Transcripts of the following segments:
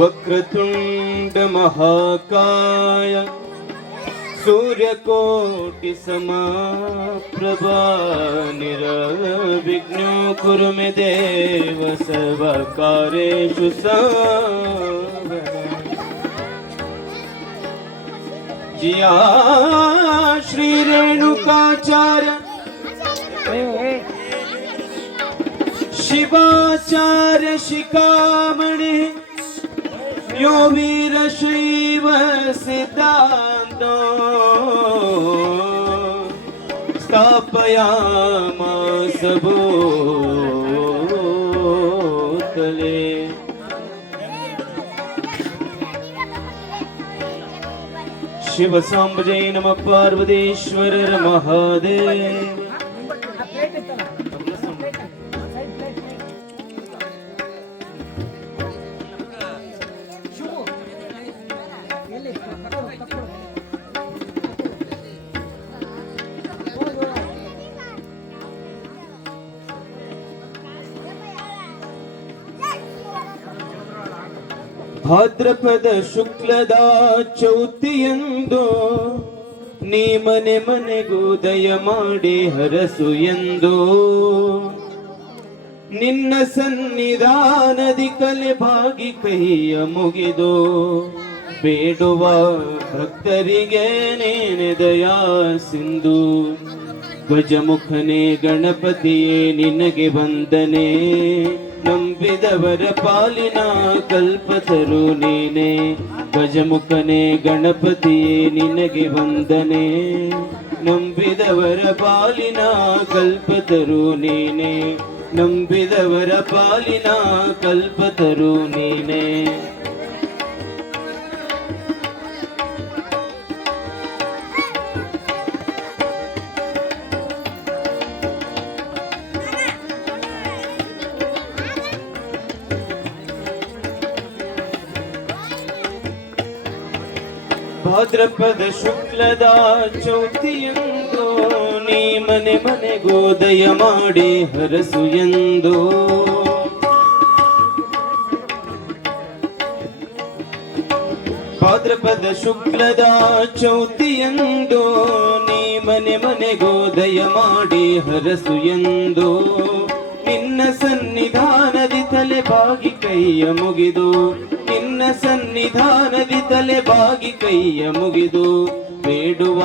वक्रतुंड महाकाय सूर्यकोटि समप्रभा निर्विघ्नो कुरु मे देव सर्वकार्येषु जिया श्री रेणुकाचार्य शिवाचार्य शिखामणि यो वीरशैव सिद्धान्तो स्थापयामास भूतले। शिव सांबजय नमः पार्वतीश्वर महादेव। ಭಾದ್ರಪದ ಶುಕ್ಲದ ಚೌತಿಯಂದು ನೀ ಮನೆ ಮನೆಗೂ ದಯ ಮಾಡಿ ಹರಸು ಎಂದು ನಿನ್ನ ಸನ್ನಿಧಾನದಿ ಕಲೆ ಭಾಗಿ ಕೈಯ ಮುಗಿದು ಬೇಡುವ ಭಕ್ತರಿಗೆ ನೀನೆ ದಯಾ ಸಿಂಧು। ಗಜಮುಖನೇ ಗಣಪತಿಯೇ ನಿನಗೆ ವಂದನೆ, ನಂಬಿದವರ ಪಾಲಿನ ಕಲ್ಪತರು ನೀನೆ। ಗಜಮುಖನೇ ಗಣಪತಿಯೇ ನಿನಗೆ ವಂದನೆ, ನಂಬಿದವರ ಪಾಲಿನ ಕಲ್ಪತರು ನೀನೆ, ನಂಬಿದವರ ಪಾಲಿನ ಕಲ್ಪತರು ನೀನೆ। ಭಾದ್ರಪದ ಶುಕ್ಲದ ಚೌತಿಯಂದು ನೀ ಮನೆ ಮನೆಗೂ ದಯ ಮಾಡಿ ಹರಸು ಎಂದು ಭಾದ್ರಪದ ಶುಕ್ಲದ ಚೌತಿಯಂದು ನೀ ಮನೆ ಮನೆಗೂ ದಯ ಮಾಡಿ ಹರಸು ಎಂದು ನಿನ್ನ ಸನ್ನಿಧಾನದಿ ತಲೆ ಬಾಗಿ ಕೈಯ ಮುಗಿದು ನಿನ್ನ ಸನ್ನಿಧಾನದಿ ತಲೆ ಬಾಗಿ ಕೈಯ ಮುಗಿದು ಬೇಡುವ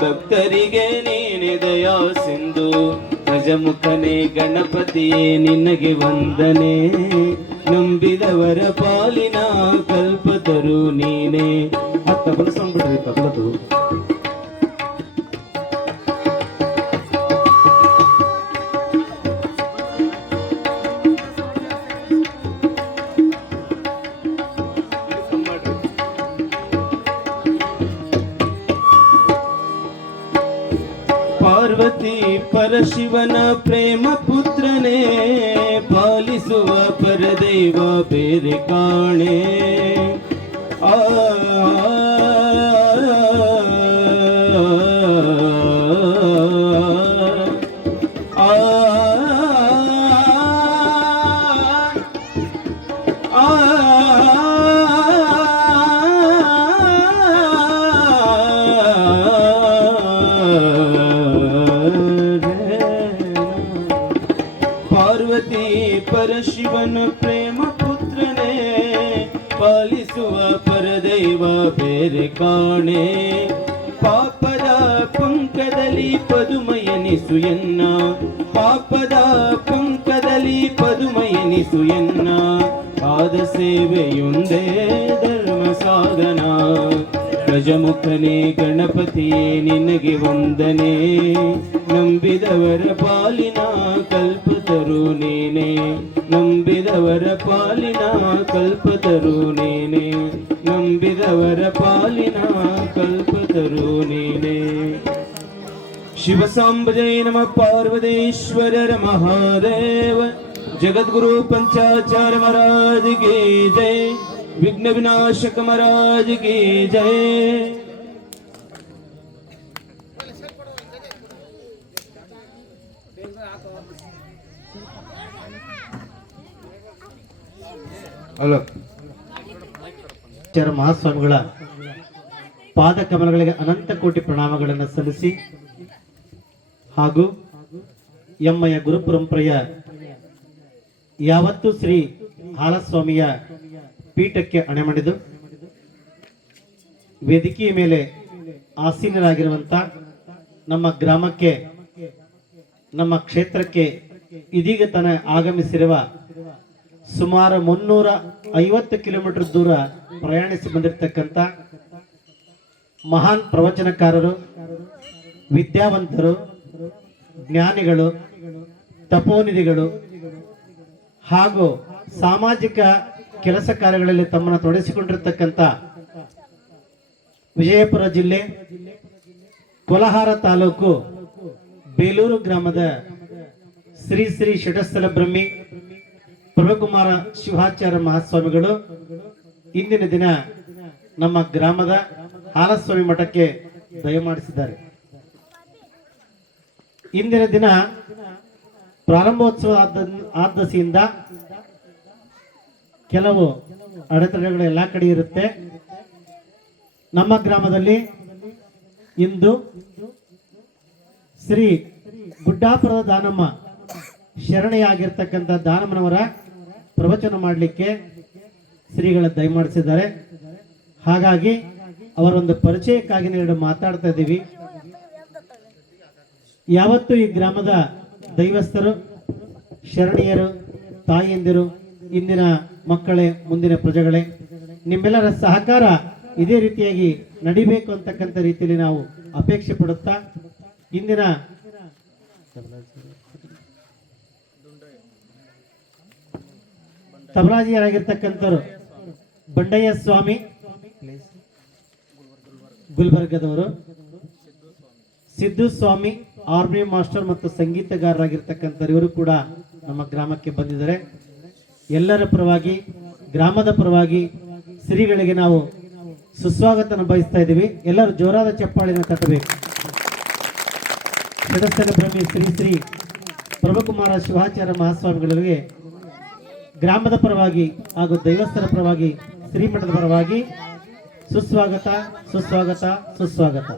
ಭಕ್ತರಿಗೆ ನೀನೆ ದಯಾ ಸಿಂಧು। ಗಜಮುಖನೇ ಗಣಪತಿಯೇ ನಿನಗೆ ವಂದನೆ, ನಂಬಿದವರ ಪಾಲಿನ ಕಲ್ಪತರು ನೀನೆ। ತಬಲ ಸೌಂಡ್ ಬಿಡ್ರಿ, ತಬಲದು ಪಾರ್ವತಿ ಪರಶಿವನ ಪ್ರೇಮ ಪುತ್ರನೇ, ಪಾಲಿಸುವ ಪರದೈವ ಬೇರೆ ಕಾಣೆ। ಆ ಪಾರ್ವತಿ ಪರಶಿವನ ಪ್ರೇಮ ಪುತ್ರನೇ, ಪಾಲಿಸುವ ಪರದೈವ ಬೇರೆ ಕಾಣೆ। ಪಾಪದ ಪಂಕದಲ್ಲಿ ಪದುಮಯನಿಸು ಎನ್ನ, ಪಾಪದ ಪಂಕದಲ್ಲಿ ಪದುಮಯನಿಸು ಎನ್ನ, ಪಾದ ಸೇವೆಯೊಂದೇ ಧರ್ಮ ಸಾಧನ। ಗಜಮುಖನೇ ಗಣಪತಿಯೇ ನಿನಗೆ ವಂದನೆ, ನಂಬಿದವರ ಪಾಲಿನ ಕಲ್ಪತರು ನೀನೆ, ನಂಬಿದವರ ಪಾಲಿನ ಕಲ್ಪತರು ನೀನೆ, ನಂಬಿದವರ ಪಾಲಿನ ಕಲ್ಪತರು ನೀನೆ। ಶಿವ ಸಾಂಬಜಯ ನಮಃ ಪಾರ್ವತೀಶ್ವರ ಮಹಾದೇವ। जगद्गुरु पंचाचार्य महाराज की जय, विघ्न विनाशक महाराज की जय। हेलो ಚರ ಮಹಾಸ್ವಾಮಿಗಳ ಪಾದ ಕಮಲಗಳಿಗೆ ಅನಂತ ಕೋಟಿ ಪ್ರಣಾಮಗಳನ್ನು ಸಲ್ಲಿಸಿ ಹಾಗೂ ಎಮ್ಮಯ್ಯ ಗುರುಪರಂಪರೆಯ ಯಾವತ್ತೂ ಶ್ರೀ ಹಾಲಸ್ವಾಮಿಯ ಪೀಠಕ್ಕೆ ಅಣೆಮಣಿದು ವೇದಿಕೆಯ ಮೇಲೆ ಆಸೀನರಾಗಿರುವಂತ ನಮ್ಮ ಗ್ರಾಮಕ್ಕೆ ನಮ್ಮ ಕ್ಷೇತ್ರಕ್ಕೆ ಇದೀಗ ತಾನೇ ಆಗಮಿಸಿರುವ ಸುಮಾರು 350 ಕಿಲೋಮೀಟರ್ ದೂರ ಪ್ರಯಾಣಿಸಿ ಬಂದಿರತಕ್ಕಂಥ ಮಹಾನ್ ಪ್ರವಚನಕಾರರು, ವಿದ್ಯಾವಂತರು, ಜ್ಞಾನಿಗಳು, ತಪೋನಿಧಿಗಳು ಹಾಗೂ ಸಾಮಾಜಿಕ ಕೆಲಸ ಕಾರ್ಯಗಳಲ್ಲಿ ತಮ್ಮನ್ನು ತೊಡಗಿಸಿಕೊಂಡಿರತಕ್ಕಂಥ ವಿಜಯಪುರ ಜಿಲ್ಲೆ ಕೊಲಹಾರ ತಾಲೂಕು ಬೇಲೂರು ಗ್ರಾಮದ ಶ್ರೀ ಶ್ರೀ ಷಟಸ್ಥಲ ಬ್ರಹ್ಮಿ ಪ್ರಭುಕುಮಾರ ಶಿವಾಚಾರ್ಯ ಮಹಾಸ್ವಾಮಿಗಳು ಇಂದಿನ ದಿನ ನಮ್ಮ ಗ್ರಾಮದ ಹಾಲಸ್ವಾಮಿ ಮಠಕ್ಕೆ ದಯಮಾಡಿಸಿದ್ದಾರೆ. ಇಂದಿನ ದಿನ ಪ್ರಾರಂಭೋತ್ಸವ ಆದಸಿಯಿಂದ ಕೆಲವು ಅಡೆತಡೆಗಳು ಎಲ್ಲ ಕಡೆ ಇರುತ್ತೆ. ನಮ್ಮ ಗ್ರಾಮದಲ್ಲಿ ಇಂದು ಶ್ರೀ ಗುಡ್ಡಾಪುರದ ದಾನಮ್ಮ ಶರಣೆಯಾಗಿರ್ತಕ್ಕಂಥ ದಾನಮ್ಮನವರ ಪ್ರವಚನ ಮಾಡಲಿಕ್ಕೆ ಶ್ರೀಗಳ ದಯಮಾಡಿಸಿದ್ದಾರೆ. ಹಾಗಾಗಿ ಅವರೊಂದು ಪರಿಚಯಕ್ಕಾಗಿ ಎರಡು ಮಾತಾಡ್ತಾ ಇದ್ದೀವಿ. ಯಾವತ್ತು ಈ ಗ್ರಾಮದ ದೈವಸ್ಥರು, ಶರಣೀಯರು, ತಾಯಿಯಂದಿರು, ಇಂದಿನ ಮಕ್ಕಳೇ, ಮುಂದಿನ ಪ್ರಜೆಗಳೇ, ನಿಮ್ಮೆಲ್ಲರ ಸಹಕಾರ ಇದೇ ರೀತಿಯಾಗಿ ನಡಿಬೇಕು ಅಂತಕ್ಕಂಥ ರೀತಿಯಲ್ಲಿ ನಾವು ಅಪೇಕ್ಷೆ ಪಡುತ್ತಾ ಇಂದಿನ ತಬಲಾಜಿಯರಾಗಿರ್ತಕ್ಕಂಥವ್ರು ಬಂಡಯ್ಯ ಸ್ವಾಮಿ ಗುಲ್ಬರ್ಗದವರು, ಸಿದ್ದು ಸ್ವಾಮಿ ಆರ್ಮಿ ಮಾಸ್ಟರ್ ಮತ್ತು ಸಂಗೀತಗಾರರಾಗಿರ್ತಕ್ಕಂಥವ್ರು ಇವರು ಕೂಡ ನಮ್ಮ ಗ್ರಾಮಕ್ಕೆ ಬಂದಿದ್ದಾರೆ. ಎಲ್ಲರ ಪರವಾಗಿ, ಗ್ರಾಮದ ಪರವಾಗಿ ಶ್ರೀಗಳಿಗೆ ನಾವು ಸುಸ್ವಾಗತನ ಬಯಸ್ತಾ ಇದ್ದೀವಿ. ಎಲ್ಲರೂ ಜೋರಾದ ಚಪ್ಪಾಳಿನ ತಟ್ಟಬೇಕು. ಷಟಸ್ಥಲ ಬ್ರಹ್ಮಿ ಶ್ರೀ ಶ್ರೀ ಪ್ರಭುಕುಮಾರ ಶಿವಾಚಾರ್ಯ ಮಹಾಸ್ವಾಮಿಗಳಿಗೆ ಗ್ರಾಮದ ಪರವಾಗಿ ಹಾಗೂ ದೈವಸ್ಥರ ಪರವಾಗಿ, ಶ್ರೀಮಠದ ಪರವಾಗಿ ಸುಸ್ವಾಗತ, ಸುಸ್ವಾಗತ, ಸುಸ್ವಾಗತ.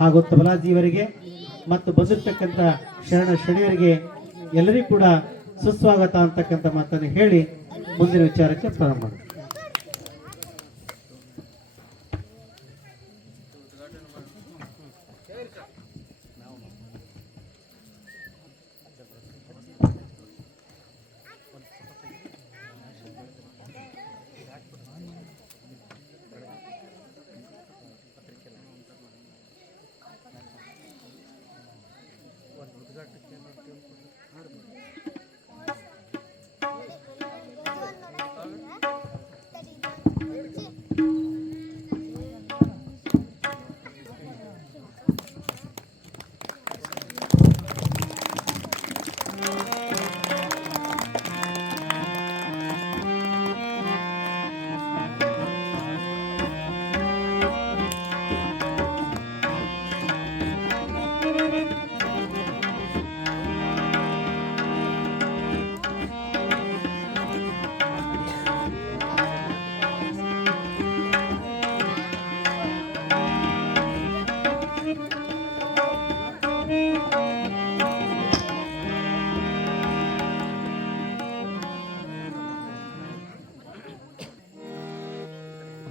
ಹಾಗೂ ತಬಲಾಜಿಯವರಿಗೆ ಮತ್ತು ಬಂದಿರತಕ್ಕಂಥ ಶರಣರಿಗೆ ಎಲ್ಲರಿಗೂ ಕೂಡ ಸುಸ್ವಾಗತ ಅಂತಕ್ಕಂಥ ಮಾತನ್ನು ಹೇಳಿ ಮುಂದಿನ ವಿಚಾರಕ್ಕೆ ಪ್ರಾರಂಭ ಮಾಡಿ.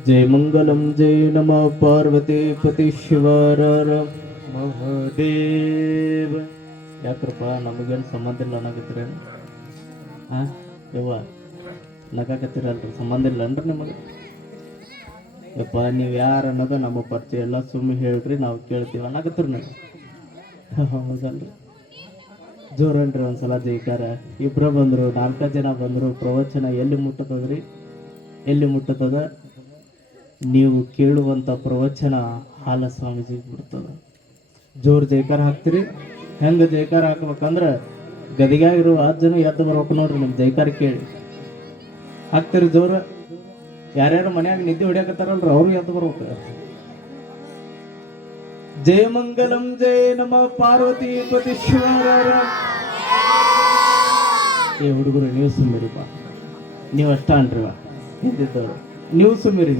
जय मंगलम जय नमः पार्वती पति शिवर ಮಹದೇವ. ಯಾಕ್ರಪ್ಪ ನಮಗೇನು ಸಂಬಂಧ ಇಲ್ಲ ಅನ್ನಕತ್ತೀರ? ಯವ್ವ ನಗಾಕತ್ತೀರಲ್ರಿ, ಸಂಬಂಧ ಇಲ್ಲ ಅನ್ರಿ ನಿಮಗೆ? ಯಪ್ಪ ನೀವು ಯಾರು ಅನ್ನೋದು ನಮ್ಮ ಪರಿಚಯ ಎಲ್ಲ, ಸುಮ್ಮನೆ ಹೇಳ್ರಿ, ನಾವು ಕೇಳ್ತೀವಿ ಅನ್ನಕತ್ತೀರಿ ನೀವು. ಹೌದಲ್ರಿ? ಜೋರನ್ರಿ ಒಂದ್ಸಲ ಜೈಕಾರ. ಇಬ್ಬರು ಬಂದರು, 4 ಜನ ಬಂದರು. ಪ್ರವಚನ ಎಲ್ಲಿ ಮುಟ್ಟತದ್ರಿ? ಎಲ್ಲಿ ಮುಟ್ಟತದ? ನೀವು ಕೇಳುವಂಥ ಪ್ರವಚನ ಹಾಲ ಸ್ವಾಮೀಜಿಗೆ ಬಿಡ್ತದ. ಜೋರು ಜೈಕಾರ ಹಾಕ್ತೀರಿ. ಹೆಂಗೆ ಜೈಕಾರ ಹಾಕ್ಬೇಕಂದ್ರೆ ಗದಿಗಾಗಿರೋ 10 ಜನ ಎದ್ದು ಬರ್ಬೇಕು ನೋಡ್ರಿ. ನಿಮ್ಮ ಜೈಕಾರ ಕೇಳಿ ಹಾಕ್ತೀರಿ ಜೋರು. ಯಾರ್ಯಾರು ಮನ್ಯಾಗ ನಿದ್ದೆ ಹೊಡ್ಯಾಕತ್ತಾರಲ್ರಿ ಅವರು ಎದ್ದು ಬರ್ಬೇಕು. ಜಯ ಮಂಗಲಂ ಜಯ ನಮ ಪಾರ್ವತಿ ಪತಿ ಶಿವರ. ಏ ಹುಡುಗರು, ನೀವು ಸುಮ್ಮರಿಪ್ಪ, ನೀವು ಅಷ್ಟ ಅನ್ರಿವ. ಹಿಂದಿದ್ದವರು ನೀವು ಸುಮ್ಮಿರಿ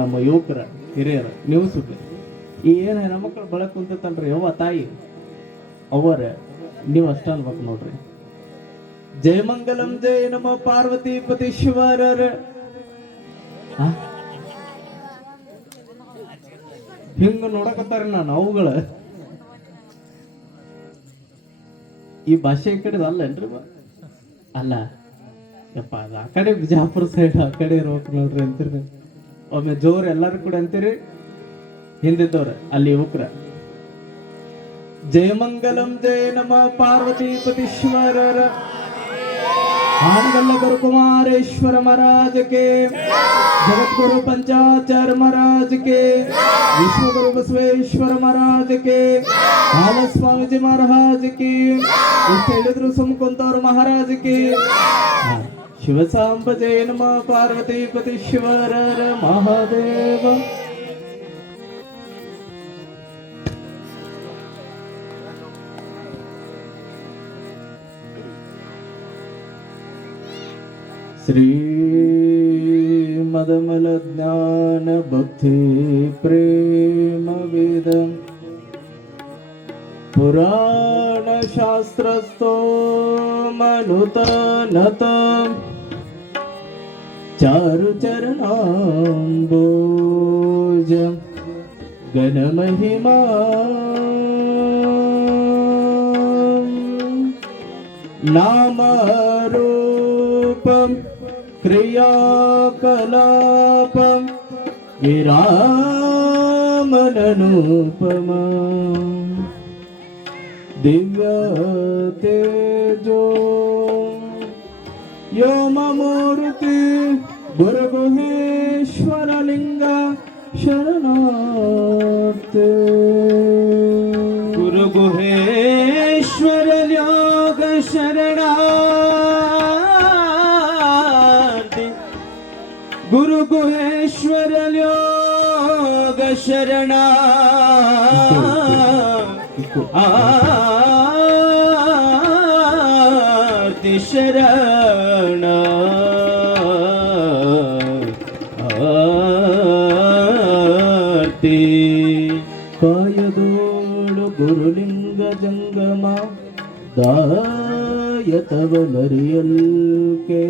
ನಮ್ಮ ಯುವಕರ ಹಿರಿಯರ ನೀವು ಸುಮ್ಮಿರಿ. ಈ ಏನು ಹೆಣ್ಮಕ್ಳು ಬಳಕ್ ಕುಂತಲ್ರಿ ಯವ್ವ ತಾಯಿ ಅವರ ನೀವು ಅಷ್ಟ ಅನ್ಬೇಕು ನೋಡ್ರಿ. ಜಯ ಮಂಗಲಂ ಜಯ ನಮ ಪಾರ್ವತಿ ಪತೀಶ್ವರರ. ಹಿಂಗ ನೋಡಕತ್ತಾರ ನಾನು ಅವುಗಳ ಈ ಭಾಷೆ ಈ ಕಡೆ ಅಲ್ಲೇನ್ರಿ ಅಲ್ಲ ಯಪ್ಪ ಅದು ಆ ಕಡೆ ಬಿಜಾಪುರ ಸೈಡ್ ಆ ಕಡೆ ಇರ್ಬೇಕು ನೋಡ್ರಿ ಅಂತೀರಿ. ಒಮ್ಮೆ ಜೋರ್ ಎಲ್ಲಾರು ಕೂಡ ಅಂತೀರಿ ಹಿಂದಿದ್ದವ್ರ ಅಲ್ಲಿ ಯುವಕ್ರ. ಜಯ ಮಂಗಲಂ ಜಯ ನಮ ಪಾರ್ವತಿ ಪತೀಶ್ವರರ. ಆನಗಲ್ಲ ಗುರು ಕುಮಾರೇಶ್ವರ ಮಹಾರಾಜ ಕೆ, ಜಗದ್ಗುರು ಪಂಚಾಚಾರ್ಯ ಮಹಾರಾಜ ಕೆ, ವಿಶ್ವಗುರು ಬಸವೇಶ್ವರ ಮಹಾರಾಜ ಕೆ, ಹಾಲ ಸ್ವಾಮೀಜಿ ಮಹಾರಾಜ ಕೆ, ಎಷ್ಟು ಹೇಳಿದ್ರು ಸುಮ್ಕೊಂತವ್ರ ಮಹಾರಾಜ ಕೆ. ಶಿವಸಾಂಬ ಜಯ ನಮ ಪಾರ್ವತಿ ಪತೀಶ್ವರರ ಮಹಾದೇವ. ಶ್ರೀ ಮದಮಲ ಜ್ಞಾನ ಭಕ್ತಿ ಪ್ರೇಮ ವೇದ ಪುರಾಣ ಶಾಸ್ತ್ರಸ್ಥೋ ಮನುತನತ ಚಾರು ಚರಣಾಂಬೋಜ ಗಣ ಮಹಿಮಾ ನಾಮ ರೂಪಂ ಕ್ರಿಯಾಕಲಾಪಂ ವಿರಾಮನನೂಪಮ ದಿವ್ಯ ತೇಜೋ ಯೋಮಮೂರ್ತಿ ಗುರುಗುಹೇಶ್ವರ ಲಿಂಗ ಶರಣಾರ್ಥಿ. ಗುರುಗುಹೇಶ್ವರ ಲಿಂಗ ಶರಣಾರ್ಥಿ. ಗುರುಗುಹೇಶ್ವರ ಲಿಂಗ ಶರಣಾರ್ಥಿ ಶರಣ ಆರ್ತಿ. ಕಾಯದೋಳು ಗುರುಲಿಂಗ ಜಂಗಮ ದಾಯತವನರಿಯಲ್ಕೆ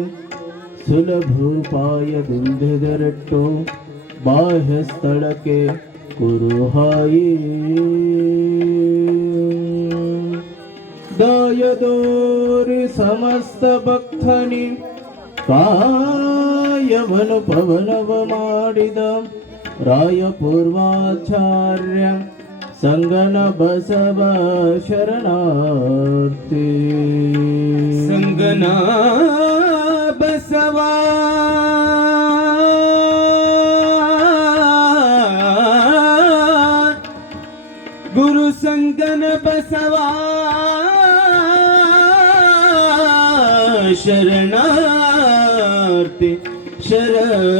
ಸುಲಭೋಪಾಯದಿಂದೆದರಟ್ಟು ಬಾಹ್ಯ ಸ್ಥಳಕ್ಕೆ ಕುರುಹಾಯಿ. ದಾಯದೋರಿ ಸಮಸ್ತ ಭಕ್ತನಿ ಕಾಯವನು ಪವನವ ಮಾಡಿದ ರಾಯ ಪೂರ್ವಾಚಾರ್ಯ ಸಂಗನ ಬಸವ ಶರಣಾರ್ಥಿ. ಸಂಗನ ಬಸವ ಗುರು ಸಂಗನ ಬಸವ ಶರಣಾರ್ಥಿ ಶರಣಾರ್ಥಿ.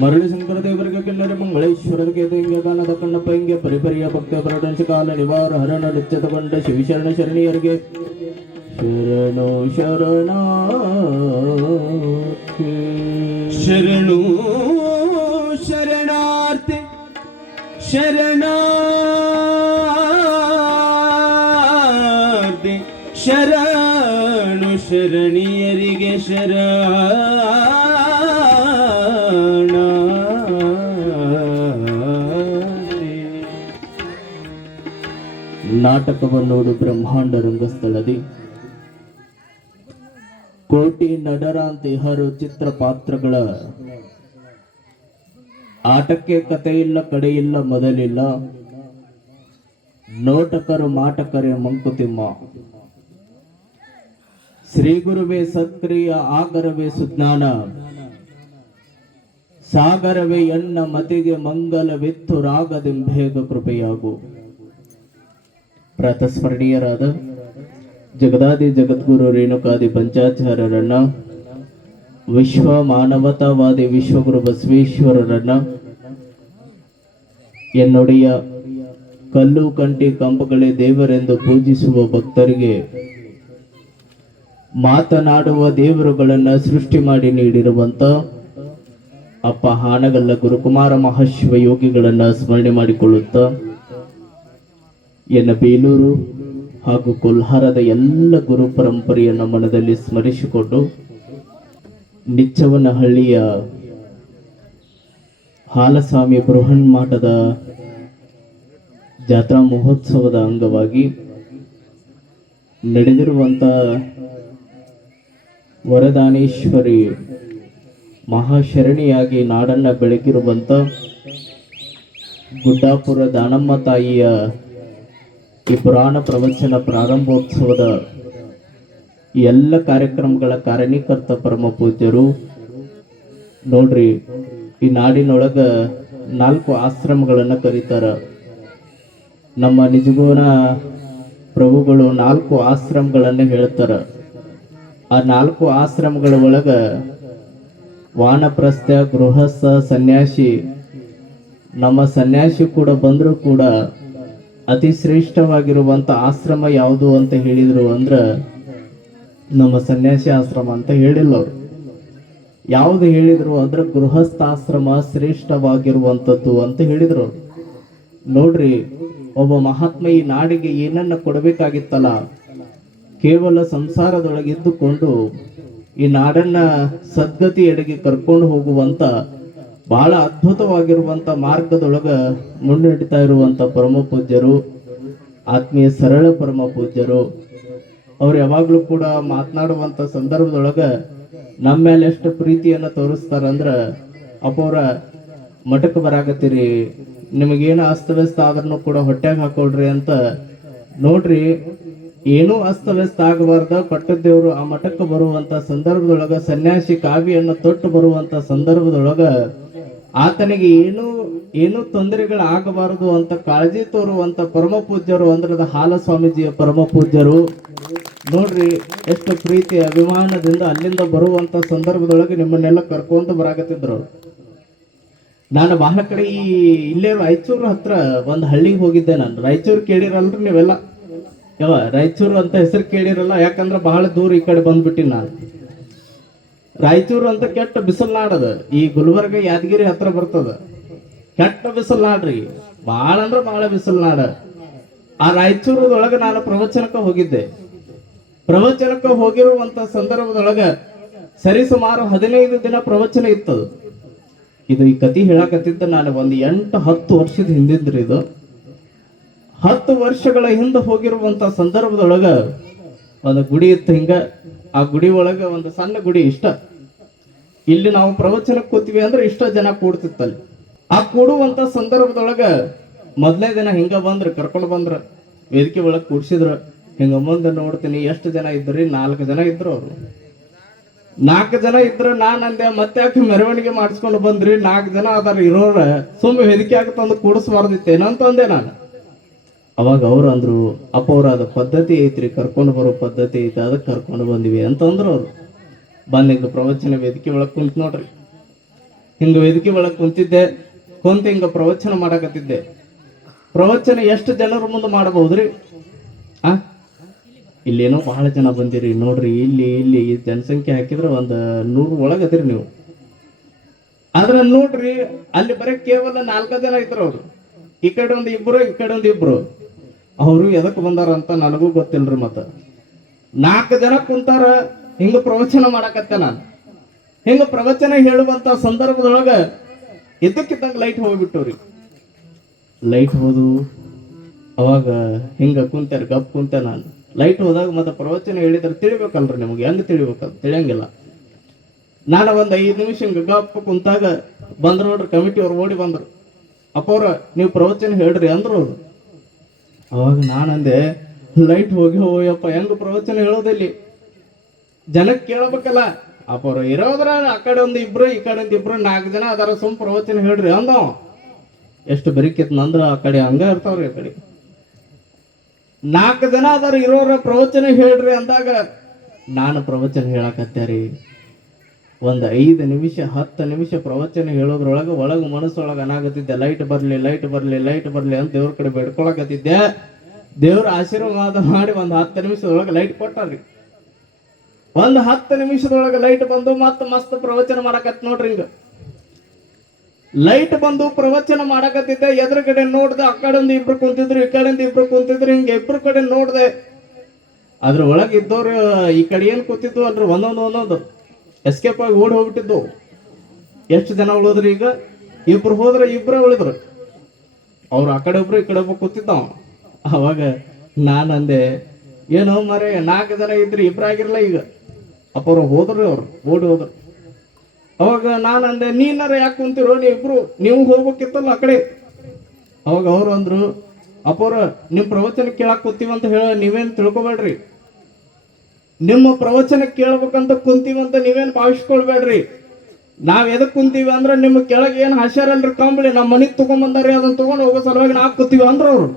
ಮರಳಿ ಶಂಕರ ದೇವರಿಗೆ ಕಿನ್ನರೆ ಮಂಗಳೇಶ್ವರದ ಕೇತಂಗೆ ಗಾನದ ಕಣ್ಣಪ್ಪ ಹಿಂಗೆ ಪರಿಪರಿಯ ಭಕ್ತ ಪರಡಂಶ ಕಾಲ ನಿವಾರ ಹರಣ ನಿತ್ಯತಗೊಂಡ ಶಿವಶರಣ ಶರಣಿಯರಿಗೆ ಶರಣೋ ಶರಣಾರ್ಥಿ. ಶರಣೋ ಶರಣಾರ್ಥಿ ಶರಣಾರ್ಥಿ. ಶರಣು ಶರಣಿಯರಿಗೆ ಶರಣಾರ್ಥಿ. ನಾಟಕವನ್ನೋಡು ಬ್ರಹ್ಮಾಂಡ ರಂಗಸ್ಥಳದಿ ಕೋಟಿ ನಟರಾಂತಿ ಹರು ಚಿತ್ರ ಪಾತ್ರಗಳ ಆಟಕ್ಕೆ ಕತೆ ಇಲ್ಲ, ಕಡೆಯಿಲ್ಲ, ಮೊದಲಿಲ್ಲ. ನೋಟಕರು ಮಾಟಕರೇ ಮಂಕುತಿಮ್ಮ. ಶ್ರೀ ಗುರುವೇ ಸಕ್ರಿಯ ಆಗರವೇ ಸುಜ್ಞಾನ, ಸಾಗರವೇ ಎನ್ನ ಮತಿಗೆ ಮಂಗಲವಿತ್ತು ರಾಗದಿಂಬೇಗ ಕೃಪೆಯಾಗು. ಪ್ರಾತಸ್ಮರಣೀಯರಾದ ಜಗದಾದಿ ಜಗದ್ಗುರು ರೇಣುಕಾದಿ ಪಂಚಾಚಾರ್ಯರನ್ನ, ವಿಶ್ವ ಮಾನವತಾವಾದಿ ವಿಶ್ವಗುರು ಬಸವೇಶ್ವರರನ್ನ, ಎನ್ನೊಡೆಯ ಕಲ್ಲು ಕಂಟಿ ಕಂಬಗಳೇ ದೇವರೆಂದು ಪೂಜಿಸುವ ಭಕ್ತರಿಗೆ ಮಾತನಾಡುವ ದೇವರುಗಳನ್ನ ಸೃಷ್ಟಿ ಮಾಡಿ ನೀಡಿರುವಂತ ಅಪ್ಪ ಹಾನಗಲ್ಲ ಗುರುಕುಮಾರ ಮಹಾಶಿವ ಯೋಗಿಗಳನ್ನ ಸ್ಮರಣೆ ಮಾಡಿಕೊಳ್ಳುತ್ತಾ ಎನ್ನ ಬೇಲೂರು ಹಾಗೂ ಕೊಲ್ಹಾರದ ಎಲ್ಲ ಗುರು ಪರಂಪರೆಯನ್ನು ಮನದಲ್ಲಿ ಸ್ಮರಿಸಿಕೊಂಡು ನಿಚ್ಚವನಹಳ್ಳಿಯ ಹಾಲಸ್ವಾಮಿ ಬೃಹನ್ಮಠದ ಜಾತ್ರಾ ಮಹೋತ್ಸವದ ಅಂಗವಾಗಿ ನಡೆದಿರುವಂತ ವರದಾನೇಶ್ವರಿ ಮಹಾಶರಣಿಯಾಗಿ ನಾಡನ್ನ ಬೆಳಗಿರುವಂತ ಗುಡ್ಡಾಪುರ ದಾನಮ್ಮ ತಾಯಿಯ ಈ ಪುರಾಣ ಪ್ರವಚನ ಪ್ರಾರಂಭೋತ್ಸವದ ಎಲ್ಲ ಕಾರ್ಯಕ್ರಮಗಳ ಕಾರಣೀಕರ್ತ ಪರಮ ಪೂಜ್ಯರು ನೋಡ್ರಿ. ಈ ನಾಡಿನೊಳಗ 4 ಆಶ್ರಮಗಳನ್ನ ಕರೀತಾರ. ನಮ್ಮ ನಿಜಗುಣ ಪ್ರಭುಗಳು 4 ಆಶ್ರಮಗಳನ್ನ ಹೇಳ್ತಾರ. ಆ 4 ಆಶ್ರಮಗಳ ಒಳಗ ವಾನಪ್ರಸ್ಥ, ಗೃಹಸ್ಥ, ಸನ್ಯಾಸಿ, ನಮ್ಮ ಸನ್ಯಾಸಿ ಕೂಡ ಬಂದರೂ ಕೂಡ ಅತಿ ಶ್ರೇಷ್ಠವಾಗಿರುವಂತ ಆಶ್ರಮ ಯಾವುದು ಅಂತ ಹೇಳಿದ್ರು ಅಂದ್ರ ನಮ್ಮ ಸನ್ಯಾಸಿ ಆಶ್ರಮ ಅಂತ ಹೇಳಿಲ್ಲ ಅವರು. ಯಾವುದು ಹೇಳಿದ್ರು ಅಂದ್ರೆ ಗೃಹಸ್ಥಾಶ್ರಮ ಶ್ರೇಷ್ಠವಾಗಿರುವಂಥದ್ದು ಅಂತ ಹೇಳಿದ್ರು ಅವರು. ನೋಡ್ರಿ, ಒಬ್ಬ ಮಹಾತ್ಮ ಈ ನಾಡಿಗೆ ಏನನ್ನ ಕೊಡಬೇಕಾಗಿತ್ತಲ್ಲ, ಕೇವಲ ಸಂಸಾರದೊಳಗಿದ್ದುಕೊಂಡು ಈ ನಾಡನ್ನ ಸದ್ಗತಿ ಎಡೆಗೆ ಕರ್ಕೊಂಡು ಹೋಗುವಂತ ಬಹಳ ಅದ್ಭುತವಾಗಿರುವಂತ ಮಾರ್ಗದೊಳಗ ಮುನ್ನಡೆತಾ ಇರುವಂತ ಪರಮ ಪೂಜ್ಯರು, ಆತ್ಮೀಯ ಸರಳ ಪರಮ ಪೂಜ್ಯರು. ಅವ್ರು ಯಾವಾಗ್ಲೂ ಕೂಡ ಮಾತನಾಡುವಂತ ಸಂದರ್ಭದೊಳಗ ನಮ್ಮ ಮೇಲೆ ಎಷ್ಟು ಪ್ರೀತಿಯನ್ನ ತೋರಿಸ್ತಾರಂದ್ರ, ಅಪ್ಪವ್ರ ಮಠಕ್ಕೆ ಬರಾಕತ್ತೀರಿ, ನಿಮಗೇನು ಅಸ್ತವ್ಯಸ್ತ ಆದ್ರೂ ಕೂಡ ಹೊಟ್ಟೆಗೆ ಹಾಕೊಳ್ರಿ ಅಂತ. ನೋಡ್ರಿ, ಏನೂ ಅಸ್ತವ್ಯಸ್ತ ಆಗಬಾರ್ದ. ಪಟ್ಟದೇವರು ಆ ಮಠಕ್ಕೆ ಬರುವಂತ ಸಂದರ್ಭದೊಳಗ ಸನ್ಯಾಸಿ ಕಾವಿಯನ್ನು ತೊಟ್ಟು ಬರುವಂತ ಸಂದರ್ಭದೊಳಗ ಆತನಿಗೆ ಏನೂ ತೊಂದರೆಗಳು ಆಗಬಾರದು ಅಂತ ಕಾಳಜಿ ತೋರುವಂತ ಪರಮ ಪೂಜ್ಯರು ಅಂದ್ರದ ಹಾಲ ಸ್ವಾಮೀಜಿಯ ಪರಮ ಪೂಜ್ಯರು. ನೋಡ್ರಿ, ಎಷ್ಟು ಪ್ರೀತಿ ಅಭಿಮಾನದಿಂದ ಅಲ್ಲಿಂದ ಬರುವಂತ ಸಂದರ್ಭದೊಳಗೆ ನಿಮ್ಮನ್ನೆಲ್ಲ ಕರ್ಕೊಂಡು ಬರಾಕತ್ತಿದ್ರು. ನಾನು ಬಹಳ ಕಡೆ ಇಲ್ಲೇ ರಾಯಚೂರು ಹತ್ರ ಒಂದು ಹಳ್ಳಿಗೆ ಹೋಗಿದ್ದೆ. ನಾನು ರಾಯಚೂರು ಕೇಳಿರಲ್ರಿ ನೀವೆಲ್ಲ? ರಾಯಚೂರು ಅಂತ ಹೆಸರು ಕೇಳಿರಲ್ಲ, ಯಾಕಂದ್ರೆ ಬಹಳ ದೂರ ಈ ಕಡೆ ಬಂದ್ಬಿಟ್ಟಿನಿ ನಾನು. ರಾಯಚೂರು ಅಂತ ಕೆಟ್ಟ ಬಿಸಿಲು ನಾಡದ. ಈ ಗುಲ್ಬರ್ಗ ಯಾದಗಿರಿ ಹತ್ರ ಬರ್ತದ. ಕೆಟ್ಟ ಬಿಸಿಲು ನಾಡ್ರಿ, ಬಹಳ ಅಂದ್ರೆ ಬಹಳ ಬಿಸಿಲು ನಾಡ. ಆ ರಾಯಚೂರದೊಳಗ ನಾನು ಪ್ರವಚನಕ್ಕೆ ಹೋಗಿದ್ದೆ. ಪ್ರವಚನಕ್ಕೆ ಹೋಗಿರುವಂತ ಸಂದರ್ಭದೊಳಗ ಸರಿಸುಮಾರು 15 ದಿನ ಪ್ರವಚನ ಇತ್ತದು. ಇದು ಈ ಕತಿ ಹೇಳಕತ್ತಿದ್ದ ನಾನು ಒಂದು 8-10 ವರ್ಷದ ಹಿಂದಿದ್ರಿ. ಇದು 10 ವರ್ಷಗಳ ಹಿಂದೆ ಹೋಗಿರುವಂತ ಸಂದರ್ಭದೊಳಗ ಒಂದು ಗುಡಿ ಇತ್ತು. ಹಿಂಗ ಆ ಗುಡಿ ಒಳಗ ಒಂದು ಸಣ್ಣ ಗುಡಿ ಇಷ್ಟ. ಇಲ್ಲಿ ನಾವು ಪ್ರವಚನಕ್ಕೆ ಕೂತೀವಿ ಅಂದ್ರೆ ಇಷ್ಟ ಜನ ಕೂಡ್ತಿತ್ತಲ್ಲಿ. ಆ ಕೂಡುವಂತ ಸಂದರ್ಭದೊಳಗ ಮೊದಲನೇ ದಿನ ಹಿಂಗ ಕರ್ಕೊಂಡು ಬಂದ್ರ ವೇದಿಕೆ ಒಳಗೆ ಕೂಡ್ಸಿದ್ರು. ಹಿಂಗ ಮುಂದೆ ನೋಡ್ತೀನಿ ಎಷ್ಟು ಜನ ಇದ್ರಿ? 4 ಜನ ಇದ್ರು. ಅವರು 4 ಜನ ಇದ್ರು. ನಾನು ಅಂದೆ, ಮತ್ತೆ ಯಾಕೆ ಮೆರವಣಿಗೆ ಮಾಡಿಸ್ಕೊಂಡು ಬಂದ್ರಿ? 4 ಜನ ಅದಾರ ಇರೋರ, ಸುಮ್ಮನೆ ವೇದಿಕೆ ಆಗತ್ತಂದು ಕೂಡಿಸ್ಬಾರ್ದಿತ್ತೇನಂತಂದೆ ನಾನು. ಅವಾಗ ಅವ್ರು ಅಂದ್ರು, ಅಪ್ಪ ಅವ್ರ ಅದು ಪದ್ಧತಿ ಐತ್ರಿ, ಕರ್ಕೊಂಡು ಬರೋ ಪದ್ಧತಿ ಐತೆ, ಅದಕ್ಕೆ ಕರ್ಕೊಂಡು ಬಂದಿವಿ ಅಂತಂದ್ರು ಅವರು. ಬಂದ್ ಹಿಂಗ ಪ್ರವಚನ ವೇದಿಕೆ ಒಳಗೆ ಕುಂತ ನೋಡ್ರಿ. ಹಿಂಗ ವೇದಿಕೆ ಒಳಗೆ ಕುಂತಿದ್ದೆ. ಕುಂತ ಹಿಂಗ ಪ್ರವಚನ ಮಾಡಕತ್ತಿದ್ದೆ. ಪ್ರವಚನ ಎಷ್ಟು ಜನರ ಮುಂದೆ ಮಾಡಬಹುದ್ರಿ? ಇಲ್ಲೇನೋ ಬಹಳ ಜನ ಬಂದಿರಿ ನೋಡ್ರಿ. ಇಲ್ಲಿ ಜನಸಂಖ್ಯೆ ಹಾಕಿದ್ರೆ ಒಂದು 100 ಒಳಗದಿರಿ ನೀವು. ಆದ್ರ ನೋಡ್ರಿ, ಅಲ್ಲಿ ಬರೀ ಕೇವಲ 4 ಜನ ಇದ್ರು. ಅವ್ರು ಈ ಕಡೆ ಒಂದು ಇಬ್ರು, ಈ ಕಡೆ ಒಂದು ಇಬ್ರು. ಅವರು ಎದಕ್ ಬಂದಾರ ಅಂತ ನನಗೂ ಗೊತ್ತಿಲ್ರಿ. ಮತ್ತ 4 ಜನ ಕುಂತಾರ. ಹಿಂಗ ಪ್ರವಚನ ಮಾಡಕತ್ತೆ ನಾನು. ಹಿಂಗ ಪ್ರವಚನ ಹೇಳುವಂತ ಸಂದರ್ಭದೊಳಗ ಇದ್ದಕ್ಕಿದ್ದಂಗ ಲೈಟ್ ಹೋಗ್ಬಿಟ್ಟವ್ರಿ. ಲೈಟ್ ಹೋದು ಅವಾಗ ಹಿಂಗ ಕುಂತಾರ, ಗಪ್ ಕುಂತೆ ನಾನು. ಲೈಟ್ ಹೋದಾಗ ಮತ್ತೆ ಪ್ರವಚನ ಹೇಳಿದ್ರೆ ತಿಳಿಬೇಕಲ್ರಿ ನಿಮ್ಗೆ, ಹೆಂಗ್ ತಿಳಿಬೇಕಲ್ಲ? ತಿಳಿಯಂಗಿಲ್ಲ. ನಾನು ಒಂದು 5 ನಿಮಿಷ ಹಿಂಗ ಗಪ್ ಕುಂತಾಗ ಬಂದ್ರು ನೋಡ್ರಿ, ಕಮಿಟಿ ಅವ್ರು ಓಡಿ ಬಂದ್ರು. ಅಪ್ಪವ್ರ ನೀವು ಪ್ರವಚನ ಹೇಳ್ರಿ ಅಂದ್ರು ಅವ್ರು. ಅವಾಗ ನಾನಂದೆ, ಲೈಟ್ ಹೋಗಿ ಹೋಯಪ್ಪ, ಹೆಂಗ ಪ್ರವಚನ ಹೇಳೋದಲ್ಲಿ? ಜನಕ್ಕೆ ಕೇಳಬೇಕಲ್ಲ. ಅಪ್ಪವ್ರು ಇರೋದ್ರ ಆ ಕಡೆ ಒಂದು ಇಬ್ರು, ಈ ಕಡೆ ಒಂದು ಇಬ್ರು, 4 ಜನ ಅದಾರ, ಸುಮ್ ಪ್ರವಚನ ಹೇಳ್ರಿ ಅಂದವ. ಎಷ್ಟು ಬೆರಿಕಿತ್ ನಂದ್ರ ಆ ಕಡೆ ಹಂಗ ಇರ್ತಾವ್ರಿ. ಆ ಕಡೆ 4 ಜನ ಅದಾರ ಇರೋರ, ಪ್ರವಚನ ಹೇಳ್ರಿ ಅಂದಾಗ ನಾನು ಪ್ರವಚನ ಹೇಳಕತ್ಯಾರಿ. ಒಂದು 5 ನಿಮಿಷ 10 ನಿಮಿಷ ಪ್ರವಚನ ಹೇಳೋದ್ರೊಳಗೆ ಒಳಗೆ ಮನಸ್ಸೊಳಗೆ ಅನಾಗತ್ತಿದ್ದೆ, ಲೈಟ್ ಬರಲಿ ಲೈಟ್ ಬರಲಿ ಲೈಟ್ ಬರಲಿ ಅಂತ ದೇವ್ರ ಕಡೆ ಬೇಡ್ಕೊಳಕತ್ತಿದ್ದೆ. ದೇವ್ರ ಆಶೀರ್ವಾದ ಮಾಡಿ ಒಂದು 10 ನಿಮಿಷದೊಳಗೆ ಲೈಟ್ ಕೊಟ್ಟಾರ್ರಿ. ಒಂದು 10 ನಿಮಿಷದೊಳಗೆ ಲೈಟ್ ಬಂದು ಮತ್ತೆ ಮಸ್ತ್ ಪ್ರವಚನ ಮಾಡಕತ್ ನೋಡ್ರಿ. ಹಿಂಗ ಲೈಟ್ ಬಂದು ಪ್ರವಚನ ಮಾಡಕತ್ತಿದ್ದೆ. ಎದುರುಗಡೆ ನೋಡ್ದೆ, ಆ ಕಡೆಯಿಂದ ಇಬ್ರು ಕುಂತಿದ್ರು, ಈ ಕಡೆಯಿಂದ ಇಬ್ರು ಕುಂತಿದ್ರು. ಹಿಂಗೆ ಇಬ್ರು ಕಡೆ ನೋಡ್ದೆ. ಅದ್ರ ಒಳಗೆ ಇದ್ದವ್ರು ಈ ಕಡೆ ಏನ್ ಕೂತಿದ್ವು ಅಲ್ರಿ, ಒಂದೊಂದು ಎಸ್ಕೇಪ್ ಆಗಿ ಓಡಿ ಹೋಗ್ಬಿಟ್ಟಿದ್ದು. ಎಷ್ಟು ಜನ ಉಳಿದ್ರಿ? ಈಗ ಇಬ್ರು ಹೋದ್ರೆ ಇಬ್ರೇ ಉಳಿದ್ರು. ಅವ್ರು ಆ ಕಡೆ ಒಬ್ರು ಈ ಕಡೆ ಒಬ್ಬ ಕೂತಿದ್ದಾವ. ಅವಾಗ ನಾನಂದೆ, ಏನೋ ಮರೆ 4 ಜನ ಇದ್ರಿ, ಇಬ್ರಾಗಿರ್ಲ. ಈಗ ಅಪ್ಪವ್ರು ಹೋದ್ರು, ಅವ್ರು ಓಡಿ ಹೋದ್ರು. ಅವಾಗ ನಾನಂದೆ, ನೀನಾರ ಯಾಕೆ ಕುಂತಿರೋ, ನೀವು ಹೋಗ್ಬೇಕಿತ್ತಲ್ಲ ಆ ಕಡೆ. ಅವಾಗ ಅವ್ರು ಅಂದ್ರು, ಅಪ್ಪವ್ರ ನಿಮ್ ಪ್ರವಚನ ಕೇಳಕ್ ಕೂತೀವಂತ ಹೇಳ ನೀವೇನ್ ತಿಳ್ಕೊಬೇಡ್ರಿ. ನಿಮ್ಮ ಪ್ರವಚನ ಕೇಳ್ಬೇಕಂತ ಕುಂತೀವಂತ ನೀವೇನ್ ಭಾವಿಸ್ಕೊಳ್ಬೇಡ್ರಿ. ನಾವ್ ಎದಕ್ ಕುಂತೀವಿ ಅಂದ್ರೆ ನಿಮ್ಮ ಕೆಳಗೆ ಏನ್ ಹಾಸ್ಯಾರಲ್ರಿ ಕಂಬಳಿ, ನಮ್ಮ ಮನಿಗ್ ತಗೊಂಡ್ಬಂದಾರಿ, ಅದನ್ನ ತಗೊಂಡ್ ಹೋಗೋ ಸಲುವಾಗಿ ನಾವ್ ಕೂತೀವಿ ಅಂದ್ರ ಅವ್ರು.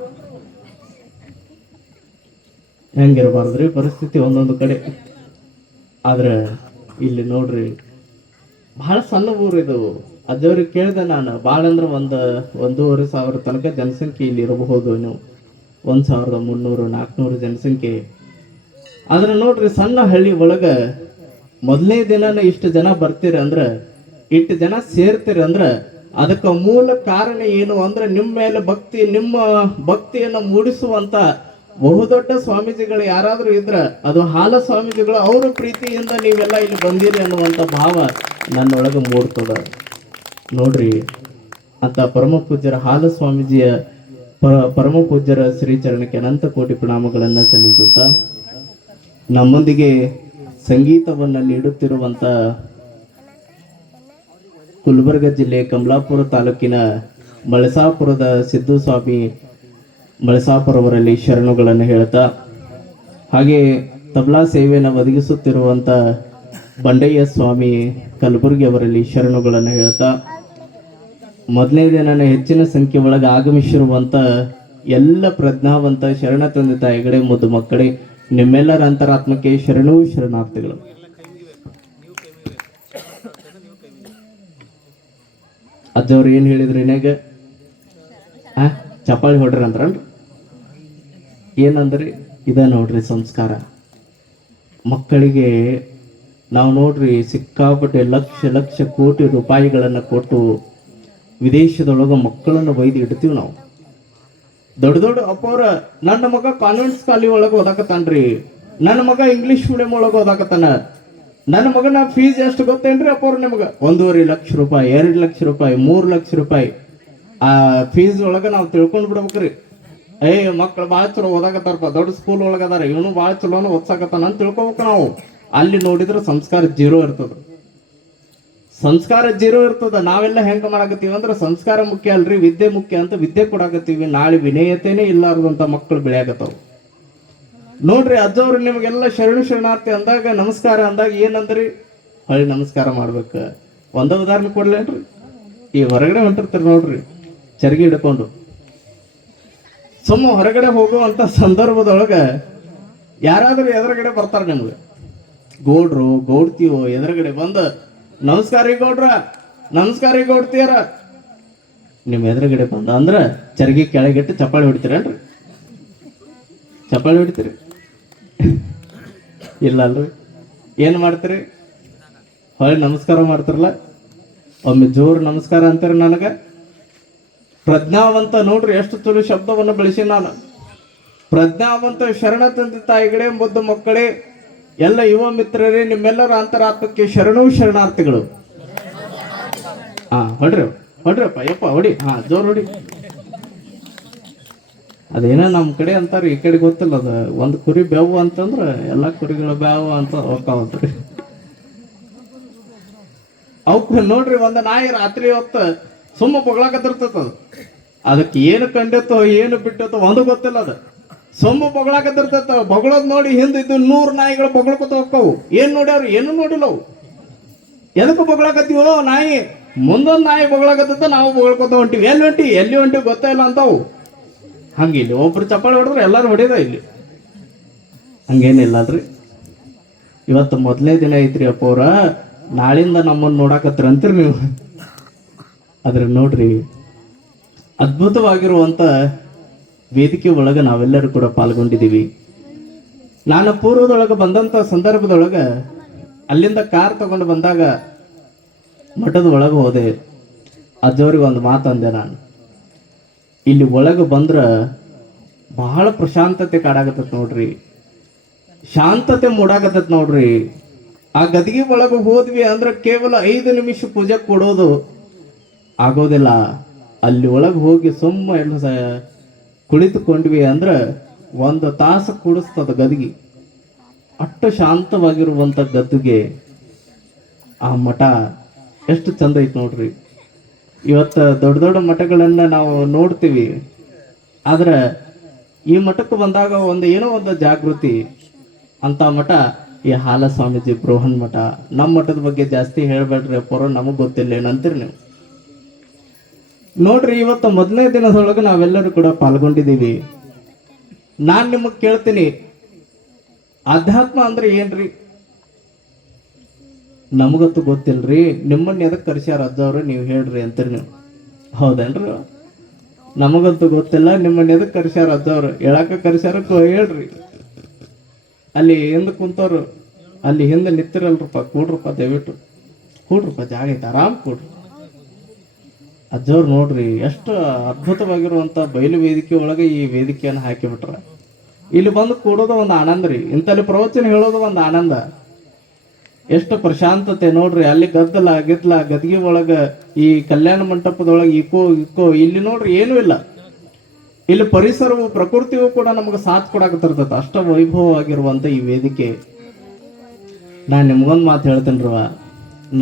ಹೆಂಗಿರ್ಬಾರ್ದ್ರಿ ಪರಿಸ್ಥಿತಿ ಒಂದೊಂದು ಕಡೆ. ಆದ್ರೆ ಇಲ್ಲಿ ನೋಡ್ರಿ, ಬಹಳ ಸಣ್ಣ ಊರು ಇದು. ಅಜ್ಜವ್ರಿಗೆ ಕೇಳಿದೆ ನಾನು, ಭಾಳ ಅಂದ್ರೆ 1,500 ತನಕ ಜನಸಂಖ್ಯೆ ಇಲ್ಲಿ ಇರಬಹುದು. ನೀವು 1,300 400 ಜನಸಂಖ್ಯೆ. ಆದ್ರೆ ನೋಡ್ರಿ, ಸಣ್ಣ ಹಳ್ಳಿ ಒಳಗ ಮೊದಲನೇ ದಿನನ ಇಷ್ಟು ಜನ ಬರ್ತೀರಿ ಅಂದ್ರೆ, ಇಷ್ಟು ಜನ ಸೇರ್ತೀರಿ ಅಂದ್ರೆ ಅದಕ್ಕೆ ಮೂಲ ಕಾರಣ ಏನು ಅಂದ್ರೆ ನಿಮ್ಮ ಮೇಲೆ ಭಕ್ತಿ, ನಿಮ್ಮ ಭಕ್ತಿಯನ್ನು ಮೂಡಿಸುವಂತ ಬಹುದೊಡ್ಡ ಸ್ವಾಮೀಜಿಗಳು ಯಾರಾದ್ರೂ ಇದ್ರ ಅದು ಹಾಲ ಸ್ವಾಮೀಜಿಗಳು. ಅವ್ರ ಪ್ರೀತಿಯಿಂದ ನೀವೆಲ್ಲ ಇಲ್ಲಿ ಬಂದಿರಿ ಅನ್ನುವಂತ ಭಾವ ನನ್ನೊಳಗೆ ಮೂಡ್ತದ ನೋಡ್ರಿ. ಅಂತ ಪರಮ ಪೂಜ್ಯರ ಹಾಲ ಸ್ವಾಮೀಜಿಯ ಪರಮ ಪೂಜ್ಯರ ಶ್ರೀಚರಣಕ್ಕೆ ಅನಂತ ಕೋಟಿ ಪ್ರಣಾಮಗಳನ್ನ ಸಲ್ಲಿಸುತ್ತಾ, ನಮ್ಮೊಂದಿಗೆ ಸಂಗೀತವನ್ನ ನೀಡುತ್ತಿರುವಂತ ಗುಲ್ಬರ್ಗ ಜಿಲ್ಲೆ ಕಮಲಾಪುರ ತಾಲೂಕಿನ ಮಳಸಾಪುರದ ಸಿದ್ದು ಸ್ವಾಮಿ ಮಳಸಾಪುರವರಲ್ಲಿ ಶರಣುಗಳನ್ನು ಹೇಳ್ತಾ, ಹಾಗೆ ತಬಲಾ ಸೇವೆಯನ್ನು ಒದಗಿಸುತ್ತಿರುವಂತ ಬಂಡಯ್ಯ ಸ್ವಾಮಿ ಕಲಬುರ್ಗಿ ಅವರಲ್ಲಿ ಶರಣುಗಳನ್ನು ಹೇಳ್ತಾ, ಮೊದಲನೇ ದಿನ ಹೆಚ್ಚಿನ ಸಂಖ್ಯೆ ಒಳಗೆ ಆಗಮಿಸಿರುವಂತ ಎಲ್ಲ ಪ್ರಜ್ಞಾವಂತ ಶರಣ ತಂದೆ ತಾಯಿಗಳೇ, ಮುದ್ದು ಮಕ್ಕಳೇ, ನಿಮ್ಮೆಲ್ಲರ ಅಂತರಾತ್ಮಕ್ಕೆ ಶರಣಾರ್ಥಿಗಳು. ಅಜ್ಜವ್ರು ಏನ್ ಹೇಳಿದ್ರಿ ಏನಾಗ ಚಪ್ಪಾಳಿ ಹೊಡ್ರಿ ಅಂದ್ರಲ್ರಿ. ಏನಂದ್ರಿ? ಇದ ನೋಡ್ರಿ ಸಂಸ್ಕಾರ. ಮಕ್ಕಳಿಗೆ ನಾವು ನೋಡ್ರಿ ಸಿಕ್ಕಾಪಟ್ಟೆ ಲಕ್ಷ ಕೋಟಿ ರೂಪಾಯಿಗಳನ್ನ ಕೊಟ್ಟು ವಿದೇಶದೊಳಗ ಮಕ್ಕಳನ್ನು ಒಯ್ದು ಇಡ್ತೀವಿ ನಾವು. ದೊಡ್ಡ ಅಪ್ಪವ್ರ, ನನ್ನ ಮಗ ಕಾನ್ವೆಂಟ್ ಶಾಲೆ ಒಳಗೆ ಓದಾಕತ್ತಾನ್ರಿ, ನನ್ನ ಮಗ ಇಂಗ್ಲಿಷ್ ಮೀಡಿಯಂ ಒಳಗೆ ಓದಾಕತ್ತಾನ, ನನ್ನ ಮಗನ ಫೀಸ್ ಎಷ್ಟು ಗೊತ್ತೇನ್ರಿ ಅಪ್ಪವ್ರ ನಿಮ್ಗ? 1.5 ಲಕ್ಷ ರೂಪಾಯಿ, 2 ಲಕ್ಷ ರೂಪಾಯಿ, 3 ಲಕ್ಷ ರೂಪಾಯಿ. ಆ ಫೀಸ್ ಒಳಗ ನಾವು ತಿಳ್ಕೊಂಡ್ ಬಿಡ್ಬೇಕ್ರಿ. ಮಕ್ಕಳು ಭಾಳ ಚಲೋ ಓದಾಕತ್ತಾರಪ್ಪ, ದೊಡ್ಡ ಸ್ಕೂಲ್ ಒಳಗ ಅದಾರ, ಇವನು ಭಾಳ ಚಲೋನ ಓದ್ಸಾಕತ್ತಾನ ಅಂತ ತಿಳ್ಕೊಬೇಕು ನಾವು. ಅಲ್ಲಿ ನೋಡಿದ್ರೆ ಸಂಸ್ಕಾರ 0 ಇರ್ತದ. ಸಂಸ್ಕಾರ 0 ಇರ್ತದ. ನಾವೆಲ್ಲ ಹೆಂಗ ಮಾಡಾಕತ್ತೀವಿ ಅಂದ್ರೆ ಸಂಸ್ಕಾರ ಮುಖ್ಯ ಅಲ್ರಿ, ವಿದ್ಯೆ ಮುಖ್ಯ ಅಂತ ವಿದ್ಯೆ ಕೊಡಾಕತ್ತೀವಿ. ನಾಳೆ ವಿನಯತೆನೇ ಇಲ್ಲಾರದಂತ ಮಕ್ಕಳು ಬೆಳೆಯಾಕತ್ತಾವ ನೋಡ್ರಿ. ಅಜ್ಜವ್ರು ನಿಮಗೆಲ್ಲ ಶರಣಾರ್ಥಿ ಅಂದಾಗ, ನಮಸ್ಕಾರ ಅಂದಾಗ ಏನಂದ್ರಿ? ಹೊಳ್ಳಿ ನಮಸ್ಕಾರ ಮಾಡ್ಬೇಕು. ಒಂದ ಉದಾಹರಣೆ ಕೊಡ್ಲೇನ್ರಿ? ಈ ಹೊರಗಡೆ ಹೊಂಟಿರ್ತೀರಿ ನೋಡ್ರಿ, ಚರ್ಗಿ ಹಿಡ್ಕೊಂಡು ಸುಮ್ಮ ಹೊರಗಡೆ ಹೋಗುವಂತ ಸಂದರ್ಭದೊಳಗ ಯಾರಾದ್ರೂ ಎದುರುಗಡೆ ಬರ್ತಾರ ನಿಮ್ಗೆ, ಗೌಡ್ರು ಗೌಡ್ತಿಯೋ ಎದುರುಗಡೆ ಬಂದ, ನಮಸ್ಕಾರ ರೀ ಗೌಡ್ರ, ನಮಸ್ಕಾರ ರೀ ಗೌಡ್ತಿಯಾರ. ನಿಮ್ ಎದುರುಗಡೆ ಬಂದ ಅಂದ್ರ ಚರ್ಗಿ ಕೆಳಗಿಟ್ಟು ಚಪ್ಪಾಳಿ ಹೊಡಿತೀರೇನ್ರಿ? ಚಪ್ಪಾಳಿ ಹೊಡಿತೀರಿ? ಇಲ್ಲ ಅಲ್ರಿ. ಏನ್ ಮಾಡ್ತೀರಿ? ಹೊಳ್ಳಿ ನಮಸ್ಕಾರ ಮಾಡ್ತಿರಲ್ಲ, ಒಮ್ಮೆ ಜೋರು ನಮಸ್ಕಾರ ಅಂತೀರಿ ನನಗ. ಪ್ರಜ್ಞಾವಂತ ನೋಡ್ರಿ, ಎಷ್ಟು ಚಲೋ ಶಬ್ದವನ್ನು ಬಳಸಿ ನಾನು. ಪ್ರಜ್ಞಾವಂತ ಶರಣ ತಂದೆ ತಾಯಿಗಳೇ, ಮುದ್ದು ಮಕ್ಕಳೇ, ಎಲ್ಲ ಯುವ ಮಿತ್ರರೇ, ನಿಮ್ಮೆಲ್ಲರ ಅಂತರಾತ್ಮಕ್ಕೆ ಶರಣಾರ್ಥಿಗಳು. ಹೊಡ್ರಿಪ್ಪ ಯಪ್ಪ ಹೊಡಿ, ಜೋರ್ ಹೊಡಿ. ಅದೇನೋ ನಮ್ಮ ಕಡೆ ಅಂತಾರ, ಈ ಕಡೆ ಗೊತ್ತಿಲ್ಲ. ಅದ ಒಂದು ಕುರಿ ಬೇವು ಅಂತಂದ್ರ ಎಲ್ಲಾ ಕುರಿಗಳು ಬೇವು ಅಂತ ಹೋಗ್ತಾವಂತ್ರಿ. ಅವಕ್ಕೆ ನೋಡ್ರಿ, ಒಂದು ನಾಯಿ ರಾತ್ರಿ ಹೊತ್ತ ಸುಮ್ಮ ಬೊಗಳಾಕತ್ತಿರ್ತದ. ಅದಕ್ಕೆ ಏನು ಕಂಡಿತ್ತೋ ಏನು ಬಿಟ್ಟಿತ್ತೋ ಒಂದು ಗೊತ್ತಿಲ್ಲ. ಅದ ಸುಮ್ಮ ಬೊಗಳಾಕತ್ತಿರ್ತೈತ. ಬೊಗಳೋದ್ ನೋಡಿ ಹಿಂದಿದ್ದು 100 ನಾಯಿಗಳು ಬೊಗಳ್ಕೊತ ಹೋಗ್ತಾವು. ಏನ್ ನೋಡ್ಯಾವ್ರಿ? ಏನು ನೋಡಿಲ್ಲ ಅವು. ಎದಕ್ಕೆ ಬೊಗಳಾಕತ್ತೀವೋ? ನಾಯಿ ಮುಂದೊಂದು ನಾಯಿ ಬೊಗಳಾಕತ್ತ, ನಾವು ಬೊಗಳ್ಕೊತ ಹೊಂಟಿವಿ. ಎಲ್ಲಿ ಹೊಂಟಿವಿ ಗೊತ್ತೇ ಇಲ್ಲ ಅಂತಾವು. ಹಂಗಿಲ್ಲಿ ಒಬ್ರು ಚಪ್ಪಾಳಿ ಹೊಡೆದ್ರೆ ಎಲ್ಲಾರು ಹೊಡಿದ. ಇಲ್ಲಿ ಹಂಗೇನಿಲ್ಲ ಅಲ್ರಿ. ಇವತ್ತು ಮೊದಲನೇ ದಿನ ಐತ್ರಿ ಅಪ್ಪವ್ರ. ನಾಳಿಂದ ನಮ್ಮನ್ನು ನೋಡಾಕತ್ರ ಅಂತೀರಿ ನೀವು. ಆದ್ರೆ ನೋಡ್ರಿ, ಅದ್ಭುತವಾಗಿರುವಂತ ವೇದಿಕೆ ಒಳಗೆ ನಾವೆಲ್ಲರೂ ಕೂಡ ಪಾಲ್ಗೊಂಡಿದ್ದೀವಿ. ನಾನು ಪೂರ್ವದೊಳಗೆ ಬಂದಂತ ಸಂದರ್ಭದೊಳಗೆ ಅಲ್ಲಿಂದ ಕಾರ್ ತಗೊಂಡು ಬಂದಾಗ ಮಠದ ಒಳಗೆ ಹೋದೆ. ಅಜ್ಜವ್ರಿಗೆ ಒಂದು ಮಾತು ಅಂದೆ ನಾನು, ಇಲ್ಲಿ ಒಳಗೆ ಬಂದ್ರ ಬಹಳ ಪ್ರಶಾಂತತೆ ಕಾಡಾಗತ್ತದ ನೋಡ್ರಿ, ಶಾಂತತೆ ಮೂಡಾಗತ್ತದ ನೋಡ್ರಿ. ಆ ಗದಿಗೆ ಒಳಗೆ ಹೋದ್ವಿ ಅಂದ್ರೆ ಕೇವಲ 5 ನಿಮಿಷ ಪೂಜೆ ಕೊಡೋದು ಆಗೋದಿಲ್ಲ. ಅಲ್ಲಿ ಒಳಗೆ ಹೋಗಿ ಸುಮ್ಮ ಎಲ್ಲ ಕುಳಿತುಕೊಂಡ್ವಿ ಅಂದ್ರೆ 1 ತಾಸು ಕೂಡಿಸ್ತದ ಗದಿಗೆ. ಅಷ್ಟು ಶಾಂತವಾಗಿರುವಂತ ಗದ್ದುಗೆ ಆ ಮಠ ಎಷ್ಟು ಚಂದ ಐತಿ ನೋಡ್ರಿ. ಇವತ್ತ ದೊಡ್ಡ ದೊಡ್ಡ ಮಠಗಳನ್ನ ನಾವು ನೋಡ್ತೀವಿ, ಆದ್ರೆ ಈ ಮಠಕ್ಕೆ ಬಂದಾಗ ಏನೋ ಒಂದು ಜಾಗೃತಿ ಅಂತ ಮಠ ಈ ಹಾಲ ಸ್ವಾಮೀಜಿ ಬೃಹನ್ ಮಠ. ನಮ್ಮ ಮಠದ ಬಗ್ಗೆ ಜಾಸ್ತಿ ಹೇಳ್ಬೇಡ್ರಿ ಅಪ್ಪರು, ನಮಗ್ ಗೊತ್ತಿಲ್ಲ ಏನಂತೀರಿ ನೀವು. ನೋಡ್ರಿ, ಇವತ್ತು ಮೊದಲನೇ ದಿನದೊಳಗೆ ನಾವೆಲ್ಲರೂ ಕೂಡ ಪಾಲ್ಗೊಂಡಿದ್ದೀವಿ. ನಾನ್ ನಿಮಗ್ ಕೇಳ್ತೀನಿ, ಅಧ್ಯಾತ್ಮ ಅಂದ್ರೆ ಏನ್ರಿ? ನಮಗಂತೂ ಗೊತ್ತಿಲ್ರಿ. ನಿಮ್ಮನ್ನ ಎದಕ್ ಕರ್ಸ್ಯಾರ ಅಜ್ಜವ್ರು, ನೀವು ಹೇಳ್ರಿ ಅಂತೀರಿ ನೀವು. ಹೌದೇನ್ರಿ? ನಮಗಂತೂ ಗೊತ್ತಿಲ್ಲ, ನಿಮ್ಮನ್ನ ಎದಕ್ ಕರ್ಸ್ಯಾರ ಅಜ್ಜವ್ರು, ಹೇಳಾಕ ಕರ್ಸ್ಯಾರ ಹೇಳ್ರಿ. ಅಲ್ಲಿ ಹಿಂದೆ ಕುಂತವ್ರು, ಅಲ್ಲಿ ಹಿಂದೆ ನಿಂತಿರಲ್ರಪ್ಪ, ಕೂಡ್ರಪ್ಪ, ದಯವಿಟ್ಟು ಕೂಡ್ರಪ್ಪ, ಜಾಗ ಐತೆ, ಆರಾಮ್ ಕೂಡ್ರಿ. ಅಜ್ಜವ್ರು ನೋಡ್ರಿ ಎಷ್ಟು ಅದ್ಭುತವಾಗಿರುವಂತ ಬಯಲು ವೇದಿಕೆ ಒಳಗೆ ಈ ವೇದಿಕೆಯನ್ನು ಹಾಕಿಬಿಟ್ರ. ಇಲ್ಲಿ ಬಂದು ಕೂಡೋದು ಒಂದು ಆನಂದ ರೀ, ಇಂತಲ್ಲಿ ಪ್ರವಚನ ಹೇಳೋದು ಒಂದು ಆನಂದ. ಎಷ್ಟು ಪ್ರಶಾಂತತೆ ನೋಡ್ರಿ. ಅಲ್ಲಿ ಗದ್ದಲ ಗಿದ್ಲ ಗದ್ಗಿ ಒಳಗ ಈ ಕಲ್ಯಾಣ ಮಂಟಪದೊಳಗೆ ಇಕ್ಕೋ ಇಲ್ಲಿ ನೋಡ್ರಿ ಏನೂ ಇಲ್ಲ. ಇಲ್ಲಿ ಪರಿಸರವು ಪ್ರಕೃತಿಯು ಕೂಡ ನಮಗೆ ಸಾಥ್ ಕೊಡಾಕತ್ತಿರ್ತೈತೆ. ಅಷ್ಟ ವೈಭವವಾಗಿರುವಂತ ಈ ವೇದಿಕೆ. ನಾನು ನಿಮ್ಗೊಂದು ಮಾತು ಹೇಳ್ತೇನ್ರವ,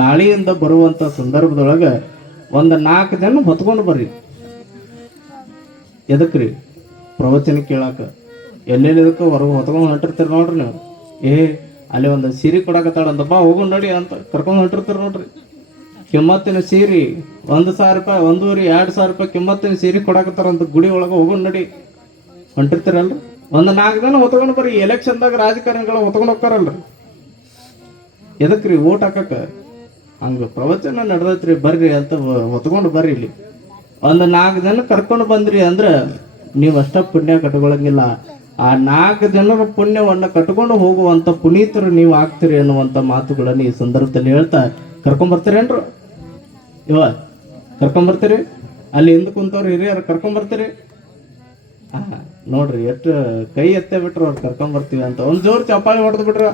ನಾಳೆಯಿಂದ ಬರುವಂತ ಸಂದರ್ಭದೊಳಗ 4 ಜನ ಹೊತ್ಕೊಂಡು ಬರ್ರಿ. ಎದಕ್ರಿ? ಪ್ರವಚನ ಕೇಳಾಕ. ಎಲ್ಲೆಲ್ಲದಕ್ಕ ಹೊರಗೆ ಹೊತ್ಕೊಂಡು ಹೊಂಟಿರ್ತೀರಿ ನೋಡ್ರಿ ನೀವು. ಅಲ್ಲಿ ಒಂದು ಸೀರೆ ಕೊಡಾಕತ್ತಾಳಂತಪ್ಪ, ಹೋಗು ನೋಡಿ ಅಂತ ಕರ್ಕೊಂಡು ಹೊಂಟಿರ್ತೀರಿ ನೋಡ್ರಿ. ಕಿಮ್ಮತ್ತಿನ ಸೀರೆ 1,000 ರೂಪಾಯಿ, 1,500, 2,000 ರೂಪಾಯಿ ಕಿಮ್ಮತ್ತಿನ ಸೀರೆ ಕೊಡಾಕತ್ತಾರಂತ ಗುಡಿ ಒಳಗೆ. ಹೋಗೋಣ ನೋಡಿ, ಹೊಂಟಿರ್ತೀರಲ್ರಿ. 4 ಜನ ಹೊತ್ಕೊಂಡು ಬರ್ರಿ. ಎಲೆಕ್ಷನ್ದಾಗ ರಾಜಕಾರಣಿಗಳು ಹೊತ್ಕೊಂಡು ಹೋಗ್ತಾರಲ್ರಿ. ಎದಕ್ರಿ? ಓಟ್ ಹಾಕಕ್ಕ. ಹಂಗ ಪ್ರವಚನ ನಡೆದೈತ್ರಿ, ಬರ್ರಿ ಅಂತ ಹೊತ್ಕೊಂಡು ಬರ್ರಿ. ಇಲ್ಲಿ 4 ಜನ ಕರ್ಕೊಂಡು ಬಂದ್ರಿ ಅಂದ್ರ ನೀವು ಅಷ್ಟ ಪುಣ್ಯ ಕಟ್ಕೊಳಂಗಿಲ್ಲ. ಆ 4 ಜನರ ಪುಣ್ಯವನ್ನ ಕಟ್ಕೊಂಡು ಹೋಗುವಂತ ಪುನೀತರು ನೀವು ಆಗ್ತೀರಿ ಅನ್ನುವಂತ ಮಾತುಗಳನ್ನ ಈ ಸಂದರ್ಭದಲ್ಲಿ ಹೇಳ್ತಾ ಕರ್ಕೊಂಬರ್ತೀರೇನ್ರು? ಕರ್ಕೊಂಬರ್ತೀರಿ? ಅಲ್ಲಿ ಹಿಂದೆ ಕುಂತವ್ರು ಹಿರಿಯರು ಕರ್ಕೊಂಬರ್ತೀರಿ? ನೋಡ್ರಿ ಎಷ್ಟು ಕೈ ಎತ್ತೇ ಬಿಟ್ರು ಅವ್ರು ಕರ್ಕೊಂಬರ್ತೀವಿ ಅಂತ. ಒಂದ್ ಜೋರ್ ಚಪ್ಪಾಳಿ ಹೊಡೆದು ಬಿಟ್ರ,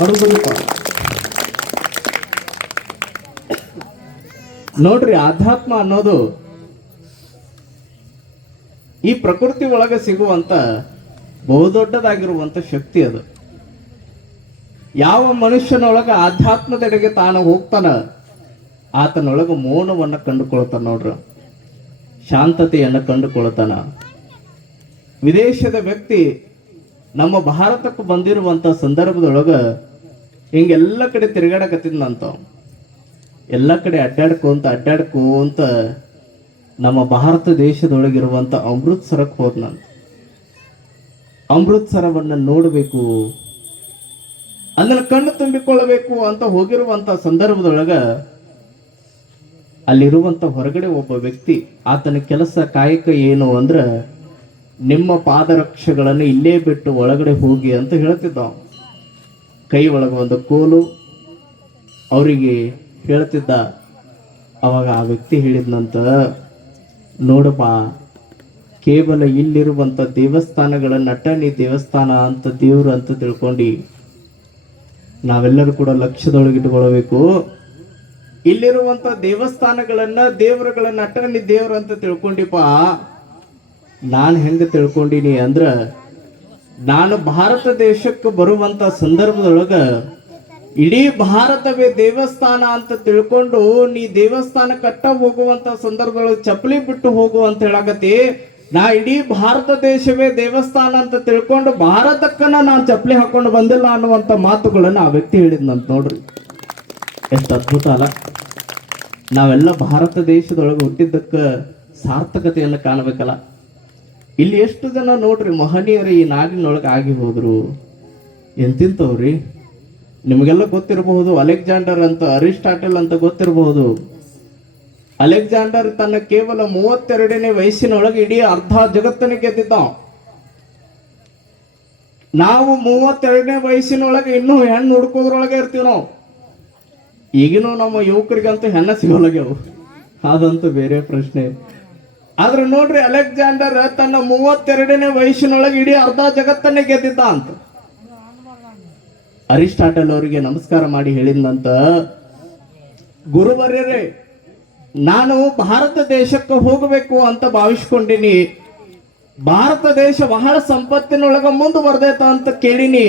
ಹೊಡೆದ್ಬಿಡಪ್ಪ. ನೋಡ್ರಿ, ಆಧ್ಯಾತ್ಮ ಅನ್ನೋದು ಈ ಪ್ರಕೃತಿ ಒಳಗೆ ಸಿಗುವಂತ ಬಹುದೊಡ್ಡದಾಗಿರುವಂತ ಶಕ್ತಿ. ಅದು ಯಾವ ಮನುಷ್ಯನೊಳಗ ಆಧ್ಯಾತ್ಮದೆಡೆಗೆ ತಾನು ಹೋಗ್ತಾನ, ಆತನೊಳಗ ಮೌನವನ್ನ ಕಂಡುಕೊಳ್ತಾನ ನೋಡ್ರ, ಶಾಂತತೆಯನ್ನ ಕಂಡುಕೊಳ್ತಾನ. ವಿದೇಶದ ವ್ಯಕ್ತಿ ನಮ್ಮ ಭಾರತಕ್ಕೆ ಬಂದಿರುವಂತ ಸಂದರ್ಭದೊಳಗ ಹಿಂಗೆಲ್ಲ ಕಡೆ ತಿರುಗಾಡಕತ್ತಿದ್ನಂತ. ಎಲ್ಲ ಕಡೆ ಅಡ್ಡಾಡ್ಕೊಂತ ನಮ್ಮ ಭಾರತ ದೇಶದೊಳಗಿರುವಂತ ಅಮೃತ್ಸರಕ್ಕೆ ಹೋದ್ನಂತ. ಅಮೃತ್ಸರವನ್ನ ನೋಡಬೇಕು, ಅದನ್ನ ಕಣ್ಣು ತುಂಬಿಕೊಳ್ಳಬೇಕು ಅಂತ ಹೋಗಿರುವಂತ ಸಂದರ್ಭದೊಳಗ ಅಲ್ಲಿರುವಂತ ಹೊರಗಡೆ ಒಬ್ಬ ವ್ಯಕ್ತಿ, ಆತನ ಕೆಲಸ ಕಾಯಕ ಏನು ಅಂದ್ರ ನಿಮ್ಮ ಪಾದರಕ್ಷೆಗಳನ್ನು ಇಲ್ಲೇ ಬಿಟ್ಟು ಒಳಗಡೆ ಹೋಗಿ ಅಂತ ಹೇಳ್ತಿದ್ದ. ಕೈ ಒಳಗ ಒಂದು ಕೋಲು ಅವರಿಗೆ ಹೇಳ್ತಿದ್ದ. ಅವಾಗ ಆ ವ್ಯಕ್ತಿ ಹೇಳಿದ್ನಂತ, ನೋಡಪ್ಪ, ಕೇವಲ ಇಲ್ಲಿರುವಂತ ದೇವಸ್ಥಾನಗಳನ್ನ ನೀ ದೇವಸ್ಥಾನ ಅಂತ ದೇವ್ರು ಅಂತ ತಿಳ್ಕೊಂಡು ನಾವೆಲ್ಲರೂ ಕೂಡ ಲಕ್ಷ್ಯದೊಳಗಿಟ್ಟುಕೊಳ್ಳಬೇಕು. ಇಲ್ಲಿರುವಂತ ದೇವಸ್ಥಾನಗಳನ್ನ ದೇವರುಗಳನ್ನ ನೀ ದೇವ್ರು ಅಂತ ತಿಳ್ಕೊಂಡಿಪ್ಪ. ನಾನು ಹೆಂಗ ತಿಳ್ಕೊಂಡಿನಿ ಅಂದ್ರ, ನಾನು ಭಾರತ ದೇಶಕ್ಕೆ ಬರುವಂತ ಸಂದರ್ಭದೊಳಗ ಇಡೀ ಭಾರತವೇ ದೇವಸ್ಥಾನ ಅಂತ ತಿಳ್ಕೊಂಡು ನೀ ದೇವಸ್ಥಾನ ಕಟ್ಟ ಹೋಗುವಂತ ಸಂದರ್ಭದೊಳಗೆ ಚಪ್ಪಲಿ ಬಿಟ್ಟು ಹೋಗು ಅಂತ ಹೇಳಾಕತಿ. ನಾ ಇಡೀ ಭಾರತ ದೇಶವೇ ದೇವಸ್ಥಾನ ಅಂತ ತಿಳ್ಕೊಂಡು ಭಾರತಕ್ಕನ ನಾನು ಚಪ್ಪಲಿ ಹಾಕೊಂಡು ಬಂದಿಲ್ಲ ಅನ್ನುವಂತ ಮಾತುಗಳನ್ನ ಆ ವ್ಯಕ್ತಿ ಹೇಳಿದ್ನಂತ. ನೋಡ್ರಿ ಎಷ್ಟು ಅದ್ಭುತ ಅಲ್ಲ. ನಾವೆಲ್ಲ ಭಾರತ ದೇಶದೊಳಗೆ ಹುಟ್ಟಿದ್ದಕ್ಕ ಸಾರ್ಥಕತೆಯನ್ನು ಕಾಣಬೇಕಲ್ಲ. ಇಲ್ಲಿ ಎಷ್ಟು ಜನ ನೋಡ್ರಿ ಮಹನೀಯರು ಈ ನಾಡಿನೊಳಗೆ ಆಗಿ ಹೋದ್ರು. ಎಂತಿಂತವ್ರಿ ನಿಮಗೆಲ್ಲ ಗೊತ್ತಿರಬಹುದು ಅಲೆಕ್ಸಾಂಡರ್ ಅಂತ, ಅರಿಸ್ಟಾಟಲ್ ಅಂತ ಗೊತ್ತಿರಬಹುದು. ಅಲೆಕ್ಸಾಂಡರ್ ತನ್ನ ಕೇವಲ 32ನೇ ವಯಸ್ಸಿನೊಳಗೆ ಇಡೀ ಅರ್ಧ ಜಗತ್ತನ್ನು ಗೆದ್ದಿದ್ದ. ನಾವು 32ನೇ ವಯಸ್ಸಿನೊಳಗೆ ಇನ್ನೂ ಹೆಣ್ಣು ಹುಡುಕೋದ್ರೊಳಗೆ ಇರ್ತೀವಿ ನಾವು. ಈಗಿನೂ ನಮ್ಮ ಯುವಕರಿಗಂತೂ ಹೆಣ್ಣ ಸಿಗೋಲಾಗ್ಯಾವು, ಅದಂತೂ ಬೇರೆ ಪ್ರಶ್ನೆ. ಆದ್ರೆ ನೋಡ್ರಿ, ಅಲೆಕ್ಸಾಂಡರ್ ತನ್ನ 32ನೇ ವಯಸ್ಸಿನೊಳಗೆ ಇಡೀ ಅರ್ಧ ಜಗತ್ತನ್ನೇ ಗೆದ್ದಿದ್ದ ಅಂತ. ಅರಿಸ್ಟಾಟಲ್ ಅವರಿಗೆ ನಮಸ್ಕಾರ ಮಾಡಿ ಹೇಳಿದಂತ, ಗುರುವರ್ಯರೇ, ನಾನು ಭಾರತ ದೇಶಕ್ಕೆ ಹೋಗಬೇಕು ಅಂತ ಭಾವಿಸ್ಕೊಂಡಿನಿ. ಭಾರತ ದೇಶ ಬಹಳ ಸಂಪತ್ತಿನೊಳಗ ಮುಂದುವರೆದೈತ ಅಂತ ಕೇಳಿನಿ.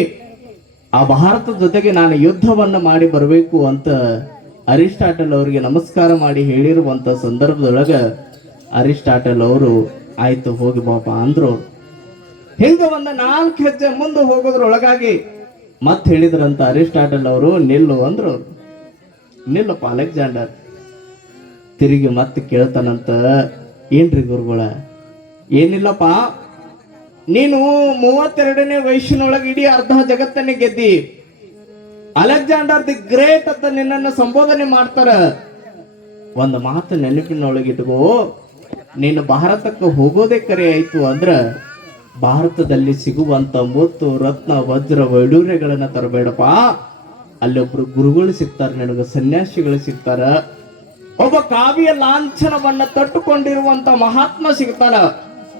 ಆ ಭಾರತದ ಜೊತೆಗೆ ನಾನು ಯುದ್ಧವನ್ನ ಮಾಡಿ ಬರಬೇಕು ಅಂತ ಅರಿಸ್ಟಾಟಲ್ ಅವರಿಗೆ ನಮಸ್ಕಾರ ಮಾಡಿ ಹೇಳಿರುವಂತ ಸಂದರ್ಭದೊಳಗ ಅರಿಸ್ಟಾಟಲ್ ಅವರು ಆಯ್ತು ಹೋಗಿ ಬಾಪ ಅಂದ್ರು. ಹಿಂಗ ಒಂದು 4 ಹೆಜ್ಜೆ ಮುಂದೆ ಹೋಗೋದ್ರೊಳಗಾಗಿ ಮತ್ತೆ ಹೇಳಿದ್ರಂತ ಅರಿಸ್ಟಾಟಲ್ ಅವರು, ನಿಲ್ಲು ಅಂದ್ರು. ನಿಲ್ಲಪ್ಪ ಅಲೆಕ್ಸಾಂಡರ್. ತಿರುಗಿ ಮತ್ತೆ ಕೇಳ್ತಾನಂತ, ಏನ್ರಿ ಗುರುಗಳ? ಏನಿಲ್ಲಪ್ಪ, ನೀನು 32ನೇ ವಯಸ್ಸಿನೊಳಗೆ ಇಡೀ ಅರ್ಧ ಜಗತ್ತನ್ನೇ ಗೆದ್ದಿ. ಅಲೆಕ್ಸಾಂಡರ್ ದಿ ಗ್ರೇಟ್ ಅಂತ ನಿನ್ನನ್ನು ಸಂಬೋಧನೆ ಮಾಡ್ತಾರ. ಒಂದು ಮಾತು ನೆನಪಿನೊಳಗಿಟ್ಕೋ, ನೀನು ಭಾರತಕ್ಕೆ ಹೋಗೋದೇ ಕರೆ ಆಯ್ತು ಅಂದ್ರ ಭಾರತದಲ್ಲಿ ಸಿಗುವಂತ ಮುತ್ತು ರತ್ನ ವಜ್ರ ವೈಡೂರ್ಯಗಳನ್ನ ತರಬೇಡಪ್ಪ. ಅಲ್ಲೊಬ್ರು ಗುರುಗಳು ಸಿಗ್ತಾರ, ನನಗೆ ಸನ್ಯಾಸಿಗಳು ಸಿಗ್ತಾರ, ಒಬ್ಬ ಕಾವ್ಯ ಲಾಂಛನವನ್ನ ತಟ್ಟುಕೊಂಡಿರುವಂತ ಮಹಾತ್ಮ ಸಿಗ್ತಾರ,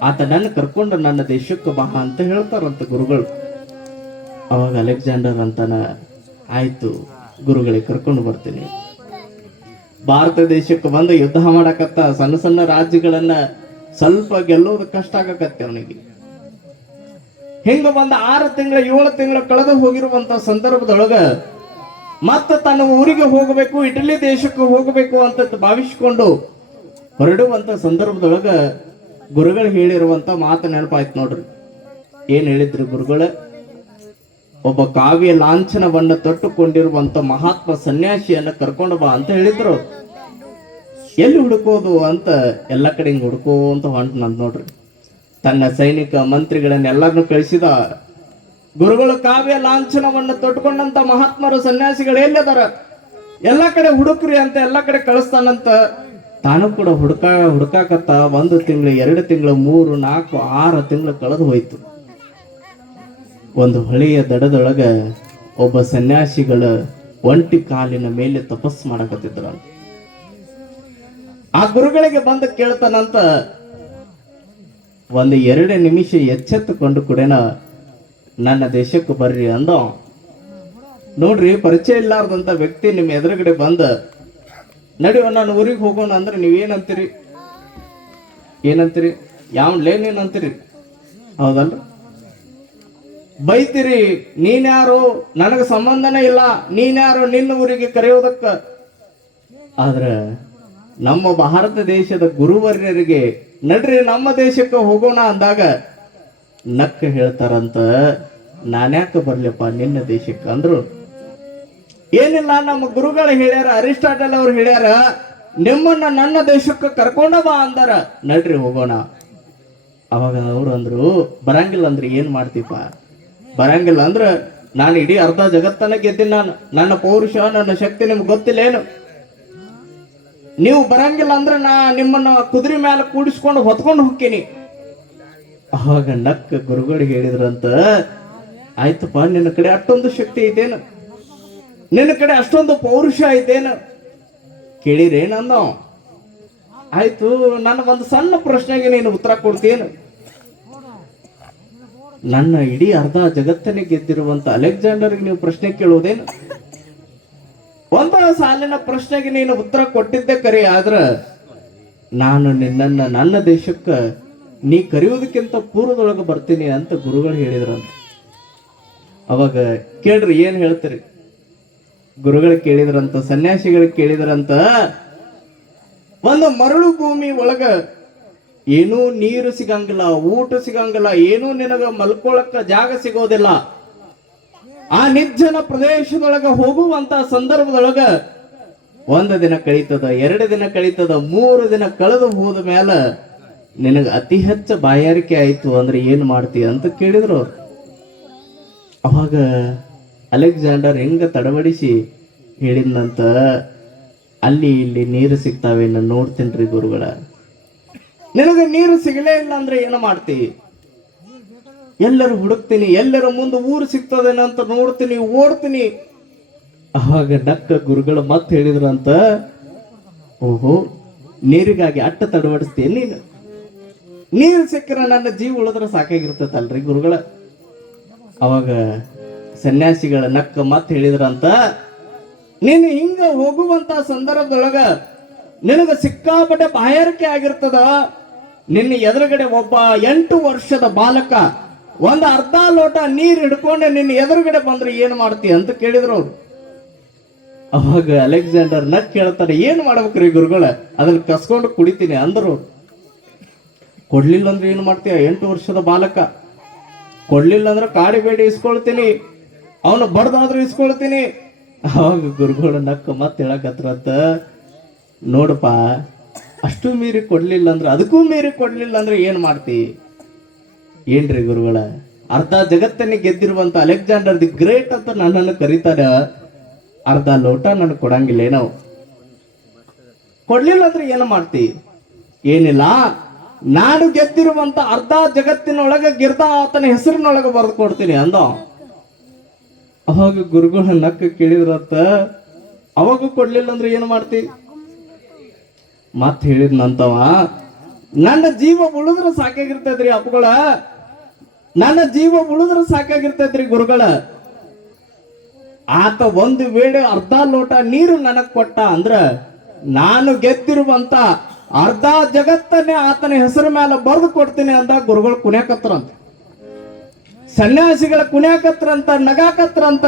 ಆತ ನನ್ನ ಕರ್ಕೊಂಡು ನನ್ನ ದೇಶಕ್ಕೆ ಬಾ ಅಂತ ಹೇಳ್ತಾರಂತ ಗುರುಗಳು. ಅವಾಗ ಅಲೆಕ್ಸಾಂಡರ್ ಅಂತಾನ, ಆಯ್ತು ಗುರುಗಳಿಗೆ ಕರ್ಕೊಂಡು ಬರ್ತೀನಿ. ಭಾರತ ದೇಶಕ್ಕೆ ಬಂದು ಯುದ್ಧ ಮಾಡಕತ್ತ ಸಣ್ಣ ಸಣ್ಣ ರಾಜ್ಯಗಳನ್ನ ಸ್ವಲ್ಪ ಗೆಲ್ಲೋದು ಕಷ್ಟ ಆಗಕತ್ತೆ ಅವನಿಗೆ. ಹಿಂಗ ಒಂದು 6 ತಿಂಗಳ 7 ತಿಂಗಳ ಕಳೆದು ಹೋಗಿರುವಂತ ಸಂದರ್ಭದೊಳಗ ಮತ್ತೆ ತನ್ನ ಊರಿಗೆ ಹೋಗಬೇಕು, ಇಟಲಿ ದೇಶಕ್ಕೆ ಹೋಗಬೇಕು ಅಂತ ಭಾವಿಸಿಕೊಂಡು ಹೊರಡುವಂತ ಸಂದರ್ಭದೊಳಗ ಗುರುಗಳು ಹೇಳಿರುವಂತ ಮಾತು ನೆನಪಾಯ್ತು ನೋಡ್ರಿ. ಏನ್ ಹೇಳಿದ್ರು ಗುರುಗಳು? ಒಬ್ಬ ಕಾವ್ಯ ಲಾಂಛನವನ್ನ ತೊಟ್ಟುಕೊಂಡಿರುವಂತ ಮಹಾತ್ಮ ಸನ್ಯಾಸಿಯನ್ನ ಕರ್ಕೊಂಡು ಬಾ ಅಂತ ಹೇಳಿದ್ರು. ಎಲ್ಲಿ ಹುಡುಕೋದು ಅಂತ ಎಲ್ಲ ಕಡೆ ಹಿಂಗ್ ಹುಡುಕೋ ಅಂತ ಹೊಂಟನಂತ ನೋಡ್ರಿ. ತನ್ನ ಸೈನಿಕ ಮಂತ್ರಿಗಳನ್ನೆಲ್ಲರನ್ನು ಕಳಿಸಿದ. ಗುರುಗಳು ಕಾವ್ಯ ಲಾಂಛನವನ್ನ ತೊಟ್ಕೊಂಡಂತ ಮಹಾತ್ಮರು ಸನ್ಯಾಸಿಗಳು ಎಲ್ಲಿದಾರ, ಎಲ್ಲ ಕಡೆ ಹುಡುಕ್ರಿ ಅಂತ ಎಲ್ಲ ಕಡೆ ಕಳಿಸ್ತಾನಂತ. ತಾನು ಕೂಡ ಹುಡುಕಾಕತ್ತ 1 ತಿಂಗಳು 2 ತಿಂಗಳು 3 4 6 ತಿಂಗಳು ಕಳೆದು ಹೋಯ್ತು. ಒಂದು ಹೊಳೆಯ ದಡದೊಳಗ ಒಬ್ಬ ಸನ್ಯಾಸಿಗಳ ಒಂಟಿ ಕಾಲಿನ ಮೇಲೆ ತಪಸ್ಸು ಮಾಡಕತ್ತಿದ್ರ. ಆ ಗುರುಗಳಿಗೆ ಬಂದು ಕೇಳ್ತಾನಂತ, 1-2 ನಿಮಿಷ ಎಚ್ಚೆತ್ತುಕೊಂಡು ಕೂಡೇನ ನನ್ನ ದೇಶಕ್ಕೆ ಬರ್ರಿ ಅಂದ. ನೋಡ್ರಿ, ಪರಿಚಯ ಇಲ್ಲಾರ್ದಂತ ವ್ಯಕ್ತಿ ನಿಮ್ಮ ಎದುರುಗಡೆ ಬಂದ, ನಡಿಯೋ ನಾನು ಊರಿಗೆ ಹೋಗೋಣ ಅಂದ್ರೆ ನೀವೇನಂತೀರಿ? ಏನಂತೀರಿ? ಏನಂತೀರಿ? ಹೌದಲ್ರ? ಬೈತೀರಿ, ನೀನ್ಯಾರು, ನನಗೆ ಸಂಬಂಧನೇ ಇಲ್ಲ, ನೀನ್ಯಾರು ನಿನ್ನ ಊರಿಗೆ ಕರೆಯೋದಕ್ಕ. ಆದ್ರ ನಮ್ಮ ಭಾರತ ದೇಶದ ಗುರುವರ್ಯರಿಗೆ ನಡ್ರಿ ನಮ್ಮ ದೇಶಕ್ಕೆ ಹೋಗೋಣ ಅಂದಾಗ ನಕ್ಕ ಹೇಳ್ತಾರಂತ, ನಾನ್ಯಾಕೆ ಬರ್ಲಿಪ್ಪ ನಿನ್ನ ದೇಶಕ್ಕೆ ಅಂದ್ರು. ಏನಿಲ್ಲ, ನಮ್ಮ ಗುರುಗಳು ಹೇಳ್ಯಾರ, ಅರಿಸ್ಟಾಟಲ್ ಅವ್ರು ಹೇಳ್ಯಾರ, ನಿಮ್ಮನ್ನ ನನ್ನ ದೇಶಕ್ಕೆ ಕರ್ಕೊಂಡ ಬಾ ಅಂದಾರ, ನಡ್ರಿ ಹೋಗೋಣ. ಅವಾಗ ಅವ್ರು ಅಂದ್ರು, ಬರಂಗಿಲ್ಲ ಅಂದ್ರೆ ಏನ್ ಮಾಡ್ತೀಪ? ಬರಂಗಿಲ್ಲ ಅಂದ್ರ ನಾನು ಇಡೀ ಅರ್ಧ ಜಗತ್ತನ್ನ ಗೆದ್ದೀನಿ. ನನ್ನ ಪೌರುಷ, ನನ್ನ ಶಕ್ತಿ ನಿಮ್ಗೆ ಗೊತ್ತಿಲ್ಲ ಏನು? ನೀವು ಬರಂಗಿಲ್ಲ ಅಂದ್ರೆ ನಾ ನಿಮ್ಮನ್ನ ಕುದುರೆ ಮೇಲೆ ಕೂಡಿಸ್ಕೊಂಡು ಹೊತ್ಕೊಂಡು ಹೋಗ್ತೀನಿ. ಅವಾಗ ನಕ್ಕ ಗುರುಗಳಿಗೆ ಹೇಳಿದ್ರಂತ, ಆಯ್ತಪ್ಪ, ನಿನ್ನ ಕಡೆ ಅಷ್ಟೊಂದು ಶಕ್ತಿ ಐತೇನು? ನಿನ್ನ ಕಡೆ ಅಷ್ಟೊಂದು ಪೌರುಷ ಐತೇನು? ಕೇಳಿರೇನಂದ. ಆಯ್ತು, ನನ್ನ ಒಂದು ಸಣ್ಣ ಪ್ರಶ್ನೆಗೆ ನೀನು ಉತ್ತರ ಕೊಡ್ತೇನು? ನನ್ನ ಇಡೀ ಅರ್ಧ ಜಗತ್ತನ್ನೇ ಗೆದ್ದಿರುವಂತ ಅಲೆಕ್ಸಾಂಡರ್ಗೆ ನೀವು ಪ್ರಶ್ನೆ ಕೇಳೋದೇನು? ಒಂದು ಸಾಲಿನ ಪ್ರಶ್ನೆಗೆ ನೀನು ಉತ್ತರ ಕೊಟ್ಟಿದ್ದೆ ಕರೆ, ಆದ್ರ ನಾನು ನಿನ್ನನ್ನ ನನ್ನ ದೇಶಕ್ಕೆ ನೀ ಕರೆಯೋದಕ್ಕಿಂತ ಪೂರ್ವದೊಳಗೆ ಬರ್ತೀನಿ ಅಂತ ಗುರುಗಳು ಹೇಳಿದ್ರಂತ. ಅವಾಗ ಕೇಳ್ರಿ, ಏನ್ ಹೇಳ್ತೀರಿ? ಗುರುಗಳು ಕೇಳಿದ್ರಂತ, ಸನ್ಯಾಸಿಗಳಿಗೆ ಕೇಳಿದ್ರಂತ, ಒಂದು ಮರಳು ಭೂಮಿ ಒಳಗ ಏನೂ ನೀರು ಸಿಗಂಗಿಲ್ಲ, ಊಟ ಸಿಗಂಗಿಲ್ಲ, ಏನೂ ನಿನಗ ಮಲ್ಕೊಳಕ್ಕ ಜಾಗ ಸಿಗೋದಿಲ್ಲ. ಆ ನಿರ್ಜನ ಪ್ರದೇಶದೊಳಗ ಹೋಗುವಂತ ಸಂದರ್ಭದೊಳಗ 1 ದಿನ ಕಳೀತದ, 2 ದಿನ ಕಳೀತದ, 3 ದಿನ ಕಳೆದು ಹೋದ ಮೇಲೆ ನಿನಗ ಅತಿ ಹೆಚ್ಚು ಬಾಯಾರಿಕೆ ಆಯ್ತು ಅಂದ್ರೆ ಏನ್ ಮಾಡ್ತೀಯ ಅಂತ ಕೇಳಿದ್ರು. ಅವಾಗ ಅಲೆಕ್ಸಾಂಡರ್ ಹೆಂಗ ತಡಬಡಿಸಿ ಹೇಳಿದ್ನಂತ, ಅಲ್ಲಿ ಇಲ್ಲಿ ನೀರು ಸಿಗ್ತಾವೆ ನಾನು ನೋಡ್ತೇನ್ರಿ ಗುರುಗಳ. ನಿನಗೆ ನೀರು ಸಿಗಲೇ ಇಲ್ಲ ಅಂದ್ರೆ ಏನು ಮಾಡ್ತಿ? ಎಲ್ಲರೂ ಹುಡುಕ್ತೀನಿ, ಎಲ್ಲರ ಮುಂದೆ ಊರು ಸಿಗ್ತದೇನಂತ ನೋಡ್ತೀನಿ, ಓಡ್ತೀನಿ. ಆವಾಗ ನಕ್ಕ ಗುರುಗಳು ಮತ್ತೆ ಹೇಳಿದ್ರಂತ, ಓಹೋ ನೀರಿಗಾಗಿ ಅಟ್ಟ ತಡವಡಿಸ್ತೀನಿ ನೀನು, ನೀರು ಸಿಕ್ಕರ ನನ್ನ ಜೀವ ಉಳಿದ್ರೆ ಸಾಕಾಗಿರ್ತೈತಲ್ರಿ ಗುರುಗಳ. ಅವಾಗ ಸನ್ಯಾಸಿಗಳ ನಕ್ಕ ಮತ್ತೆ ಹೇಳಿದ್ರಂತ, ನೀನು ಹಿಂಗ ಹೋಗುವಂತ ಸಂದರ್ಭದೊಳಗ ನಿನಗ ಸಿಕ್ಕಾಪಟ್ಟೆ ಬಾಯಾರಿಕೆ ಆಗಿರ್ತದ. ನಿನ್ನ ಎದುರುಗಡೆ ಒಬ್ಬ 8 ವರ್ಷದ ಬಾಲಕ ಒಂದು ಅರ್ಧ ಲೋಟ ನೀರು ಹಿಡ್ಕೊಂಡು ನಿನ್ನ ಎದುರುಗಡೆ ಬಂದ್ರೆ ಏನ್ ಮಾಡ್ತಿ ಅಂತ ಕೇಳಿದ್ರು ಅವ್ರು. ಅವಾಗ ಅಲೆಕ್ಸಾಂಡರ್ ನಕ್ ಕೇಳ್ತಾರೆ, ಏನ್ ಮಾಡ್ಬೇಕ್ರಿ ಗುರುಗಳ? ಅದ್ರಲ್ಲಿ ಕಸ್ಕೊಂಡು ಕುಡಿತೀನಿ ಅಂದ್ರು. ಕೊಡ್ಲಿಲ್ಲ ಅಂದ್ರೆ ಏನ್ ಮಾಡ್ತೀಯ? 8 ವರ್ಷದ ಬಾಲಕ. ಕೊಡ್ಲಿಲ್ಲ ಅಂದ್ರೆ ಕಾಡಿಬೇಡಿ ಇಸ್ಕೊಳ್ತೀನಿ, ಅವನು ಬಡ್ದಾದ್ರೂ ಇಸ್ಕೊಳ್ತೀನಿ. ಅವಾಗ ಗುರುಗಳು ನಕ್ಕ ಮತ್ತೆ ಹೇಳಕತ್ರಂತ, ನೋಡಪ್ಪ ಅಷ್ಟು ಮೀರಿ ಕೊಡ್ಲಿಲ್ಲ ಅಂದ್ರೆ, ಅದಕ್ಕೂ ಮೀರಿ ಕೊಡ್ಲಿಲ್ಲ ಅಂದ್ರೆ ಏನ್ ಮಾಡ್ತಿ? ಏನ್ರಿ ಗುರುಗಳ, ಅರ್ಧ ಜಗತ್ತನ್ನೇ ಗೆದ್ದಿರುವಂತ ಅಲೆಕ್ಸಾಂಡರ್ ದಿ ಗ್ರೇಟ್ ಅಂತ ನನ್ನನ್ನು ಕರೀತಾರ, ಅರ್ಧ ಲೋಟ ನನಗೆ ಕೊಡಂಗಿಲ್ಲ ಏನೋ? ಕೊಡ್ಲಿಲ್ಲ ಅಂದ್ರೆ ಏನು ಮಾಡ್ತಿ? ಏನಿಲ್ಲ, ನಾನು ಗೆದ್ದಿರುವಂತ ಅರ್ಧ ಜಗತ್ತಿನೊಳಗೆ ಗಿರ್ದ ಆತನ ಹೆಸರಿನೊಳಗೆ ಬರೆದು ಕೊಡ್ತೀನಿ ಅಂದ. ಅವಾಗ ಗುರುಗಳ ನಕ್ಕ ಕೇಳಿದ್ರಂತ, ಅವಾಗ ಕೊಡ್ಲಿಲ್ಲ ಅಂದ್ರೆ ಏನು ಮಾಡ್ತಿ? ಮತ್ ಹೇಳಿದ್ನಂತವ, ನನ್ನ ಜೀವ ಉಳಿದ್ರೆ ಸಾಕಾಗಿರ್ತೈತ್ರಿ ಅಪ್ಪಗಳ, ನನ್ನ ಜೀವ ಉಳಿದ್ರೆ ಸಾಕಾಗಿರ್ತೈತ್ರಿ ಗುರುಗಳ. ಆತ ಒಂದು ವೇಳೆ ಅರ್ಧ ಲೋಟ ನೀರು ನನಗ್ ಕೊಟ್ಟ ಅಂದ್ರ ನಾನು ಗೆದ್ದಿರುವಂತ ಅರ್ಧ ಜಗತ್ತನ್ನೇ ಆತನ ಹೆಸರು ಮೇಲೆ ಬರೆದು ಕೊಡ್ತೀನಿ ಅಂತ ಗುರುಗಳು ಕುಣ್ಯಾಕತ್ರಂತ. ಸನ್ಯಾಸಿಗಳ ಕುಣ್ಯಾಕತ್ರಂತ, ನಗಾಕತ್ರಂತ.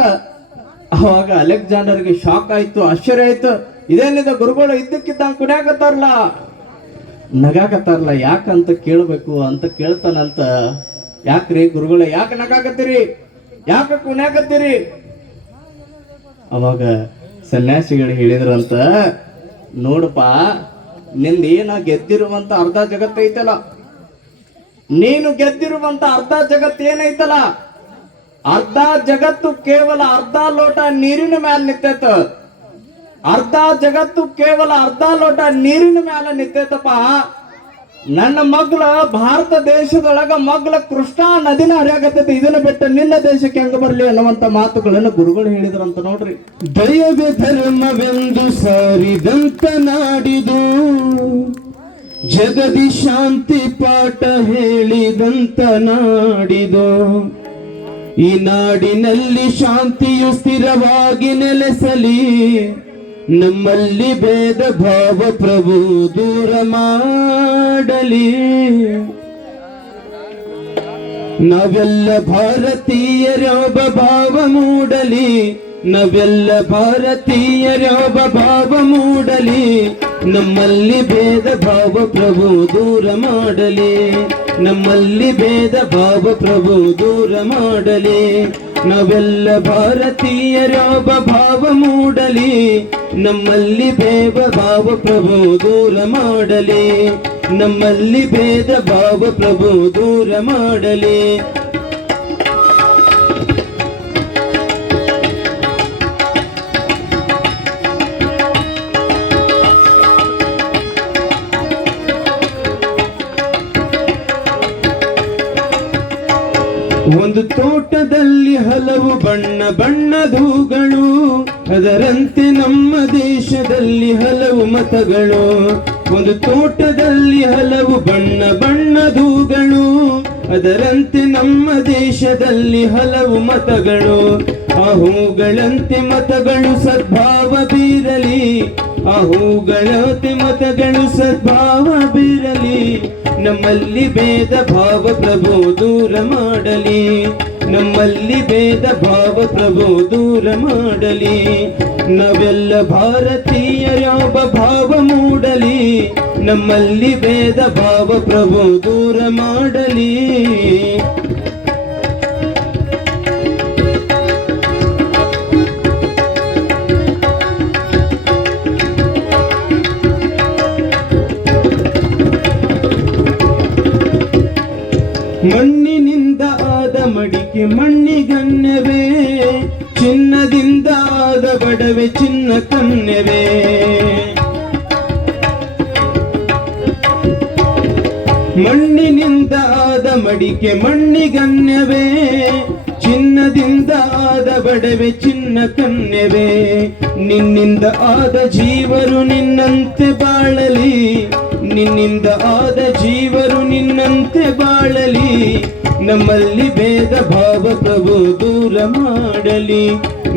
ಅವಾಗ ಅಲೆಕ್ಸಾಂಡರ್ಗೆ ಶಾಕ್ ಆಯ್ತು, ಆಶ್ಚರ್ಯ ಆಯ್ತು. ಇದೇನಿದೆ ಗುರುಗಳು ಇದ್ದಕ್ಕಿದ್ದಂಗೆ ಕುಣ್ಯಾಕತ್ತಾರಲ್ಲ, ನಗಾಕತ್ತಾರಲ್ಲ, ಯಾಕಂತ ಕೇಳ್ಬೇಕು ಅಂತ ಕೇಳ್ತಾನಂತ. ಯಾಕ್ರಿ ಗುರುಗಳೇ, ಯಾಕೆ ನಗಾಕತ್ತೀರಿ, ಯಾಕೆ ಕುಣ್ಯಾಕತ್ತೀರಿ? ಅವಾಗ ಸನ್ಯಾಸಿಗಳು ಹೇಳಿದ್ರಂತ, ನೋಡಪ್ಪ ನಿಂದ ಏನ ಗೆದ್ದಿರುವಂತ ಅರ್ಧ ಜಗತ್ತು ಐತಲ್ಲ, ನೀನು ಗೆದ್ದಿರುವಂತ ಅರ್ಧ ಜಗತ್ತು ಏನೈತಲ್ಲ, ಅರ್ಧ ಜಗತ್ತು ಕೇವಲ ಅರ್ಧ ಲೋಟ ನೀರಿನ ಮೇಲೆ ನಿಂತೈತ. ಅರ್ಧ ಜಗತ್ತು ಕೇವಲ ಅರ್ಧ ಲೋಟ ನೀರಿನ ಮೇಲೆ ನಿಂತೈತಪ್ಪ. ನನ್ನ ಮಗ್ಳ ಭಾರತ ದೇಶದೊಳಗ ಮಗ್ಳ ಕೃಷ್ಣಾ ನದಿನ ಹರಿಯಾಗತ್ತೈತಿ, ಇದನ್ನ ಬಿಟ್ಟು ನಿನ್ನ ದೇಶಕ್ಕೆ ಹೆಂಗ ಬರ್ಲಿ ಅನ್ನುವಂತ ಮಾತುಗಳನ್ನು ಗುರುಗಳು ಹೇಳಿದ್ರಂತ ನೋಡ್ರಿ. ದಯವೇ ಧರ್ಮವೆಂದು ಸಾರಿದಂತ ನಾಡಿದು, ಜಗದಿ ಶಾಂತಿ ಪಾಠ ಹೇಳಿದಂತ ನಾಡಿದು. ಈ ನಾಡಿನಲ್ಲಿ ಶಾಂತಿಯು ಸ್ಥಿರವಾಗಿ ನೆಲೆಸಲಿ, ನಮ್ಮಲ್ಲಿ ಭೇದ ಭಾವ ಪ್ರಭು ದೂರ ಮಾಡಲಿ. ನಾವೆಲ್ಲ ಭಾರತೀಯರೊಬ್ಬ ಭಾವ ಮೂಡಲಿ, ನಾವೆಲ್ಲ ಭಾರತೀಯರೊಬ್ಬ ಭಾವ ಮೂಡಲಿ. ನಮ್ಮಲ್ಲಿ ಭೇದ ಭಾವ ಪ್ರಭು ದೂರ ಮಾಡಲಿ, ನಮ್ಮಲ್ಲಿ ಭೇದ ಭಾವ ಪ್ರಭು ದೂರ ಮಾಡಲಿ. ನಾವೆಲ್ಲ ಭಾರತೀಯರೊಬ್ಬ ಭಾವ ಮೂಡಲಿ, ನಮ್ಮಲ್ಲಿ ಭೇದ ಭಾವ ಪ್ರಭು ದೂರ ಮಾಡಲಿ, ನಮ್ಮಲ್ಲಿ ಭೇದ ಭಾವ ಪ್ರಭು ದೂರ ಮಾಡಲಿ. ಒಂದು ತೋಟದಲ್ಲಿ ಹಲವು ಬಣ್ಣ ಬಣ್ಣದ ಹೂಗಳು, ಅದರಂತೆ ನಮ್ಮ ದೇಶದಲ್ಲಿ ಹಲವು ಮತಗಳು. ಒಂದು ತೋಟದಲ್ಲಿ ಹಲವು ಬಣ್ಣ ಬಣ್ಣದ ಹೂಗಳು, ಅದರಂತೆ ನಮ್ಮ ದೇಶದಲ್ಲಿ ಹಲವು ಮತಗಳು. ಆ ಹೂಗಳಂತೆ ಮತಗಳು ಸದ್ಭಾವ ಬೀರಲಿ, ಆ ಹೂಗಳಂತೆ ಮತಗಳು ಸದ್ಭಾವ ಬೀರಲಿ. ನಮ್ಮಲ್ಲಿ ಭೇದ ಭಾವ ಪ್ರಭು ದೂರ ಮಾಡಲಿ, ನಮ್ಮಲ್ಲಿ ಭೇದ ಭಾವ ಪ್ರಭು ದೂರ ಮಾಡಲಿ. ನಾವೆಲ್ಲ ಭಾರತೀಯರೊಬ್ಬ ಭಾವ ಮೂಡಲಿ, ನಮ್ಮಲ್ಲಿ ಭೇದ ಭಾವ ಪ್ರಭು ದೂರ ಮಾಡಲಿ. ಮಣ್ಣಿನಿಂದ ಆದ ಮಡಿಕೆ ಮಣ್ಣಿಗನ್ನವೇ, ಚಿನ್ನದಿಂದ ಆದ ಬಡವೆ ಚಿನ್ನ ಕನ್ಯವೇ. ಮಣ್ಣಿನಿಂದ ಆದ ಮಡಿಕೆ ಮಣ್ಣಿಗನ್ಯವೇ, ಚಿನ್ನದಿಂದ ಆದ ಬಡವೆ ಚಿನ್ನ ಕನ್ಯವೇ. ನಿನ್ನಿಂದ ಆದ ಜೀವರು ನಿನ್ನಂತೆ ಬಾಳಲಿ, ನಿನ್ನಿಂದ ಆದ ಜೀವರು ನಿನ್ನಂತೆ ಬಾಳಲಿ. ನಮ್ಮಲ್ಲಿ ಭೇದ ಭಾವ ಪ್ರಭು ದೂರ ಮಾಡಲಿ,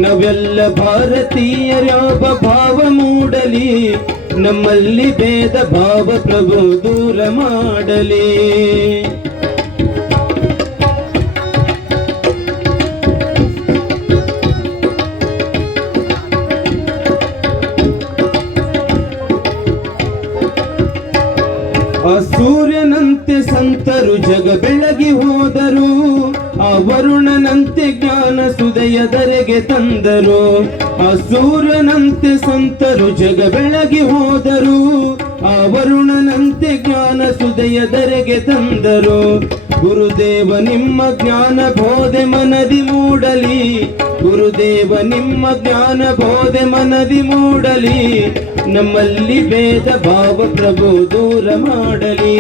ನಾವೆಲ್ಲ ಭಾರತೀಯರೊಬ್ಬ ಭಾವ ಮೂಡಲಿ. ನಮ್ಮಲ್ಲಿ ಭೇದ ಭಾವ ಪ್ರಭು ದೂರ ಮಾಡಲಿ. ಆ ಸೂರ್ಯನಂತೆ ಸಂತರು ಜಗ ಬೆಳಗಿ ಹೋದರು, ಆ ವರುಣನಂತೆ ಜ್ಞಾನ ಸುದಯದರೆಗೆ ತಂದರು. ಆ ಸೂರ್ಯನಂತೆ ಸಂತರು ಜಗ ಬೆಳಗಿ ಹೋದರು, ಆ ವರುಣನಂತೆ ಜ್ಞಾನ ಸುದಯದರೆಗೆ ತಂದರು. ಗುರುದೇವ ನಿಮ್ಮ ಜ್ಞಾನ ಬೋಧೆ ಮನದಿ ಮೂಡಲಿ, ಗುರುದೇವ ನಿಮ್ಮ ಜ್ಞಾನ ಬೋಧೆ ಮನದಿ ಮೂಡಲಿ. ನಮ್ಮಲ್ಲಿ ಭೇದ ಭಾವ ಪ್ರಭು ದೂರ ಮಾಡಲಿ,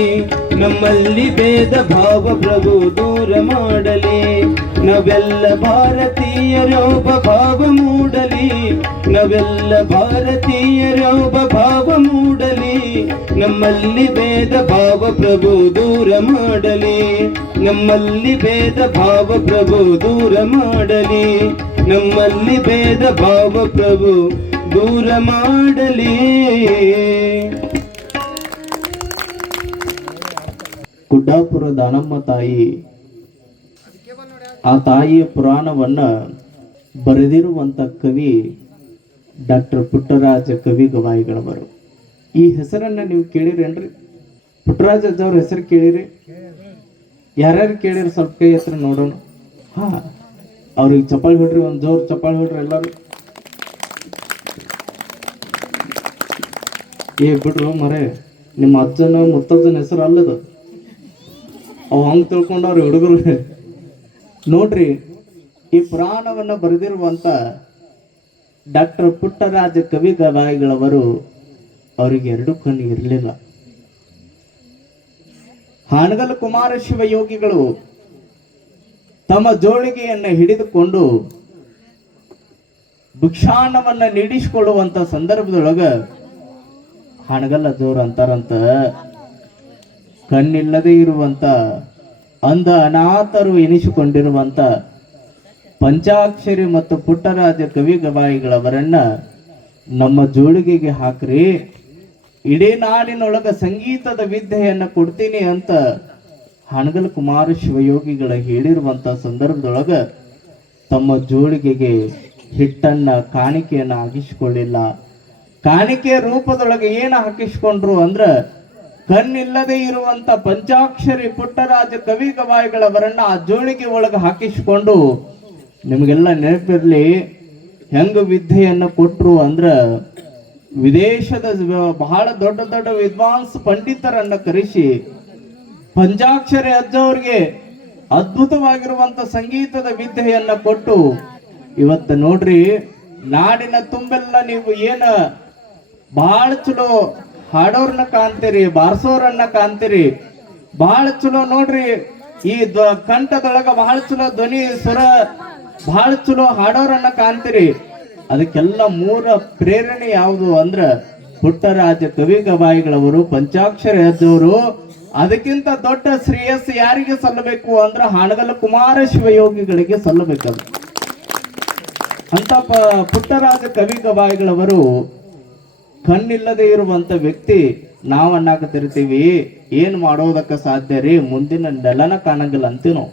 ನಮ್ಮಲ್ಲಿ ಭೇದ ಭಾವ ಪ್ರಭು ದೂರ ಮಾಡಲಿ. ನಾವೆಲ್ಲ ಭಾರತೀಯರೊಬ್ಬ ಭಾವ ಮೂಡಲಿ, ನಾವೆಲ್ಲ ಭಾರತೀಯರೊಬ್ಬ ಭಾವ ಮೂಡಲಿ. ನಮ್ಮಲ್ಲಿ ಭೇದ ಭಾವ ಪ್ರಭು ದೂರ ಮಾಡಲಿ, ನಮ್ಮಲ್ಲಿ ಭೇದ ಭಾವ ಪ್ರಭು ದೂರ ಮಾಡಲಿ. ನಮ್ಮಲ್ಲಿ ಭೇದ ಭಾವ ಪ್ರಭು ದೂರ ಮಾಡಲಿ. ಗುಡ್ಡಾಪುರ ದಾನಮ್ಮ ತಾಯಿ, ಆ ತಾಯಿಯ ಪುರಾಣವನ್ನ ಬರೆದಿರುವಂತ ಕವಿ ಡಾಕ್ಟರ್ ಪುಟ್ಟರಾಜ ಕವಿ ಗವಾಯಿಗಳವರು. ಈ ಹೆಸರನ್ನ ನೀವು ಕೇಳಿರೇನ್ರಿ? ಪುಟ್ಟರಾಜ ಅಜ್ಜವ್ರ ಹೆಸರು ಕೇಳಿರಿ? ಯಾರ್ಯಾರು ಕೇಳಿರಿ ಸ್ವಲ್ಪ ಕೈ ಹತ್ರ ನೋಡೋಣ. ಹಾ, ಅವ್ರಿಗೆ ಚಪ್ಪಾಳಿ ಹೊಡ್ರಿ, ಒಂದ್ ಜೋರ್ ಚಪ್ಪಾಳಿ ಹೊಡ್ರಿ ಎಲ್ಲಾರು. ಏ ಬಿಡ್ರು ಮರೆ, ನಿಮ್ಮ ಅಜ್ಜನ ಮುತ್ತಜ್ಜನ ಹೆಸರು ಅಲ್ಲದ, ಅವ್ ಹಂಗ್ ತಿಳ್ಕೊಂಡವ್ರ ಹುಡುಗರು. ನೋಡ್ರಿ, ಈ ಪುರಾಣವನ್ನ ಬರೆದಿರುವಂತ ಡಾಕ್ಟರ್ ಪುಟ್ಟರಾಜ ಕವಿ ಗವಾಯಿಗಳವರು, ಅವರಿಗೆ ಎರಡು ಕಣ್ಣು ಇರಲಿಲ್ಲ. ಹಾನಗಲ್ ಕುಮಾರ ಶಿವಯೋಗಿಗಳು ತಮ್ಮ ಜೋಳಿಗೆಯನ್ನ ಹಿಡಿದುಕೊಂಡು ಭಿಕ್ಷಾನ್ನವನ್ನ ನೀಡಿಸಿಕೊಳ್ಳುವಂತ ಸಂದರ್ಭದೊಳಗ ಹಾನಗಲ್ಲ ಜೋರು ಅಂತಾರಂತ, ಕಣ್ಣಿಲ್ಲದೆ ಇರುವಂತ ಅಂಧ ಅನಾಥರು ಎನಿಸಿಕೊಂಡಿರುವಂತ ಪಂಚಾಕ್ಷರಿ ಮತ್ತು ಪುಟ್ಟರಾಜ ಕವಿ ಗವಾಯಿಗಳವರನ್ನ ನಮ್ಮ ಜೋಳಿಗೆಗೆ ಹಾಕ್ರಿ, ಇಡೀ ನಾಡಿನೊಳಗ ಸಂಗೀತದ ವಿದ್ಯೆಯನ್ನ ಕೊಡ್ತೀನಿ ಅಂತ ಹಾನಗಲ್ ಕುಮಾರ ಶಿವಯೋಗಿಗಳ ಹೇಳಿರುವಂತ ಸಂದರ್ಭದೊಳಗ ತಮ್ಮ ಜೋಳಿಗೆಗೆ ಹಿಟ್ಟನ್ನ ಕಾಣಿಕೆಯನ್ನ ಹಾಕಿಸಿಕೊಳ್ಳಿಲ್ಲ. ಕಾಣಿಕೆ ರೂಪದೊಳಗೆ ಏನು ಹಾಕಿಸ್ಕೊಂಡ್ರು ಅಂದ್ರ, ಕಣ್ಣಿಲ್ಲದೆ ಇರುವಂತ ಪಂಚಾಕ್ಷರಿ ಪುಟ್ಟರಾಜ ಕವಿ ಗವಾಯಿಗಳವರನ್ನ ಆ ಜೋಳಿಗೆ ಒಳಗೆ ಹಾಕಿಸಿಕೊಂಡು, ನಿಮಗೆಲ್ಲ ನೆನಪಿರ್ಲಿ ಹೆಂಗ ವಿದ್ಯೆಯನ್ನ ಕೊಟ್ರು ಅಂದ್ರ, ವಿದೇಶದ ಬಹಳ ದೊಡ್ಡ ದೊಡ್ಡ ವಿದ್ವಾಂಸ ಪಂಡಿತರನ್ನ ಕರೆಸಿ ಪಂಚಾಕ್ಷರಿ ಅಜ್ಜವ್ರಿಗೆ ಅದ್ಭುತವಾಗಿರುವಂತ ಸಂಗೀತದ ವಿದ್ಯೆಯನ್ನ ಕೊಟ್ಟು, ಇವತ್ತು ನೋಡ್ರಿ ನಾಡಿನ ತುಂಬೆಲ್ಲ ನೀವು ಏನ ಬಹಳ ಚಲೋ ಹಾಡೋರ್ನ ಕಾಣ್ತೀರಿ, ಬಾರ್ಸೋರನ್ನ ಕಾಣ್ತೀರಿ, ಬಹಳ ಚಲೋ ನೋಡ್ರಿ ಈ ಕಂಠದೊಳಗ ಬಹಳ ಚಲೋ ಧ್ವನಿ ಸ್ವರ ಬಹಳ ಚಲೋ ಹಾಡೋರನ್ನ ಕಾಣ್ತೀರಿ. ಅದಕ್ಕೆಲ್ಲ ಮೂಲ ಪ್ರೇರಣೆ ಯಾವುದು ಅಂದ್ರ ಪುಟ್ಟರಾಜ ಕವಿ ಗವಾಯಿಗಳವರು, ಪಂಚಾಕ್ಷರಿ ಅಜ್ಜವರು. ಅದಕ್ಕಿಂತ ದೊಡ್ಡ ಶ್ರೇಯಸ್ಸು ಯಾರಿಗೆ ಸಲ್ಲಬೇಕು ಅಂದ್ರ ಹಾನಗಲ್ ಕುಮಾರ ಶಿವಯೋಗಿಗಳಿಗೆ ಸಲ್ಲಬೇಕದು. ಅಂತ ಪುಟ್ಟರಾಜ ಕವಿ ಗವಾಯಿಗಳವರು ಕಣ್ಣಿಲ್ಲದೆ ಇರುವಂತ ವ್ಯಕ್ತಿ. ನಾವು ಅನ್ನಾಕತಿರ್ತೀವಿ, ಏನ್ ಮಾಡೋದಕ್ಕ ಸಾಧ್ಯ ರೀ, ಮುಂದಿನ ನೆಲನ ಕಾಣಂಗಿಲ್ಲ ಅಂತೀವಿ ನಾವು,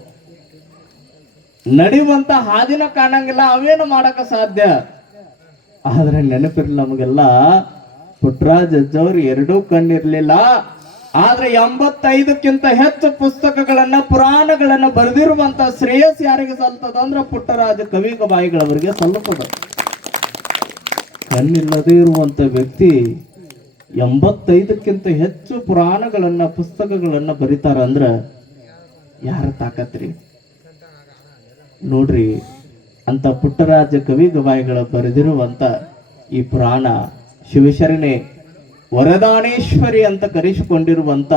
ನಡೆಯುವಂತ ಹಾದಿನ ಕಾಣಂಗಿಲ್ಲ, ಅವೇನು ಮಾಡಕ ಸಾಧ್ಯ. ಆದ್ರೆ ನೆನಪಿರ್ಲಿ ನಮಗೆಲ್ಲ, ಪುಟ್ಟರಾಜ ಅಜ್ಜವ್ರು ಎರಡೂ ಕಣ್ಣಿರ್ಲಿಲ್ಲ, ಆದ್ರೆ 85ಕ್ಕಿಂತ ಹೆಚ್ಚು ಪುಸ್ತಕಗಳನ್ನ ಪುರಾಣಗಳನ್ನ ಬರೆದಿರುವಂತ ಶ್ರೇಯಸ್ ಯಾರಿಗೆ ಸಲ್ತದ ಅಂದ್ರ ಪುಟ್ಟರಾಜ ಕವಿ ಗವಾಯಿಗಳವರಿಗೆ ಸಲ್ಲುತ್ತದೆ. ಕಣ್ಣಿಲ್ಲದೆ ಇರುವಂತ ವ್ಯಕ್ತಿ 85ಕ್ಕಿಂತ ಹೆಚ್ಚು ಪುರಾಣಗಳನ್ನ ಪುಸ್ತಕಗಳನ್ನ ಬರೀತಾರ ಅಂದ್ರ ಯಾರ ತಾಕತ್ರಿ ನೋಡ್ರಿ. ಅಂತ ಪುಟ್ಟರಾಜ ಕವಿ ಗವಾಯಿಗಳ ಬರೆದಿರುವಂತ ಈ ಪುರಾಣ ಶಿವಶರಣೆ ವರದಾನೇಶ್ವರಿ ಅಂತ ಕರೆಸಿಕೊಂಡಿರುವಂತ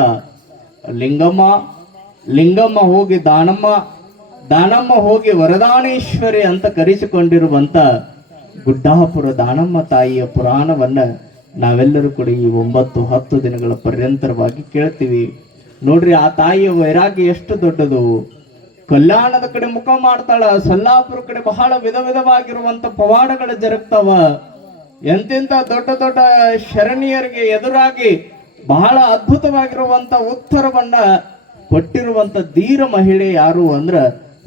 ಲಿಂಗಮ್ಮ, ಲಿಂಗಮ್ಮ ಹೋಗಿ ದಾನಮ್ಮ, ದಾನಮ್ಮ ಹೋಗಿ ವರದಾನೇಶ್ವರಿ ಅಂತ ಕರೆಸಿಕೊಂಡಿರುವಂತ ಗುಡ್ಡಾಪುರ ದಾನಮ್ಮ ತಾಯಿಯ ಪುರಾಣವನ್ನ ನಾವೆಲ್ಲರೂ ಕೂಡ ಈ 9-10 ದಿನಗಳ ಪರ್ಯಂತರವಾಗಿ ಕೇಳ್ತೀವಿ. ನೋಡ್ರಿ, ಆ ತಾಯಿಯ ವೈರಾಗ್ಯ ಎಷ್ಟು ದೊಡ್ಡದು. ಕಲ್ಯಾಣದ ಕಡೆ ಮುಖ ಮಾಡ್ತಾಳ, ಸೊಲ್ಲಾಪುರ ಕಡೆ ಬಹಳ ವಿಧ ವಿಧವಾಗಿರುವಂತ ಪವಾಡಗಳು ಜರುಗ್ತಾವ. ಎಂತೆಂತ ದೊಡ್ಡ ದೊಡ್ಡ ಶರಣಿಯರಿಗೆ ಎದುರಾಗಿ ಬಹಳ ಅದ್ಭುತವಾಗಿರುವಂತ ಉತ್ತರವನ್ನ ಕೊಟ್ಟಿರುವಂತ ಧೀರ ಮಹಿಳೆ ಯಾರು ಅಂದ್ರ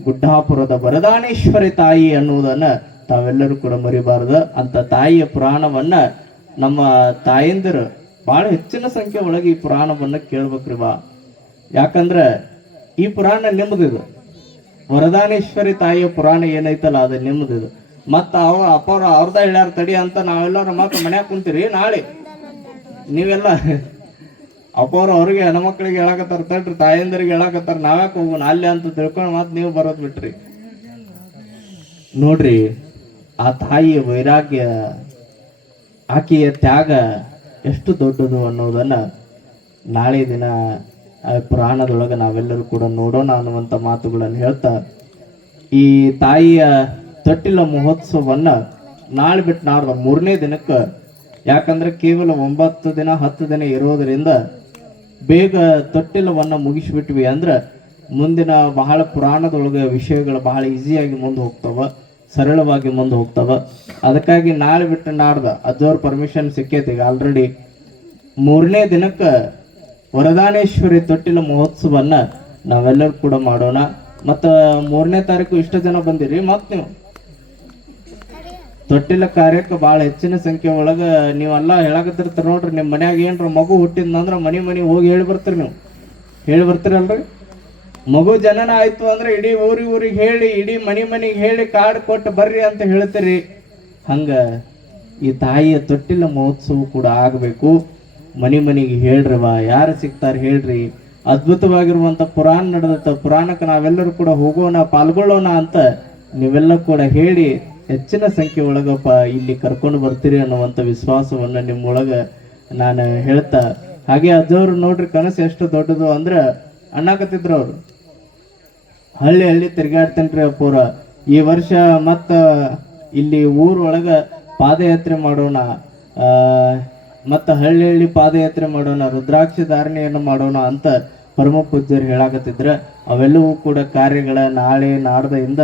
ಗುಡ್ಡಾಪುರದ ವರದಾನೇಶ್ವರಿ ತಾಯಿ ಅನ್ನುವುದನ್ನ ತಾವೆಲ್ಲರೂ ಕೂಡ ಮರಿಬಾರದು. ಅಂತ ತಾಯಿಯ ಪುರಾಣವನ್ನ ನಮ್ಮ ತಾಯಂದಿರು ಬಹಳ ಹೆಚ್ಚಿನ ಸಂಖ್ಯೆ ಒಳಗೆ ಈ ಪುರಾಣವನ್ನ ಕೇಳ್ಬೇಕ್ರಿ ಬಾ. ಯಾಕಂದ್ರ ಈ ಪುರಾಣ ನಿಮ್ಮದಿದು. ವರದಾನೇಶ್ವರಿ ತಾಯಿಯ ಪುರಾಣ ಏನೈತಲ್ಲ ಅದು ನಿಮ್ಮದಿದು. ಮತ್ತ ಅಪ್ಪವ್ರ ಅವ್ರದ ಹೇಳ್ಯಾರ ತಡಿ ಅಂತ ನಾವೆಲ್ಲರೂ ಮಕ್ಕ ಮನ್ಯಾಗ ಕುಂತೀರಿ. ನಾಳೆ ನೀವೆಲ್ಲ ಅಪ್ಪವ್ರ ಅವ್ರಿಗೆ ಹೆಣ್ಮಕ್ಳಿಗೆ ಹೇಳಕತ್ತಾರ, ತಡ್ರಿ ತಾಯಂದರಿಗೆ ಹೇಳಕತ್ತಾರ, ನಾವ್ಯಾಕೆ ಹೋಗೋಣ ಅಲ್ಲಿ ಅಂತ ತಿಳ್ಕೊಂಡು ಮತ್ ನೀವು ಬರೋದ್ ಬಿಟ್ರಿ. ನೋಡ್ರಿ, ಆ ತಾಯಿಯ ವೈರಾಗ್ಯ, ಆಕೆಯ ತ್ಯಾಗ ಎಷ್ಟು ದೊಡ್ಡದು ಅನ್ನೋದನ್ನ ನಾಳೆ ದಿನ ಪುರಾಣದೊಳಗೆ ನಾವೆಲ್ಲರೂ ಕೂಡ ನೋಡೋಣ ಅನ್ನುವಂಥ ಮಾತುಗಳನ್ನು ಹೇಳ್ತಾ, ಈ ತಾಯಿಯ ತೊಟ್ಟಿಲ ಮಹೋತ್ಸವವನ್ನ ನಾಳೆ ಬಿಟ್ಟು ನಾಡ್ದ 3ನೇ ದಿನಕ್ಕೆ, ಯಾಕಂದ್ರೆ ಕೇವಲ 9 ದಿನ 10 ದಿನ ಇರೋದರಿಂದ ಬೇಗ ತೊಟ್ಟಿಲವನ್ನ ಮುಗಿಸ್ಬಿಟ್ವಿ ಅಂದ್ರೆ ಮುಂದಿನ ಬಹಳ ಪುರಾಣದೊಳಗೆ ವಿಷಯಗಳು ಬಹಳ ಈಸಿಯಾಗಿ ಮುಂದೆ ಹೋಗ್ತಾವ, ಸರಳವಾಗಿ ಮುಂದೆ ಹೋಗ್ತಾವ. ಅದಕ್ಕಾಗಿ ನಾಳೆ ಬಿಟ್ಟು ನಾಡ್ದ ಅಜ್ಜವ್ರ ಪರ್ಮಿಷನ್ ಸಿಕ್ಕೈತಿ ಈಗ ಆಲ್ರೆಡಿ. 3ನೇ ದಿನಕ್ಕೆ ವರದಾನೇಶ್ವರಿ ತೊಟ್ಟಿಲ ಮಹೋತ್ಸವನ್ನ ನಾವೆಲ್ಲರೂ ಕೂಡ ಮಾಡೋಣ. ಮತ್ತು 3ನೇ ತಾರೀಕು ಇಷ್ಟು ಜನ ಬಂದಿರಿ. ಮತ್ತು ನೀವು ತೊಟ್ಟಿಲ ಕಾರ್ಯಕ್ಕೆ ಭಾಳ ಹೆಚ್ಚಿನ ಸಂಖ್ಯೆ ಒಳಗೆ ನೀವೆಲ್ಲ ಹೇಳಕತ್ತಿರ್ತೀರಿ. ನೋಡ್ರಿ, ನಿಮ್ಮ ಮನ್ಯಾಗ ಏನ್ರ ಮಗು ಹುಟ್ಟಿದ್ನಂದ್ರೆ ಮನೆ ಹೋಗಿ ಹೇಳಿ ಬರ್ತೀರಿ. ನೀವು ಹೇಳಿ ಬರ್ತೀರಲ್ರಿ. ಮಗು ಜನನ ಆಯ್ತು ಅಂದ್ರೆ ಇಡೀ ಊರಿಗೆ ಹೇಳಿ, ಇಡೀ ಮನೆಗೆ ಹೇಳಿ ಕಾರ್ಡ್ ಕೊಟ್ಟು ಬರ್ರಿ ಅಂತ ಹೇಳ್ತೀರಿ. ಹಂಗ ಈ ತಾಯಿಯ ತೊಟ್ಟಿಲ ಮಹೋತ್ಸವ ಕೂಡ ಆಗಬೇಕು. ಮನೆಗೆ ಹೇಳ್ರವ, ಯಾರು ಸಿಗ್ತಾರೆ ಹೇಳ್ರಿ. ಅದ್ಭುತವಾಗಿರುವಂತ ಪುರಾಣ ನಡೆದತ್ತ, ಪುರಾಣಕ್ಕೆ ನಾವೆಲ್ಲರೂ ಕೂಡ ಹೋಗೋಣ, ಪಾಲ್ಗೊಳ್ಳೋಣ ಅಂತ ನೀವೆಲ್ಲ ಕೂಡ ಹೇಳಿ ಹೆಚ್ಚಿನ ಸಂಖ್ಯೆ ಒಳಗಪ್ಪ ಇಲ್ಲಿ ಕರ್ಕೊಂಡು ಬರ್ತೀರಿ ಅನ್ನುವಂಥ ವಿಶ್ವಾಸವನ್ನ ನಿಮ್ಮೊಳಗ ನಾನು ಹೇಳ್ತಾ, ಹಾಗೆ ಅಜ್ಜವ್ರು ನೋಡ್ರಿ ಕನಸು ಎಷ್ಟು ದೊಡ್ಡದು ಅಂದ್ರೆ ಅನ್ನಕತ್ತಿದ್ರು ಅವರು. ಹಳ್ಳಿ ತಿರ್ಗಾಡ್ತೇನ್ರಿ ಅಪ್ಪೂರ, ಈ ವರ್ಷ ಮತ್ತ ಇಲ್ಲಿ ಊರೊಳಗ ಪಾದಯಾತ್ರೆ ಮಾಡೋಣ, ಮತ್ತ ಹಳ್ಳಿ ಪಾದಯಾತ್ರೆ ಮಾಡೋಣ, ರುದ್ರಾಕ್ಷಿ ಧಾರಣೆಯನ್ನು ಮಾಡೋಣ ಅಂತ ಪರಮ ಪೂಜ್ಯರು ಹೇಳಾಕತ್ತಿದ್ರ. ಅವೆಲ್ಲವೂ ಕೂಡ ಕಾರ್ಯಗಳ ನಾಳೆ ನಾಡ್ದಿಂದ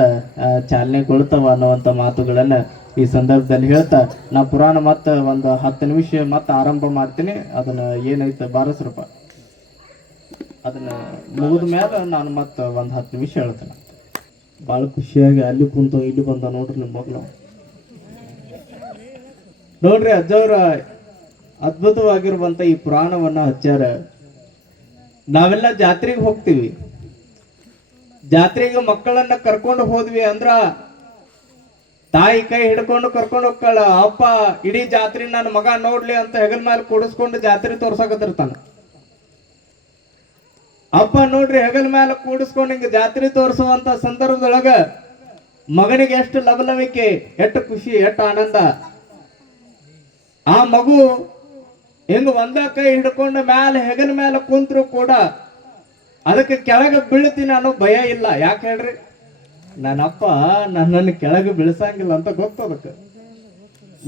ಚಾಲನೆಗೊಳ್ತಾವ ಅನ್ನುವಂಥ ಮಾತುಗಳನ್ನ ಈ ಸಂದರ್ಭದಲ್ಲಿ ಹೇಳ್ತಾ, ನಾ ಪುರಾಣ ಮತ್ತೆ ಒಂದು 10 ನಿಮಿಷ ಮತ್ತೆ ಆರಂಭ ಮಾಡ್ತೀನಿ. ಅದನ್ನ ಏನೈತೆ ಬಾರಸ್ರಪ್ಪ, ಅದನ್ನ ಮುಗಿದ ಮೇಲೆ ನಾನು ಮತ್ತೆ ಒಂದು 10 ನಿಮಿಷ ಹೇಳ್ತೇನೆ. ಭಾಳ ಖುಷಿಯಾಗಿ ಅಲ್ಲಿ ಕುಂತ ಇಲ್ಲಿ ಬಂದ ನೋಡ್ರಿ ನಿಮ್ಮ ಮಗಳು. ನೋಡ್ರಿ, ಅಜ್ಜವ್ರ ಅದ್ಭುತವಾಗಿರುವಂತ ಈ ಪುರಾಣವನ್ನ ಹಚ್ಚಾರ. ನಾವೆಲ್ಲ ಜಾತ್ರೆಗೆ ಹೋಗ್ತೀವಿ. ಜಾತ್ರೆಗೆ ಮಕ್ಕಳನ್ನ ಕರ್ಕೊಂಡು ಹೋದ್ವಿ ಅಂದ್ರ ತಾಯಿ ಕೈ ಹಿಡ್ಕೊಂಡು ಕರ್ಕೊಂಡು ಹೋಗ್ತಾಳ. ಅಪ್ಪ ಇಡೀ ಜಾತ್ರೆ ನನ್ನ ಮಗ ನೋಡ್ಲಿ ಅಂತ ಹೆಗಲ್ ಮೇಲೆ ಕೂಡಿಸ್ಕೊಂಡು ಜಾತ್ರೆ ತೋರ್ಸಕತ್ತಿರ್ತಾನ. ಅಪ್ಪ ನೋಡ್ರಿ ಹೆಗಲ್ ಮೇಲೆ ಕೂಡಿಸ್ಕೊಂಡು ಹಿಂಗ ಜಾತ್ರೆ ತೋರಿಸುವಂತ ಸಂದರ್ಭದೊಳಗ ಮಗನಿಗೆ ಎಷ್ಟು ಲವಲವಿಕೆ, ಎಷ್ಟು ಖುಷಿ, ಎಷ್ಟು ಆನಂದ. ಆ ಮಗು ಹಿಂಗ ಒಂದ ಕೈ ಹಿಡ್ಕೊಂಡು ಮ್ಯಾಲ ಹೆಗಲ ಮೇಲೆ ಕುಂತ್ರು ಕೂಡ ಅದಕ್ಕೆ ಕೆಳಗೆ ಬೀಳ್ತೀನಿ ಅನ್ನೋ ಭಯ ಇಲ್ಲ. ಯಾಕೆ ಹೇಳ್ರಿ, ನನ್ನಪ್ಪ ನನ್ನನ್ನು ಕೆಳಗೆ ಬೀಳ್ಸಂಗಿಲ್ಲ ಅಂತ ಗೊತ್ತು. ಅದಕ್ಕೆ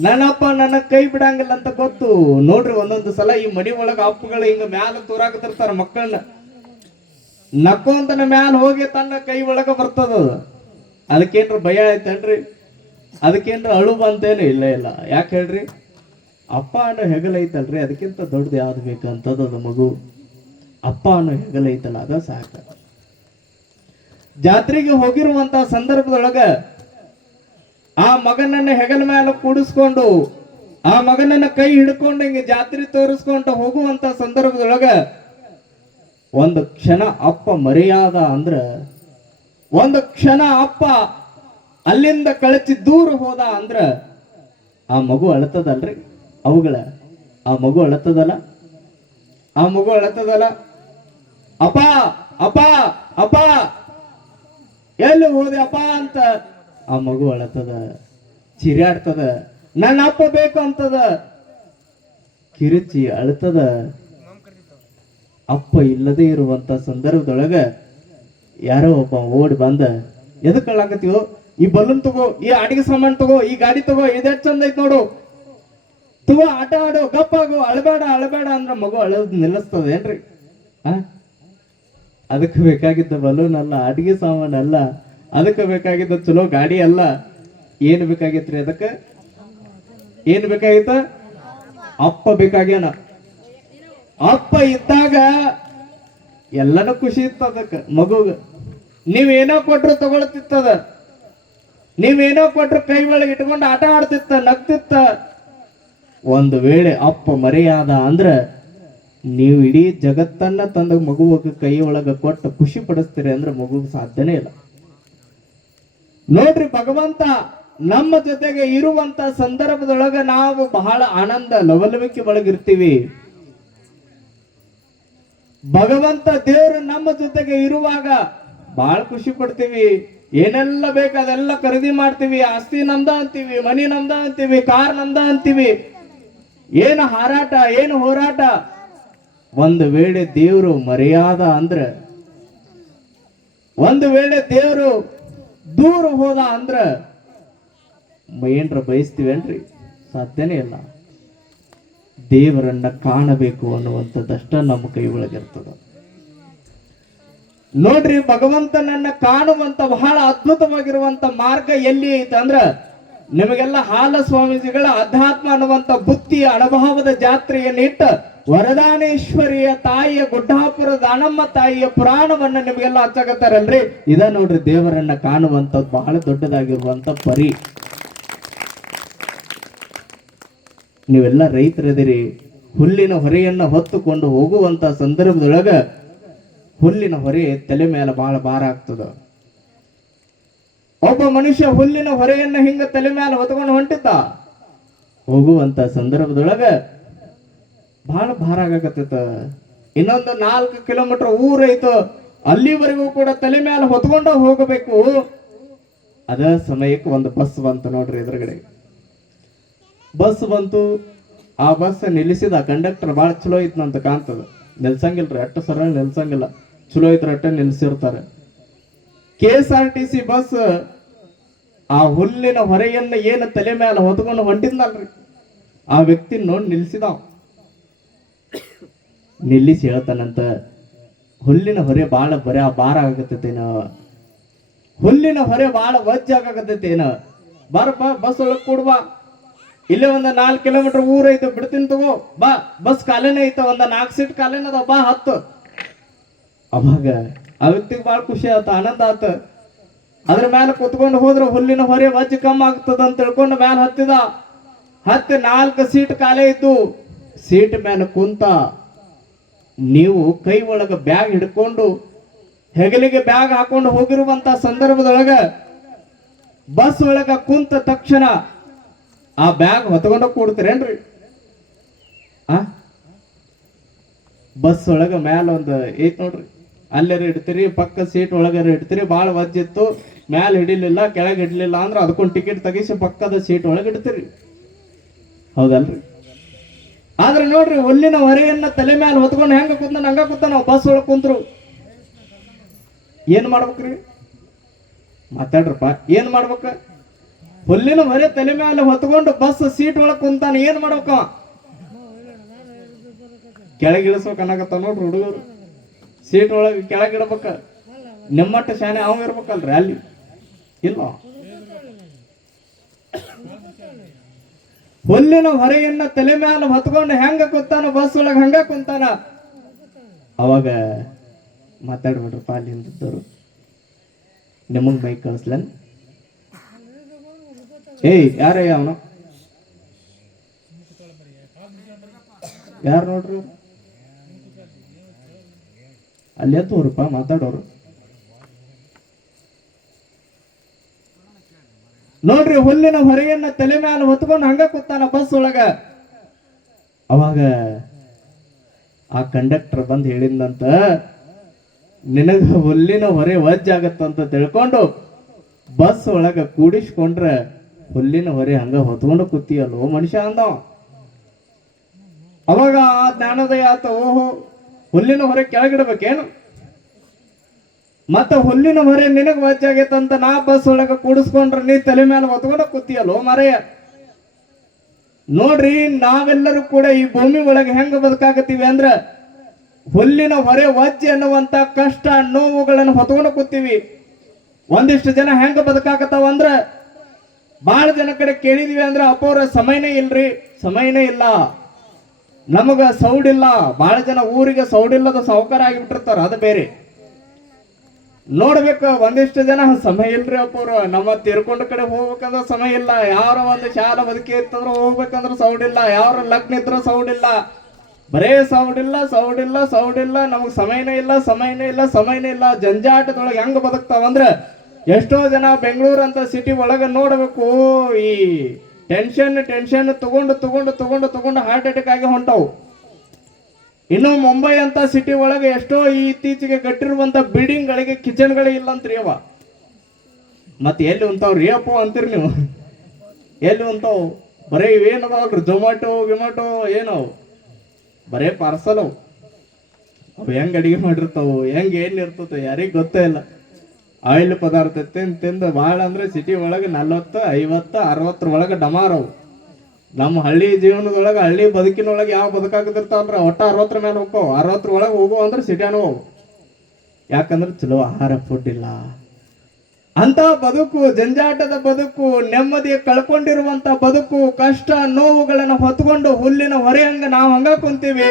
ನನ್ನಪ್ಪ ನನ್ನ ಕೈ ಬಿಡಂಗಿಲ್ಲ ಅಂತ ಗೊತ್ತು. ನೋಡ್ರಿ, ಒಂದೊಂದು ಸಲ ಈ ಮನಿ ಒಳಗ ಅಪ್ಪಗಳು ಹಿಂಗ ಮ್ಯಾಲ ತೋರಾಕತಿರ್ತಾರ ಮಕ್ಕಳನ್ನ. ನಕ್ಕೊಂತನ ಮ್ಯಾಲ ಹೋಗಿ ತನ್ನ ಕೈ ಒಳಗ ಬರ್ತದ. ಅದಕ್ಕೇನ್ರ ಭಯ ಆಯ್ತೇನ್ರಿ? ಅದಕ್ಕೇನ್ರ ಅಳು ಬಂತೇನು? ಇಲ್ಲ. ಯಾಕೆ ಹೇಳ್ರಿ, ಅಪ್ಪ ಅನ್ನೋ ಹೆಗಲ ಐತಲ್ರಿ, ಅದಕ್ಕಿಂತ ದೊಡ್ಡದು ಯಾವ್ದು ಬೇಕಂತದ ಮಗು. ಅಪ್ಪ ಅನ್ನೋ ಹೆಗಲ ಐತಲ್ಲ, ಅದ ಸಾಕ. ಜಾತ್ರೆಗೆ ಹೋಗಿರುವಂತ ಸಂದರ್ಭದೊಳಗ ಆ ಮಗನನ್ನ ಹೆಗಲ ಮೇಲೆ ಕೂಡಿಸ್ಕೊಂಡು ಆ ಮಗನನ್ನ ಕೈ ಹಿಡ್ಕೊಂಡು ಹಿಂಗೆ ಜಾತ್ರೆ ತೋರಿಸ್ಕೊಂಡು ಹೋಗುವಂತ ಸಂದರ್ಭದೊಳಗ ಒಂದು ಕ್ಷಣ ಅಪ್ಪ ಮರೆಯಾದ ಅಂದ್ರ, ಒಂದು ಕ್ಷಣ ಅಪ್ಪ ಅಲ್ಲಿಂದ ಕಳಚಿ ದೂರ ಹೋದ ಅಂದ್ರ ಆ ಮಗು ಅಳತದಲ್ರಿ. ಅವುಗಳ ಆ ಮಗು ಅಳತದಲ್ಲ, ಆ ಮಗು ಅಳತದಲ್ಲ. ಅಪ್ಪ ಅಪ್ಪ ಅಪ್ಪ ಎಲ್ಲಿ ಹೋದೆ ಅಪ್ಪ ಅಂತ ಆ ಮಗು ಅಳತದ, ಚಿರಾಡ್ತದ, ನನ್ನ ಅಪ್ಪ ಬೇಕು ಅಂತದ, ಕಿರುಚಿ ಅಳ್ತದ. ಅಪ್ಪ ಇಲ್ಲದೆ ಇರುವಂತ ಸಂದರ್ಭದೊಳಗ ಯಾರೋ ಒಬ್ಬ ಓಡಿ ಬಂದ, ಎದಕ್ ಅಳ್ಳಾಕತ್ತೀವೋ, ಈ ಬಲೂನ್ ತಗೋ, ಈ ಅಡಿಗೆ ಸಾಮಾನ್ ತಗೋ, ಈ ಗಾಡಿ ತಗೋ, ಇದೇ ಚಂದ ಐತ್ ನೋಡು, ತಗೋ, ಆಟ ಆಡು, ಗಪ್ಪಾಗು, ಅಳಬೇಡ ಅಳಬೇಡ ಅಂದ್ರ ಮಗು ಅಳದ್ ನಿಲ್ಲಿಸ್ತದ ಏನ್ರಿ? ಅದಕ್ಕೆ ಬೇಕಾಗಿದ್ದ ಬಲೂನ್ ಅಲ್ಲ, ಅಡಿಗೆ ಸಾಮಾನ್ ಅಲ್ಲ, ಅದಕ್ಕೆ ಬೇಕಾಗಿದ್ದ ಚಲೋ ಗಾಡಿ ಅಲ್ಲ. ಏನ್ ಬೇಕಾಗಿತ್ರಿ? ಅದಕ್ಕೆ ಏನ್ ಬೇಕಾಗಿತ್ತ? ಅಪ್ಪ ಬೇಕಾಗ್ಯಾನ. ಅಪ್ಪ ಇದ್ದಾಗ ಎಲ್ಲನೂ ಖುಷಿ ಇತ್ತ ಅದಕ್ಕೆ ಮಗುಗ. ನೀವೇನೋ ಕೊಟ್ರು ತಗೊಳ್ತಿತ್ತದ, ನೀವೇನೋ ಕೊಟ್ರು ಕೈ ಒಳಗೆ ಇಟ್ಕೊಂಡು ಆಟ ಆಡ್ತಿತ್ತ, ನಗ್ತಿತ್ತ. ಒಂದು ವೇಳೆ ಅಪ್ಪ ಮರೆಯಾದ ಅಂದ್ರ ನೀವು ಇಡೀ ಜಗತ್ತನ್ನ ತಂದ ಮಗುವಗ ಕೈ ಒಳಗ ಕೊಟ್ಟು ಖುಷಿ ಪಡಿಸ್ತೀರಿ ಅಂದ್ರೆ ಮಗುಗೆ ಸಾಧ್ಯನೇ ಇಲ್ಲ. ನೋಡ್ರಿ, ಭಗವಂತ ನಮ್ಮ ಜೊತೆಗೆ ಇರುವಂತ ಸಂದರ್ಭದೊಳಗ ನಾವು ಬಹಳ ಆನಂದ ಲವಲವಿಕೆ ಒಳಗಿರ್ತೀವಿ. ಭಗವಂತ ದೇವರು ನಮ್ಮ ಜೊತೆಗೆ ಇರುವಾಗ ಬಹಳ ಖುಷಿ ಪಡ್ತೀವಿ. ಏನೆಲ್ಲ ಬೇಕು ಅದೆಲ್ಲ ಖರೀದಿ ಮಾಡ್ತೀವಿ. ಆಸ್ತಿ ನಮ್ದ ಅಂತೀವಿ, ಮನಿ ನಮ್ದ ಅಂತೀವಿ, ಕಾರ್ ನಮ್ದ ಅಂತೀವಿ. ಏನು ಹಾರಾಟ, ಏನು ಹೋರಾಟ. ಒಂದು ವೇಳೆ ದೇವರು ಮರೆಯಾದ ಅಂದ್ರ, ಒಂದು ವೇಳೆ ದೇವರು ದೂರ ಹೋದ ಅಂದ್ರ ಏನ್ರ ಬಯಸ್ತೀವೇನ್ರಿ? ಸಾಧ್ಯನೇ ಇಲ್ಲ. ದೇವರನ್ನ ಕಾಣಬೇಕು ಅನ್ನುವಂಥದ್ದಷ್ಟ ನಮ್ಮ ಕೈ ಒಳಗಿರ್ತದ. ನೋಡ್ರಿ, ಭಗವಂತನನ್ನ ಕಾಣುವಂತ ಬಹಳ ಅದ್ಭುತವಾಗಿರುವಂತ ಮಾರ್ಗ ಎಲ್ಲಿ ಐತೆ ಅಂದ್ರ, ನಿಮಗೆಲ್ಲ ಹಾಲ ಸ್ವಾಮೀಜಿಗಳ ಅಧ್ಯಾತ್ಮ ಅನ್ನುವಂತ ಬುತ್ತಿಯ ಅನುಭವದ ಜಾತ್ರೆಯನ್ನಿಟ್ಟು ವರದಾನೇಶ್ವರಿಯ ತಾಯಿಯ ಗುಡ್ಡಾಪುರ ದಾನಮ್ಮ ತಾಯಿಯ ಪುರಾಣವನ್ನ ನಿಮಗೆಲ್ಲ ಹಚ್ಚಕತ್ತಾರಲ್ರಿ. ಇದ ನೋಡ್ರಿ ದೇವರನ್ನ ಕಾಣುವಂಥದ್ದು ಬಹಳ ದೊಡ್ಡದಾಗಿರುವಂತ ಪರಿ. ನೀವೆಲ್ಲ ರೈತರದಿರಿ. ಹುಲ್ಲಿನ ಹೊರೆಯನ್ನ ಹೊತ್ತುಕೊಂಡು ಹೋಗುವಂತ ಸಂದರ್ಭದೊಳಗ ಹುಲ್ಲಿನ ಹೊರೆ ತಲೆ ಮೇಲೆ ಬಹಳ ಭಾರ ಆಗ್ತದ. ಒಬ್ಬ ಮನುಷ್ಯ ಹುಲ್ಲಿನ ಹೊರೆಯನ್ನ ಹಿಂಗ ತಲೆ ಮೇಲೆ ಹೊತ್ಕೊಂಡು ಹೊಂಟಿದ್ದ. ಹೋಗುವಂತ ಸಂದರ್ಭದೊಳಗ ಬಹಳ ಭಾರ ಆಗಕತ್ತ. ಇನ್ನೊಂದು 4 ಕಿಲೋಮೀಟರ್ ಊರೈತು, ಅಲ್ಲಿವರೆಗೂ ಕೂಡ ತಲೆ ಮೇಲೆ ಹೊತ್ಕೊಂಡ ಹೋಗಬೇಕು. ಅದ ಸಮಯಕ್ಕೆ ಒಂದು ಬಸ್ ಬಂತು ನೋಡ್ರಿ. ಎದುರುಗಡೆ ಬಸ್ ಬಂತು. ಆ ಬಸ್ ನಿಲ್ಲಿಸಿದ ಕಂಡಕ್ಟರ್ ಬಹಳ ಚಲೋ ಐತ್ನಂತ ಕಾಣ್ತದ. ನಿಲ್ಸಂಗಿಲ್ರಿ, ಅಟ್ಟ ಸರಳ ನಿಲ್ಸಂಗಿಲ್ಲ. ಚಲೋ ಐತ್ರ ಅಟ್ಟ ನಿಲ್ಸಿರ್ತಾರೆ. KSRTC ಬಸ್ ಆ ಹುಲ್ಲಿನ ಹೊರೆಯನ್ನ ಏನು ತಲೆ ಮೇಲೆ ಹೊತ್ಕೊಂಡು ಹೊಂಟಿದ್ನಲ್ರಿ, ಆ ವ್ಯಕ್ತಿ ನೋಡಿ ನಿಲ್ಸಿದ. ನಿಲ್ಲಿಸಿ ಹೇಳ್ತಾನಂತ, ಹುಲ್ಲಿನ ಹೊರೆ ಬಾಳ ಭಾರ ಆಗತ್ತೇನ, ಹುಲ್ಲಿನ ಹೊರೆ ಬಾಳ ವಜ್ಜಾಗತ್ತೇನ, ಬಾರಪ್ಪ ಬಸ್ ಒಳಗ್ ಕೂಡ್ಬಾ, ಇಲ್ಲೇ ಒಂದ 4 ಕಿಲೋಮೀಟರ್ ಊರ್ ಐತೆ, ಬಿಡ್ತೀನಿ ತಗೋ, ಬಾ, ಬಸ್ ಕಾಲೇನೆ ಐತ, ಒಂದ 4 ಸೀಟ್ ಕಾಲೇನ ಅದಾವ, ಬಾ ಹತ್ತು. ಅವಾಗ ಆ ವ್ಯಕ್ತಿಗೆ ಬಾಳ ಖುಷಿ ಆತ, ಆನಂದ ಆತ. ಅದ್ರ ಮೇಲೆ ಕುತ್ಕೊಂಡು ಹೋದ್ರೆ ಹುಲ್ಲಿನ ಹೊರೆ ವಜ್ಜ ಕಮ್ಮಿ ಆಗ್ತದ ಅಂತ ತಿಳ್ಕೊಂಡು ಮ್ಯಾಲ ಹತ್ತಿದ. ಹತ್ತಿ 4 ಸೀಟ್ ಖಾಲಿ ಇದ್ದು ಸೀಟ್ ಮೇಲೆ ಕುಂತ. ನೀವು ಕೈ ಒಳಗ ಬ್ಯಾಗ್ ಹಿಡ್ಕೊಂಡು ಹೆಗಲಿಗೆ ಬ್ಯಾಗ್ ಹಾಕೊಂಡು ಹೋಗಿರುವಂತ ಸಂದರ್ಭದೊಳಗ ಬಸ್ ಒಳಗ ಕುಂತ ತಕ್ಷಣ ಆ ಬ್ಯಾಗ್ ಹೊತ್ಕೊಂಡ ಕೂಡ್ತೀರೇನ್ರಿ? ಬಸ್ ಒಳಗ ಮ್ಯಾಲ ಒಂದು ಐತ್ ನೋಡ್ರಿ, ಅಲ್ಲರ ಇಡ್ತೀರಿ, ಪಕ್ಕ ಸೀಟ್ ಒಳಗರ ಇಡ್ತೀರಿ. ಬಾಳ ವಜ್ಜಿತ್ತು, ಮ್ಯಾಲ ಹಿಡಿಲಿಲ್ಲ, ಕೆಳಗೆ ಹಿಡ್ಲಿಲ್ಲ ಅಂದ್ರೆ ಅದಕ್ಕೊಂದು ಟಿಕೆಟ್ ತೆಗಿಸಿ ಪಕ್ಕದ ಸೀಟ್ ಒಳಗೆ ಇಡ್ತೀರಿ, ಹೌದಲ್ರಿ? ಆದ್ರೆ ನೋಡ್ರಿ, ಹುಲ್ಲಿನ ಹೊರೆಯನ್ನ ತಲೆ ಮ್ಯಾಲ ಹೊತ್ಕೊಂಡು ಹೆಂಗ ಕೂತಾನ ಹಂಗ ಕೂತಾನ. ಬಸ್ ಒಳಗ್ ಕುಂತ್ರು ಏನ್ ಮಾಡ್ಬೇಕ್ರಿ? ಮಾತಾಡ್ರಪ್ಪ, ಏನ್ ಮಾಡ್ಬೇಕ? ಹುಲ್ಲಿನ ಹೊರೆ ತಲೆ ಮ್ಯಾಲ ಹೊತ್ಕೊಂಡು ಬಸ್ ಸೀಟ್ ಒಳಗ್ ಕುಂತಾನ, ಏನ್ ಮಾಡ್ಬೇಕ? ಕೆಳಗಿಳಿಸ್ಬೇಕ ಅನ್ನಕತ್ತ ನೋಡ್ರಿ ಹುಡುಗರು. ಸೀಟ್ ಒಳಗೆ ಕೆಳಗಿಡ್ಬೇಕ. ನಿಮ್ಮಟ್ಟ ಶಾನೆ ಅವ ಇರ್ಬೇಕಲ್ರಿ ಅಲ್ಲಿ, ಇಲ್ಲ. ಹುಲ್ಲಿನ ಹೊರೆಯನ್ನ ತಲೆ ಮ್ಯಾಲ ಹೊತ್ಕೊಂಡು ಹೆಂಗ ಕುಂತಾನ ಬಸ್ ಒಳಗ ಹಂಗ ಕುಂತಾನ. ಅವಾಗ ಮಾತಾಡ್ಬಿಡ್ರಪ್ಪ ಅಲ್ಲಿ ನಿಂತಿದ್ದವರು, ನಿಮಗ್ ಬೈಕ್ ಕಳಿಸ್ಲನ್? ಏಯ್ ಯಾರಯ್ಯ ಅವನು? ಯಾರು ನೋಡ್ರಿ ಅಲ್ಲಿ ಎತ್ತವ್ರಪ್ಪ ಮಾತಾಡೋರು. ನೋಡ್ರಿ, ಹುಲ್ಲಿನ ಹೊರೆಯನ್ನ ತಲೆ ಮ್ಯಾಲ ಹೊತ್ಕೊಂಡು ಹಂಗ ಕೂತಾನ ಬಸ್ ಒಳಗ. ಅವಾಗ ಆ ಕಂಡಕ್ಟರ್ ಬಂದ್ ಹೇಳಿದಂತ, ನಿನಗ ಹುಲ್ಲಿನ ಹೊರೆ ವಜ್ಜಾಗತ್ತಂತ ತಿಳ್ಕೊಂಡು ಬಸ್ ಒಳಗ ಕೂಡಿಸ್ಕೊಂಡ್ರ ಹುಲ್ಲಿನ ಹೊರೆ ಹಂಗ ಹೊತ್ಕೊಂಡು ಕೂತಿಯಲ್ಲೋ ಮನುಷ್ಯ ಅಂದವ. ಅವಾಗ ಆ ಜ್ಞಾನೋದಯ ಆತ, ಓಹೋ ಹುಲ್ಲಿನ ಹೊರೆ ಕೆಳಗಿಡ್ಬೇಕೇನು, ಮತ್ತ ಹುಲ್ಲಿನ ಹೊರೆ ನಿನಗ್ ವಜ್ಜಾಗೈತಂತ ನಾ ಬಸ್ ಒಳಗ ಕೂಡಿಸ್ಕೊಂಡ್ರ ನೀ ತಲೆ ಮೇಲೆ ಹೊತ್ಕೊಂಡ ಕೂತಿಯಲ್ಲೋ ಮರೆಯ. ನೋಡ್ರಿ, ನಾವೆಲ್ಲರೂ ಕೂಡ ಈ ಭೂಮಿ ಒಳಗೆ ಹೆಂಗ ಬದುಕಾಕತ್ತೀವಿ ಅಂದ್ರ ಹುಲ್ಲಿನ ಹೊರೆ ವಜ್ಜೆ ಅನ್ನುವಂತ ಕಷ್ಟ ನೋವುಗಳನ್ನು ಹೊತ್ಕೊಂಡು ಕೂತೀವಿ. ಒಂದಿಷ್ಟು ಜನ ಹೆಂಗ ಬದುಕಾಕತ್ತಾವ ಅಂದ್ರ, ಬಹಳ ಜನ ಕಡೆ ಕೇಳಿದ್ವಿ ಅಂದ್ರ ಅಪ್ಪವ್ರ ಸಮಯನೇ ಇಲ್ರಿ, ಸಮಯನೇ ಇಲ್ಲ, ನಮಗ ಸೌಡಿಲ್ಲ. ಬಹಳ ಜನ ಊರಿಗೆ ಸೌಡಿಲ್ಲದ ಸಾವುಕಾರ ಆಗಿಬಿಟ್ಟಿರ್ತಾರ, ಅದು ಬೇರೆ. ನೋಡ್ಬೇಕು, ಒಂದಿಷ್ಟು ಜನ ಸಮಯ ಇಲ್ರಿ ಅಪ್ಪವ್ರು, ನಮ್ಮ ತೀರ್ಕೊಂಡ ಕಡೆ ಹೋಗ್ಬೇಕಂದ್ರ ಸಮಯ ಇಲ್ಲ, ಯಾರ ಒಂದು ಶಾಲ ಬದುಕಿ ಇತ್ತಂದ್ರ ಹೋಗ್ಬೇಕಂದ್ರ ಸೌಡಿಲ್ಲ, ಯಾರ ಲಗ್ನ ಇದ್ರ ಸೌಡಿಲ್ಲ, ಬರೇ ಸೌಡಿಲ್ಲ ಸೌಡಿಲ್ಲ ಸೌಡಿಲ್ಲ, ನಮಗ್ ಸಮಯನೇ ಇಲ್ಲ ಸಮಯನೇ ಇಲ್ಲ ಸಮಯನೇ ಇಲ್ಲ. ಜಂಜಾಟದೊಳಗೆ ಹೆಂಗ ಬದುಕ್ತಾವಂದ್ರ, ಎಷ್ಟೋ ಜನ ಬೆಂಗಳೂರು ಅಂತ ಸಿಟಿ ಒಳಗ ನೋಡ್ಬೇಕು, ಈ ಟೆನ್ಷನ್ ತಗೊಂಡು ತಗೊಂಡು ತಗೊಂಡು ತಗೊಂಡು ಹಾರ್ಟ್ ಅಟ್ಯಾಕ್ ಆಗಿ ಹೊಂಟವು. ಇನ್ನು ಮುಂಬೈ ಅಂತ ಸಿಟಿ ಒಳಗೆ ಎಷ್ಟೋ ಈ ಇತ್ತೀಚೆಗೆ ಕಟ್ಟಿರುವಂತ ಬಿಲ್ಡಿಂಗ್ ಗಳಿಗೆ ಕಿಚನ್ಗಳೇ ಇಲ್ಲ ಅಂತ್ರಿ ಅವ. ಮತ್ತೆ ಎಲ್ಲಿ ಉಂತಾವ್ರಿ ಅಪ್ಪ ಅಂತೀರಿ ನೀವು, ಎಲ್ಲಿ ಉಂತಾವ್? ಬರೇ ಇವೇನದಾವಲ್ರಿ, ಗಿಮಾಟೋ ಏನವು, ಬರೇ ಪಾರ್ಸಲ್ ಅವು. ಅವು ಹೆಂಗ್ ಅಡಿಗೆ ಮಾಡಿರ್ತಾವು, ಹೆಂಗ್ ಏನ್ ಇರ್ತದೆ ಯಾರಿಗ್ ಗೊತ್ತೇ ಇಲ್ಲ. ಆಯಿಲ್ ಪದಾರ್ಥ ತಿಂದು ಭಾಳ ಅಂದ್ರೆ ಸಿಟಿ ಒಳಗೆ 40, 50, 60 ಒಳಗೆ ಡಮಾರವು. ನಮ್ಮ ಹಳ್ಳಿ ಜೀವನದೊಳಗೆ, ಹಳ್ಳಿ ಬದುಕಿನೊಳಗೆ ಯಾವ ಬದುಕಾಗದಿರ್ತಾವಲ್ರಿ, ಒಟ್ಟ 60 ಮೇಲೆ ಹೋಗ್ತಾವ. 60 ಒಳಗೆ ಹೋಗೋ ಅಂದ್ರೆ ಸಿಟಿಯಾನು ಹೋಗು, ಯಾಕಂದ್ರೆ ಚಲೋ ಆಹಾರ ಫುಡ್ ಇಲ್ಲ. ಅಂತ ಬದುಕು, ಜಂಜಾಟದ ಬದುಕು, ನೆಮ್ಮದಿ ಕಳ್ಕೊಂಡಿರುವಂತ ಬದುಕು, ಕಷ್ಟ ನೋವುಗಳನ್ನು ಹೊತ್ಕೊಂಡು ಹುಲ್ಲಿನ ಹೊರೆಯಂಗ ನಾವು ಹಂಗ ಕುಂತೀವಿ.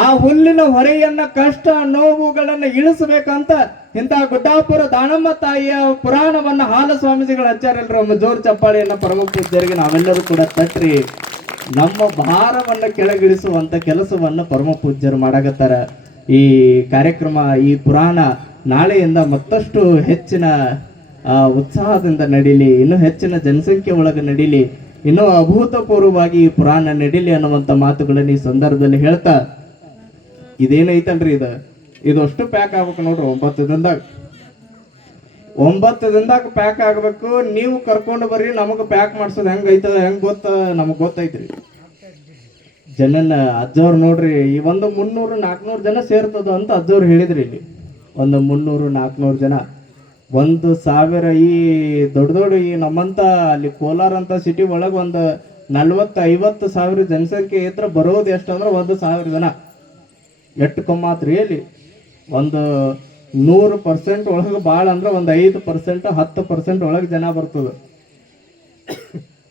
ಆ ಹುಲ್ಲಿನ ಹೊರೆಯನ್ನ, ಕಷ್ಟ ನೋವುಗಳನ್ನ ಇಳಿಸಬೇಕಂತ ಇಂಥ ಗುಡ್ಡಾಪುರ ದಾನಮ್ಮ ತಾಯಿಯ ಪುರಾಣವನ್ನ ಹಾಲ ಸ್ವಾಮೀಜಿಗಳ ಹಚ್ಚಾರಲ್ರಿ. ಒಮ್ಮೆ ಜೋರ್ ಚಪ್ಪಾಳಿಯನ್ನ ಪರಮ ಪೂಜ್ಯರಿಗೆ ನಾವೆಲ್ಲರೂ ಕೂಡ ತಟ್ರಿ. ನಮ್ಮ ಭಾರವನ್ನ ಕೆಳಗಿಳಿಸುವಂತ ಕೆಲಸವನ್ನ ಪರಮ ಪೂಜ್ಯರು ಮಾಡಾಕತ್ತಾರ. ಈ ಕಾರ್ಯಕ್ರಮ, ಈ ಪುರಾಣ ನಾಳೆಯಿಂದ ಮತ್ತಷ್ಟು ಹೆಚ್ಚಿನ ಉತ್ಸಾಹದಿಂದ ನಡೀಲಿ, ಇನ್ನೂ ಹೆಚ್ಚಿನ ಜನಸಂಖ್ಯೆ ಒಳಗೆ ನಡೀಲಿ, ಇನ್ನೂ ಅಭೂತಪೂರ್ವವಾಗಿ ಈ ಪುರಾಣ ನಡೀಲಿ ಅನ್ನುವಂಥ ಮಾತುಗಳನ್ನು ಈ ಸಂದರ್ಭದಲ್ಲಿ ಹೇಳ್ತಾ, ಇದೇನೈತಲ್ರಿ ಇದು ಅಷ್ಟು ಪ್ಯಾಕ್ ಆಗ್ಬೇಕು ನೋಡ್ರಿ. 9 ದಿನದಾಗ ಪ್ಯಾಕ್ ಆಗ್ಬೇಕು. ನೀವು ಕರ್ಕೊಂಡು ಬರ್ರಿ, ನಮಗ ಪ್ಯಾಕ್ ಮಾಡ್ಸೋದು ಹೆಂಗೈತದ ಹೆಂಗ್ ನಮಗ್ ಗೊತ್ತೈತ್ರಿ. ಜನನ ಅಜ್ಜವ್ರು ನೋಡ್ರಿ, ಈ ಒಂದು 300-400 ಜನ ಸೇರ್ತದ ಅಂತ ಅಜ್ಜವ್ರು ಹೇಳಿದ್ರಿ. ಇಲ್ಲಿ ಒಂದು 300-400 ಜನ, 1,000 ಈ ದೊಡ್ಡ ಈ ನಮ್ಮಂತ ಅಲ್ಲಿ ಕೋಲಾರ ಅಂತ ಸಿಟಿ ಒಳಗೆ ಒಂದು 40-50 ಸಾವಿರ ಜನಸಂಖ್ಯೆ ಇದ್ರ ಬರೋದು ಎಷ್ಟಂದ್ರೆ 1,000 ಜನ. ಎಷ್ಟು ಕಮ್ಮಾತ್ರಿ ಅಲ್ಲಿ. ಒಂದು 100% ಒಳಗೆ ಭಾಳ ಅಂದ್ರೆ ಒಂದು 5%, 10% ಒಳಗೆ ಜನ ಬರ್ತದ.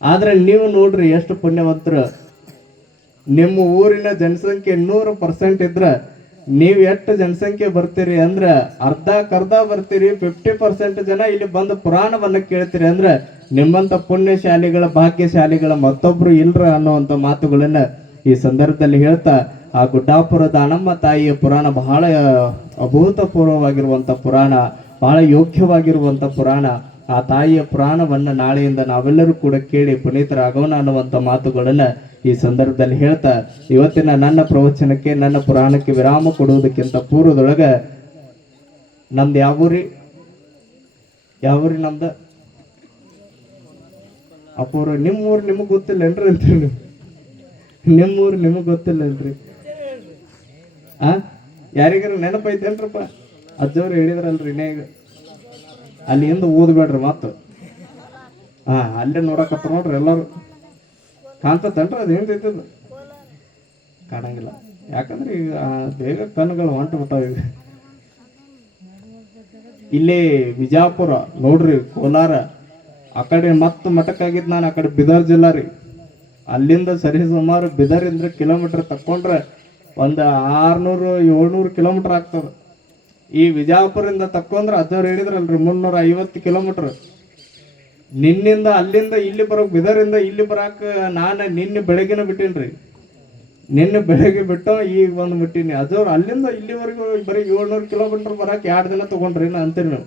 ಆದ್ರೆ ನೀವು ನೋಡ್ರಿ ಎಷ್ಟು ಪುಣ್ಯವಂತರು. ನಿಮ್ಮ ಊರಿನ ಜನಸಂಖ್ಯೆ 100% ಇದ್ರ ನೀವು ಎಷ್ಟು ಜನಸಂಖ್ಯೆ ಬರ್ತೀರಿ ಅಂದ್ರೆ ಅರ್ಧ ಬರ್ತೀರಿ. 50% ಜನ ಇಲ್ಲಿ ಬಂದು ಪುರಾಣವನ್ನ ಕೇಳ್ತೀರಿ ಅಂದ್ರೆ ನಿಮ್ಮಂತ ಪುಣ್ಯಶಾಲಿಗಳ, ಭಾಗ್ಯಶಾಲಿಗಳ ಮತ್ತೊಬ್ರು ಇಲ್ರ ಅನ್ನುವಂಥ ಮಾತುಗಳನ್ನ ಈ ಸಂದರ್ಭದಲ್ಲಿ ಹೇಳ್ತಾ, ಆ ಗುಡ್ಡಾಪುರ ದಾನಮ್ಮ ತಾಯಿಯ ಪುರಾಣ ಬಹಳ ಅಭೂತಪೂರ್ವವಾಗಿರುವಂತ ಪುರಾಣ, ಬಹಳ ಯೋಗ್ಯವಾಗಿರುವಂತ ಪುರಾಣ. ಆ ತಾಯಿಯ ಪುರಾಣವನ್ನ ನಾಳೆಯಿಂದ ನಾವೆಲ್ಲರೂ ಕೂಡ ಕೇಳಿ ಪುನೀತರಾಗೋಣ ಅನ್ನುವಂಥ ಮಾತುಗಳನ್ನ ಈ ಸಂದರ್ಭದಲ್ಲಿ ಹೇಳ್ತಾ, ಇವತ್ತಿನ ನನ್ನ ಪ್ರವಚನಕ್ಕೆ, ನನ್ನ ಪುರಾಣಕ್ಕೆ ವಿರಾಮ ಕೊಡುವುದಕ್ಕಿಂತ ಪೂರ್ವದೊಳಗ, ನಮ್ದು ಯಾವೂರಿ ನಮ್ದ ಅಪೂರ್ವ. ನಿಮ್ಮೂರು ನಿಮಗ್ ಗೊತ್ತಿಲ್ಲನ್ರಿ ಅಂತೀರಿ, ನಿಮ್ಮೂರು ನಿಮಗ್ ಗೊತ್ತಿಲ್ಲನ್ರಿ? ಯಾರಿಗಾರ ನೆನಪೈತೇನ್ರಪ್ಪ? ಅಜ್ಜವ್ರು ಹೇಳಿದ್ರಲ್ರಿ ಇನ್ನೇಗ, ಅಲ್ಲಿ ಹಿಂದ ಓದ್ಬೇಡ್ರಿ ಮಾತು. ಅಲ್ಲೇ ನೋಡಕತ್ತ ನೋಡ್ರಿ ಎಲ್ಲಾರು. ಕಾಣ್ತತನ್ರಿ ಅದು ಏನ್ತೈತದ? ಕಾಣಂಗಿಲ್ಲ, ಯಾಕಂದ್ರೆ ಈಗ ಬೇಗ ಕಣ್ಣುಗಳು ಹೊಂಟು ಬಿಟ್ಟಾವ. ಈಗ ಇಲ್ಲಿ ವಿಜಾಪುರ ನೋಡ್ರಿ, ಕೋಲಾರ ಆ ಕಡೆ ಮತ್ತೆ ಮಠಕ್ಕಾಗಿದ್ದು ನಾನು ಆ ಕಡೆ ಬೀದರ್ ಜಿಲ್ಲಾ ರೀ. ಅಲ್ಲಿಂದ ಸರಿ ಸುಮಾರು ಬೀದರಿಂದ ಕಿಲೋಮೀಟರ್ ತಕ್ಕೊಂಡ್ರೆ ಒಂದು 600-700 ಕಿಲೋಮೀಟರ್ ಆಗ್ತದೆ. ಈ ವಿಜಾಪುರದಿಂದ ತಕ್ಕೊಂಡ್ರೆ ಅಜ್ಜವ್ರು ಹೇಳಿದ್ರಲ್ರಿ 350 ಕಿಲೋಮೀಟರ್. ನಿನ್ನಿಂದ ಅಲ್ಲಿಂದ ಇಲ್ಲಿ ಬರೋಕ್, ಬೀದರಿಂದ ಇಲ್ಲಿ ಬರಾಕ ನಾನು ನಿನ್ನೆ ಬೆಳಗ್ಗೆನ ಬಿಟ್ಟೀನ್ರಿ. ನಿನ್ನೆ ಬೆಳಗ್ಗೆ ಬಿಟ್ಟು ಈಗ ಬಂದು ಬಿಟ್ಟೀನಿ. ಅಜ್ಜವ್ರು ಅಲ್ಲಿಂದ ಇಲ್ಲಿವರೆಗೂ ಬರೀ 700 ಕಿಲೋಮೀಟರ್ ಬರಾಕ 2 ದಿನ ತಗೊಂಡ್ರಿ ಅಂತೀರಿ ನೀವು.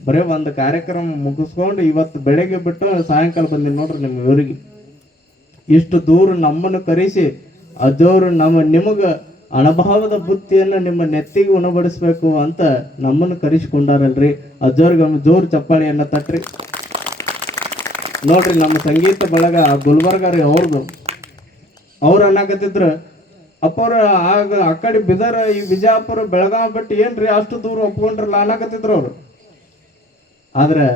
ಬರೀ ಒಂದು ಕಾರ್ಯಕ್ರಮ ಮುಗಿಸ್ಕೊಂಡು ಇವತ್ತು ಬೆಳಗ್ಗೆ ಬಿಟ್ಟು ಸಾಯಂಕಾಲ ಬಂದೀನಿ ನೋಡ್ರಿ ನಿಮ್ಮ ಊರಿಗೆ. ಇಷ್ಟು ದೂರ ನಮ್ಮನ್ನು ಕರೆಸಿ ಅಜ್ಜವ್ರು ನಿಮಗೆ ಅಣಭಾವದ ಬುತ್ತಿಯನ್ನು ನಿಮ್ಮ ನೆತ್ತಿಗೆ ಉಣಬಡಿಸ್ಬೇಕು ಅಂತ ನಮ್ಮನ್ನು ಕರೆಸಿಕೊಂಡಾರಲ್ರಿ. ಅಜ್ಜವ್ರಿಗೆ ಜೋರು ಚಪ್ಪಾಳಿಯನ್ನ ತಟ್ರಿ. ನೋಡ್ರಿ ನಮ್ಮ ಸಂಗೀತ ಬಳಗ ಗುಲ್ಬರ್ಗ ರೀ ಅವ್ರು ಅನ್ನಕತ್ತಿದ್ರು, ಅಪ್ಪವ್ರ ಆಗ ಆ ಕಡೆ ಬಿದರ ಈ ಬಿಜಾಪುರ ಬೆಳಗಾವಿ ಬಿಟ್ಟು ಏನ್ರಿ ಅಷ್ಟು ದೂರ ಒಪ್ಕೊಂಡ್ರಲ್ಲ ಅನ್ನಕತ್ತಿದ್ರು ಅವ್ರು. ಆದ್ರೆ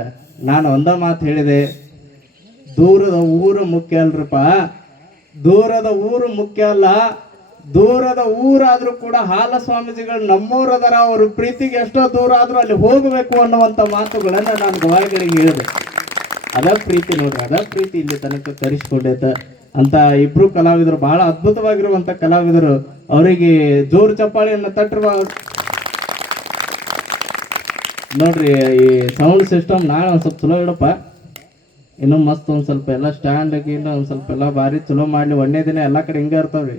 ನಾನು ಒಂದ ಮಾತು ಹೇಳಿದೆ, ದೂರದ ಊರು ಮುಖ್ಯ ಅಲ್ರಪ್ಪ, ದೂರದ ಊರು ಮುಖ್ಯ ಅಲ್ಲ, ದೂರದ ಊರಾದ್ರೂ ಕೂಡ ಹಾಲ ಸ್ವಾಮೀಜಿಗಳು ನಮ್ಮೂರದರ, ಅವ್ರ ಪ್ರೀತಿಗೆ ಎಷ್ಟೋ ದೂರ ಆದ್ರೂ ಅಲ್ಲಿ ಹೋಗಬೇಕು ಅನ್ನುವಂಥ ಮಾತುಗಳನ್ನ ನಾನು ಗವಾಯಿಗಳಿಗೆ ಹೇಳಿದೆ. ಅದ ಪ್ರೀತಿ ನೋಡ್ರಿ, ಅದ ಪ್ರೀತಿ ಇಲ್ಲಿ ತನಕ ಕರೆಸಿಕೊಂಡೈತ ಅಂತ ಇಬ್ರು ಕಲಾವಿದರು, ಬಹಳ ಅದ್ಭುತವಾಗಿರುವಂತ ಕಲಾವಿದರು. ಅವರಿಗೆ ಜೋರು ಚಪ್ಪಾಳಿಯನ್ನು ತಟ್ಟಿರುವ ನೋಡ್ರಿ. ಈ ಸೌಂಡ್ ಸಿಸ್ಟಮ್ ನಾಳೆ ಒಂದ್ ಸ್ವಲ್ಪ ಚಲೋ ಇಡಪ್ಪ, ಇನ್ನೂ ಮಸ್ತ್ ಒಂದ್ ಸ್ವಲ್ಪ ಎಲ್ಲ ಸ್ಟ್ಯಾಂಡ್ ಆಗಿಂದ ಒಂದ್ ಸ್ವಲ್ಪ ಎಲ್ಲ ಭಾರಿ ಚಲೋ ಮಾಡ್ಲಿ. ಒಂದೇ ದಿನ ಎಲ್ಲಾ ಕಡೆ ಹಿಂಗೆ ಇರ್ತಾವ್ರಿ.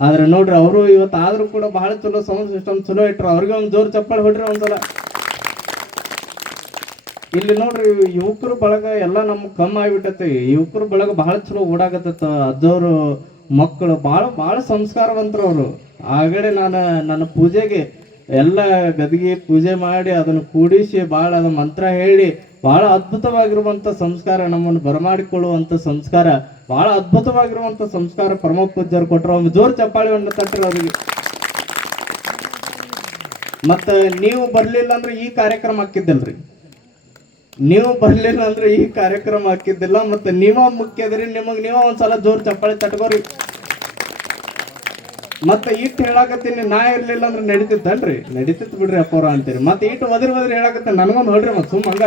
ಆದ್ರೆ ನೋಡ್ರಿ ಅವರು ಇವತ್ತು ಆದ್ರೂ ಕೂಡ ಬಹಳ ಚಲೋ ಸೌಂಡ್ ಸಿಸ್ಟಮ್ ಚಲೋ ಇಟ್ರು. ಅವ್ರಿಗೆ ಒಂದು ಜೋರು ಚಪ್ಪಾಳಿ ಹೊಡ್ರಿ ಒಂದ್ಸಲ. ಇಲ್ಲಿ ನೋಡ್ರಿ ಯುವಕರು ಬಳಗ ಎಲ್ಲ ನಮ್ಗೆ ಕಮ್ಮಿ ಆಗ್ಬಿಟ್ಟೈತಿ. ಯುವಕರು ಬಳಗ ಬಹಳ ಚಲೋ ಓಡಾಕತ್ತ. ಅಜ್ಜವರು ಮಕ್ಕಳು ಬಹಳ ಸಂಸ್ಕಾರವಂತರು ಅವರು. ಆಗಡೆ ನನ್ನ ಪೂಜೆಗೆ ಎಲ್ಲ ಗದಿಗೆ ಪೂಜೆ ಮಾಡಿ ಅದನ್ನು ಕೂಡಿಸಿ ಬಹಳ ಅದ ಮಂತ್ರ ಹೇಳಿ ಬಹಳ ಅದ್ಭುತವಾಗಿರುವಂತ ಸಂಸ್ಕಾರ, ನಮ್ಮನ್ನು ಬರಮಾಡಿಕೊಳ್ಳುವಂತ ಸಂಸ್ಕಾರ, ಬಹಳ ಅದ್ಭುತವಾಗಿರುವಂತ ಸಂಸ್ಕಾರ ಪರಮ ಪೂಜ್ಯರು ಕೊಟ್ಟರು. ಒಂದು ಜೋರು ಚಪ್ಪಾಳಿಯನ್ನು ತಟ್ಟರು ಅವರಿಗೆ. ಮತ್ತ ನೀವು ಬರ್ಲಿಲ್ಲ ಅಂದ್ರೆ ಈ ಕಾರ್ಯಕ್ರಮ ಹಾಕಿದ್ದಲ್ರಿ, ನೀವು ಬರ್ಲಿಲ್ಲ ಅಂದ್ರೆ ಈ ಕಾರ್ಯಕ್ರಮ ಹಾಕಿದ್ದಿಲ್ಲ. ಮತ್ತೆ ನೀವ ಮುಖ್ಯದ್ರಿ, ನೀವ ಒಂದ್ಸಲ ಜೋರು ಚಪ್ಪಾಳಿ ತಟ್ಕೋರಿ. ಮತ್ತೆ ಇಟ್ಟು ಹೇಳಾಕತ್ತೀನಿ, ನಾ ಇರ್ಲಿಲ್ಲ ಅಂದ್ರೆ ನಡೀತಿತ್ತಲ್ರಿ, ನಡೀತಿತ್ತು ಬಿಡ್ರಿ ಅಪ್ಪವ್ರ ಅಂತೀರಿ. ಮತ್ತೆ ಇಟ್ಟು ಒದರಿ ಹೇಳಾಕತ್ತೀನಿ, ನನಗೊಂದು ಹೊಡ್ರಿ ಮತ್ತೆ ಸುಮ್ಮ ಹಂಗ.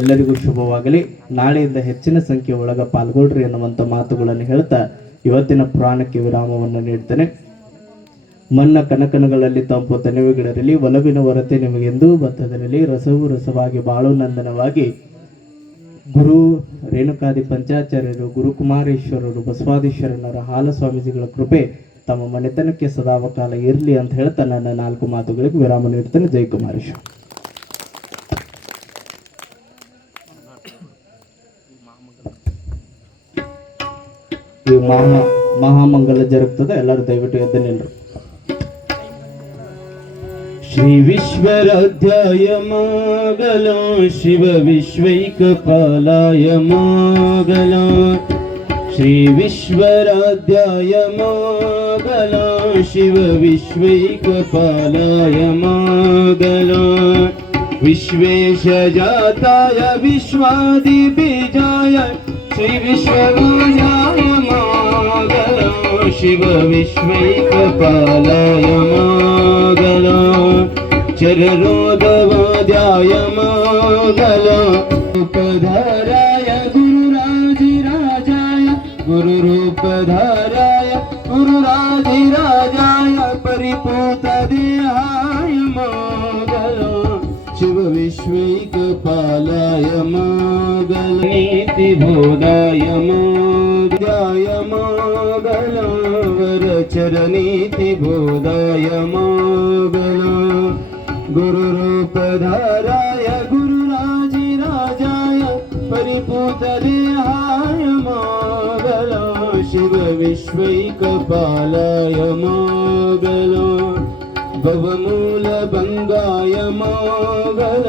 ಎಲ್ಲರಿಗೂ ಶುಭವಾಗಲಿ. ನಾಳೆಯಿಂದ ಹೆಚ್ಚಿನ ಸಂಖ್ಯೆ ಒಳಗ ಪಾಲ್ಗೊಳ್ರಿ ಎನ್ನುವಂತ ಮಾತುಗಳನ್ನು ಹೇಳ್ತಾ ಇವತ್ತಿನ ಪುರಾಣಕ್ಕೆ ವಿರಾಮವನ್ನು ನೀಡ್ತೇನೆ. ಮನ್ನ ಕನಕನಗಳಲ್ಲಿ ತಂಪು ತನಿವುಗಿಡರಲಿ, ಒಲವಿನ ಹೊರತೆ ನಿಮಗೆಂದೂ ಬತ್ತದಿರಲಿ. ರಸವು ರಸವಾಗಿ ಬಾಳು ನಂದನವಾಗಿ ಗುರು ರೇಣುಕಾದಿ ಪಂಚಾಚಾರ್ಯರು, ಗುರುಕುಮಾರೇಶ್ವರರು, ಬಸವಾದೀಶ್ವರನರ ಹಾಲ ಸ್ವಾಮೀಜಿಗಳ ಕೃಪೆ ತಮ್ಮ ಮನೆತನಕ್ಕೆ ಸದಾವಕಾಲ ಇರಲಿ ಅಂತ ಹೇಳ್ತಾ ನನ್ನ 4 ಮಾತುಗಳಿಗೆ ವಿರಾಮ ನೀಡ್ತೇನೆ. ಜೈ ಕುಮಾರೇಶ್ವರ. ಈ ಮಹಾಮಂಗಲ ಜರುಗ್ತದೆ, ಎಲ್ಲರೂ ದಯವಿಟ್ಟು ಎದ್ದು ನಿಲ್ರಿ. ಶ್ರೀ ವಿಶ್ವರಾಧ್ಯಾಯ ಮಂಗಲ, ಶಿವ ವಿಶ್ವೈಕಪಾಲಾಯ ಮಂಗಲ. ಶ್ರೀ ವಿಶ್ವರಾಧ್ಯಾಯ ಮಂಗಲ, ಶಿವ ವಿಶ್ವೈಕಪಾಲಾಯ ಮಂಗಲ. ವಿಶ್ವೇಶ ಜಾತಾಯ ವಿಶ್ವಾದಿ ಬೀಜಾಯ, ಶ್ರೀ ವಿಶ್ವರಾಧ್ಯಾಯ ಮಂಗಲ, ಶಿವ ವಿಶ್ವೈಕಪಾಲಾಯ ಮಂಗಲ. ಚರರೋಧವಾದ್ಯಾಯ ಮಂಗಲ. ರೂಪಧಾರಾಯ ಗುರುರಾಜಿರಾಜಾಯ, ಗುರುರೂಪಧಾರಾಯ ಗುರುರಾಜಿರಾಜಾಯ, ಪರಿಪೂತ ದೇಹಾಯ ಮಂಗಲ. ಶಿವ ವಿಶ್ವೈಕಪಾಲಾಯ ಮಂಗಲ. ನೀತಿಬೋಧಾಯ ಮಂಗಲಾಯ ಮಂಗಲ. ವರಚರನೀತಿಬೋಧಾಯ ಮಂಗಲ. ಗುರುರೂಪಧಾರಾಯ ಗುರುರಾಜಿರಾಜಾಯ, ಪರಿಪೂತ ದೇಹಾಯ ಮಂಗಲ. ಶಿವ ವಿಶ್ವೈಕಪಾಲಾಯ ಮಂಗಲ. ಭವಮೂಲ ಭಂಗಾಯ ಮಂಗಲ.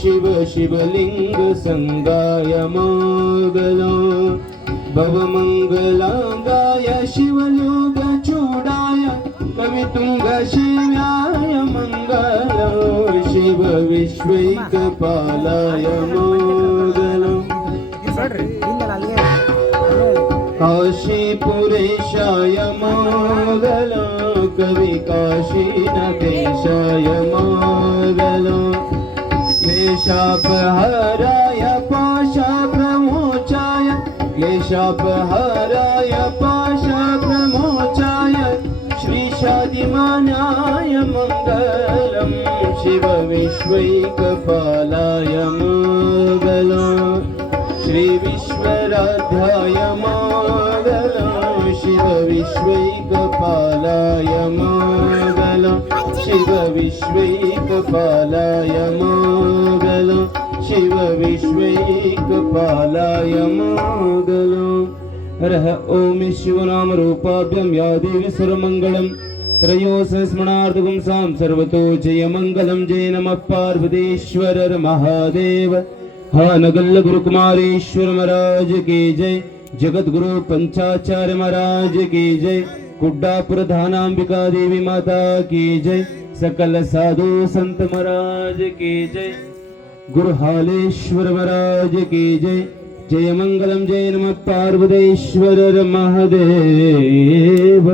ಶಿವ ಶಿವಲಿಂಗ ಸಂಗಾಯ ಮಂಗಲ. ಭವಮಂಗಲಾಂಗಾಯ ಶಿವಯೋಗ ಚೂಡಾಯ, ಕವಿತುಂಗ ಶಿವ್ಯಾಯ ಮಂಗಲ. ಶಿವ ವಿಶ್ವೈಕಪಾಲಾಯ ಮಂಗಲ. ಕಾಶೀಪುರೇಶಾಯ ಮಂಗಲ. ಕವಿ ಕಾಶೀನದೇಶಾಯ ಮಂಗಲ. ಕ್ಲೇಶಾಪಹಾರಾಯ ಪಾಶಾ ಪ್ರಮೋಚಾಯ, ಕ್ಲೇಶಾಪಹಾರಾಯ ಪಾಶಾ ಪ್ರಮೋಚಾಯ, ಶ್ರೀಶಾದಿಮಾನ್ಯಾಯ ಮಂಗಲಂ. ಶಿವ ವಿಶ್ವೈಕಪಾಲಾಯ ಮಂಗಲ. ಶ್ರೀ ವಿಶ್ವರಾಧ್ಯಾಯ ಮಂಗಲ. ಶಿವ ವಿಶ್ವೈಕಪಾಲಾಯ ಮಂಗಲ. ಶಿವ ವಿಶ್ವೈಕಪಾಲಾಯ ಮಂಗಲ. ಶಿವ ವಿಶ್ವೈಕಪಾಲಾಯ ಮಂಗಲ. हरः ओम शिवनाम रूपाभ्यां या देवी सर्वमङ्गलम् त्रयो संस्मरणार्थकं सां सर्वतो जयमङ्गलं जय नमः पार्वतीश्वर हर महादेव हानगल्ल गुरुकुमारेश्वर महाराज की जय जगत गुरु पंचाचार्य महाराज की जय कुड्डापुर धानांबिका देवी माता की जय सकल साधु संत महाराज की जय गुरु हालेश्वर महाराज की जय जय मंगलम जय नमः पार्वतीश्वर महादेव।